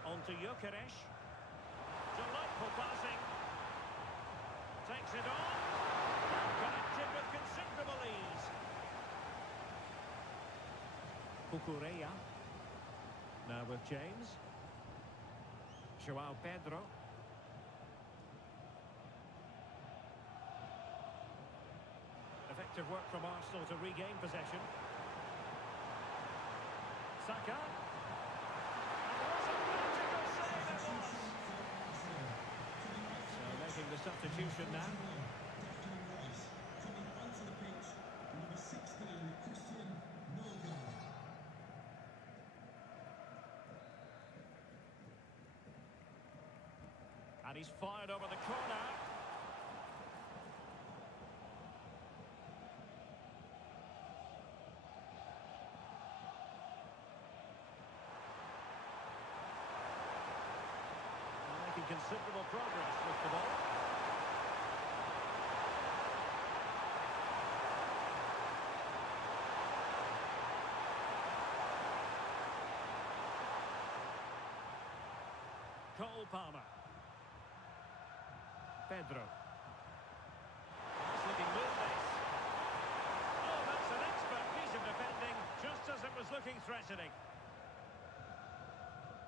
On to Gyökeres. Delightful passing. Takes it on. Connected with considerable ease. Cucurella. Now with James. João Pedro. Effective work from Arsenal to regain possession. Saka. And what a magical save it was! So making the substitution now. Coming onto the pitch, number 16, Christian Norgard. And he's fired over the corner. Making considerable progress with the ball. Cole Palmer. Pedro. Nice looking move this. Oh, that's an expert piece of defending, just as it was looking threatening.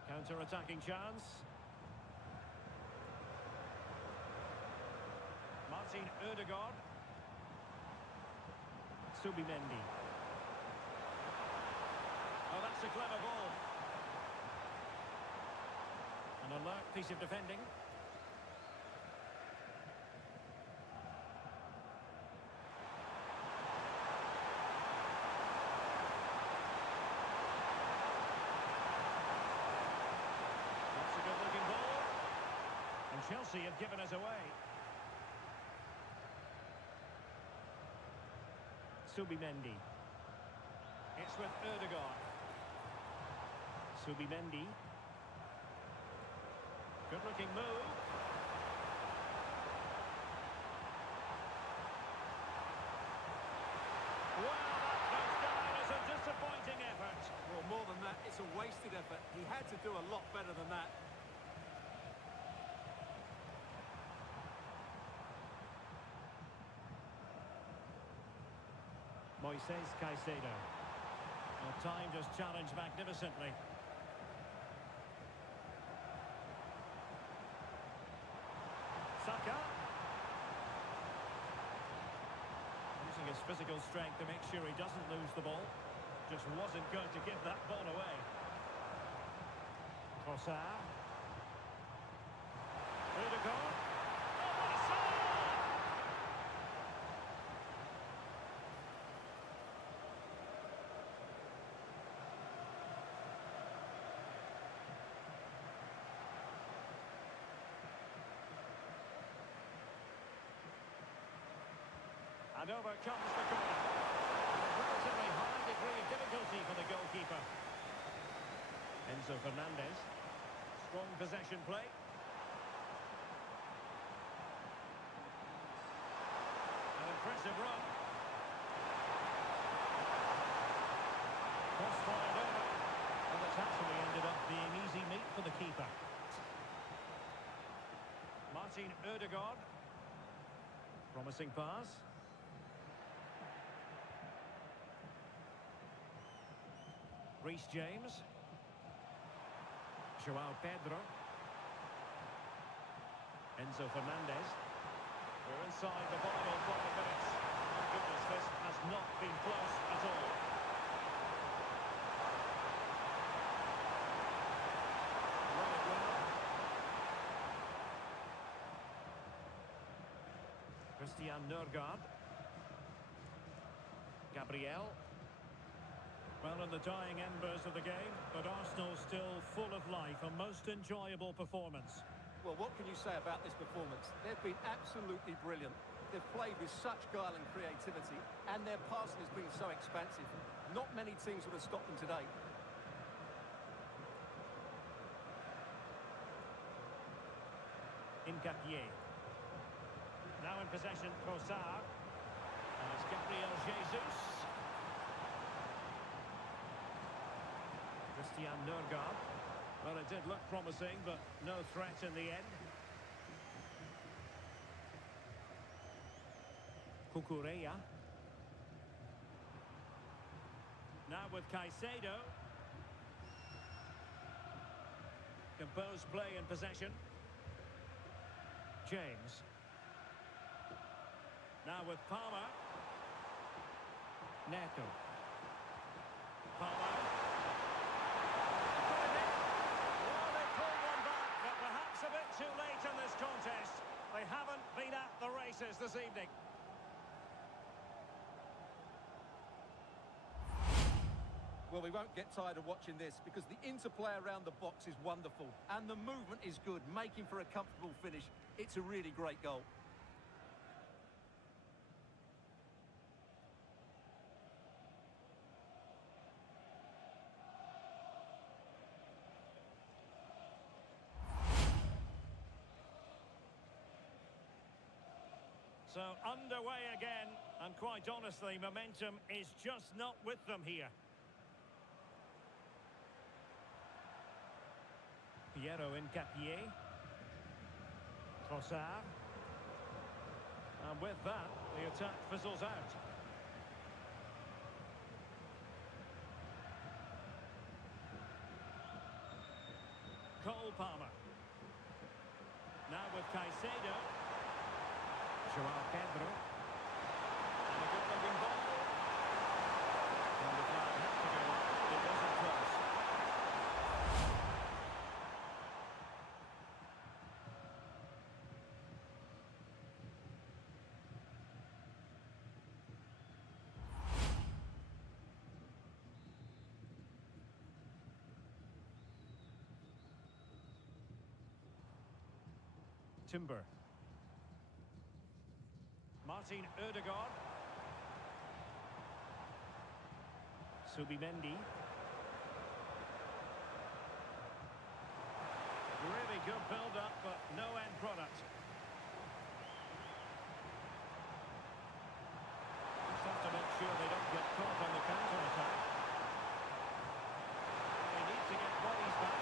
Counter-attacking chance. Martin Ødegaard. Subimendi. Oh, that's a clever ball. An alert piece of defending. That's a good-looking ball. And Chelsea have given us away. Subimendi. It's with Ødegaard. Subimendi. Good-looking move. Well, that goes down as a disappointing effort. Well, more than that, it's a wasted effort. He had to do a lot better than that. Moises Caicedo. Well, timed his challenge magnificently. Saka. Using his physical strength to make sure he doesn't lose the ball. Just wasn't going to give that ball away. Trossard. Ødegaard. Oh, what a save! And over comes the corner. A relatively high degree of difficulty for the goalkeeper. Enzo Fernandez. Strong possession play. An impressive run. Cross-fired over. And it's actually ended up being easy meat for the keeper. Martin Ødegaard. Promising pass. Reece James. João Pedro. Enzo Fernandez. We're inside the final 5 minutes. My goodness, this has not been close at all. Run it well. Christian Nørgaard. Gabriel. Well, in the dying embers of the game, but Arsenal still full of life. A most enjoyable performance. Well, what can you say about this performance? They've been absolutely brilliant. They've played with such guile and creativity, and their passing has been so expansive. Not many teams would have stopped them today. Nketiah. Now in possession, Trossard. And it's Gabriel Jesus. Christian Nørgaard. Well, it did look promising, but no threat in the end. Cucurella. Now with Caicedo. Composed play in possession. James. Now with Palmer. Neto. Palmer. A bit too late in this contest. They haven't been at the races this evening. Well, we won't get tired of watching this because the interplay around the box is wonderful and the movement is good, making for a comfortable finish. It's a really great goal. So underway again, and quite honestly, momentum is just not with them here. Piero Nketiah. Trossard. And with that, the attack fizzles out. Cole Palmer. Now with Caicedo. João Pedro. And a good-looking ball. And the flag had to go up. It wasn't close. Timber. Martin Ødegaard. Subimendi. Really good build-up, but no end product. Just have to make sure they don't get caught on the counter-attack. They need to get bodies back.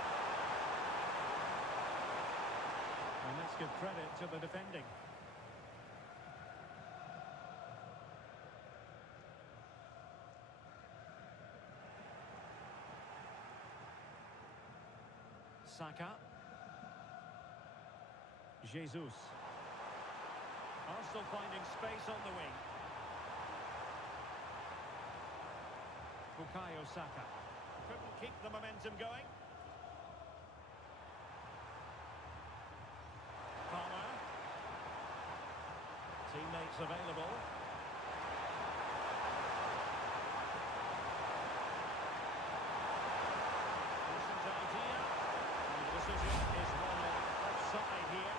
And let's give credit to the defending. Saka. Jesus. Arsenal finding space on the wing. Bukayo Saka. Couldn't keep the momentum going. Palmer. Teammates available. Decent idea. And the decision is one of offside here.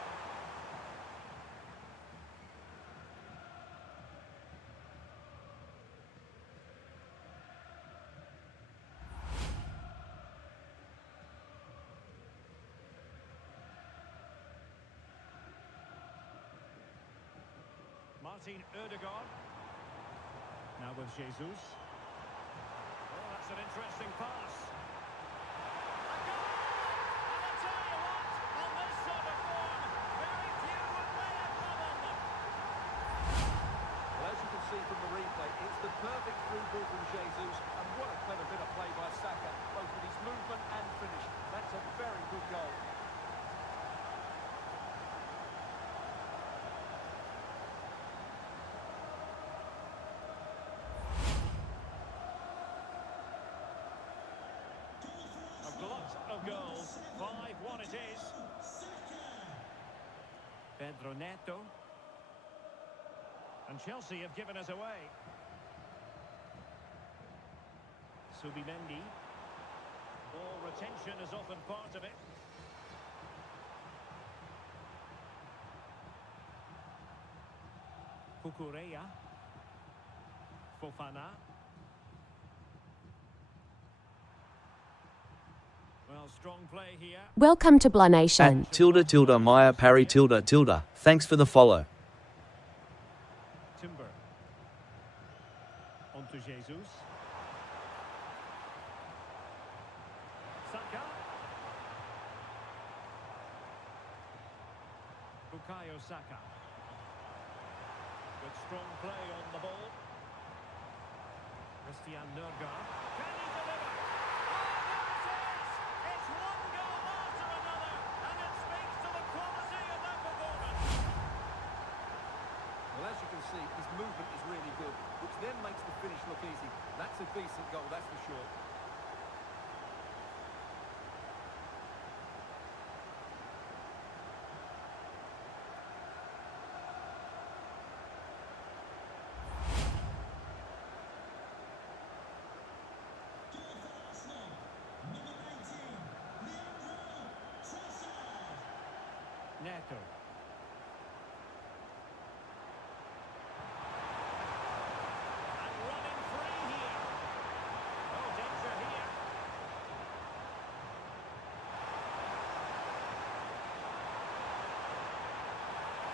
Martin Ødegaard. Now with Jesus. Oh, that's an interesting pass. A goal! And I tell you what, on this sort of form, very few would lay a glove on them. Well, as you can see from the replay, it's the perfect through ball from Jesus, and what a clever bit of play by Saka, both with his movement and finish. That's a very good goal. A glut of goals. 5-1 it is. Pedro Neto. And Chelsea have given us away. Subimendi. Ball retention is often part of it. Cucurella. Fofana. Well, strong play here. Welcome to Blah Nation. At tilde Maya Parry tilde. Thanks for the follow. Timber. On to Jesus. Saka. Bukayo Saka. With strong play on the ball. Christian Nørgaard. Can he deliver? Oh, there it is! It's one goal after another, and it speaks to the quality of that performance. Well, as you can see, his movement is really good, which then makes the finish look easy. That's a decent goal, that's for sure. Neto. And running free here. Oh, danger here.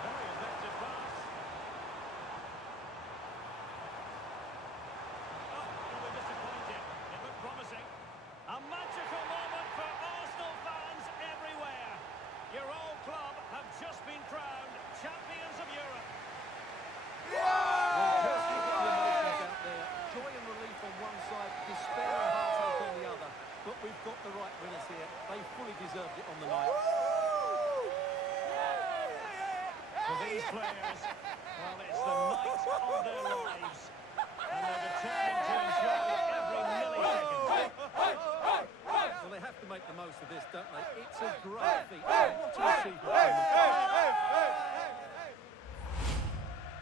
Very effective pass. Oh, they were disappointed. It looked promising. A magical moment for Arsenal fans everywhere. Your old club have just been crowned champions of Europe. Well, just look at the emotions out there. Joy and relief on one side, despair and heartache on the other. But we've got the right winners here. They fully deserved it on the night. For these players, well, it's the night of their lives. And they're determined to enjoy every millisecond. Well, they have to make the most of this, don't they? It's a great feat. What an achievement.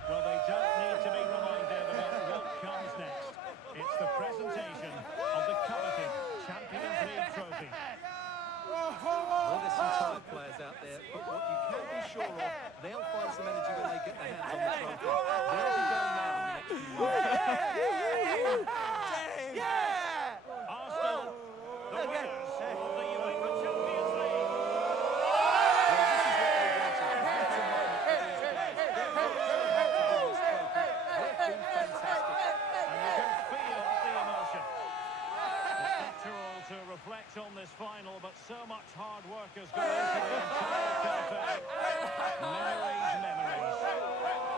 Well, they don't need to be reminded about what comes next. It's the presentation of the coveted Champions League trophy. Well, there's some tired players out there, but what you can be sure of, they'll find some energy when they get their hands on the trophy. They'll be going mad in the next few months. Arsenal, the winners of the UEFA Champions League. To reflect on this final, but so much hard work has gone into the entire campaign. Memories.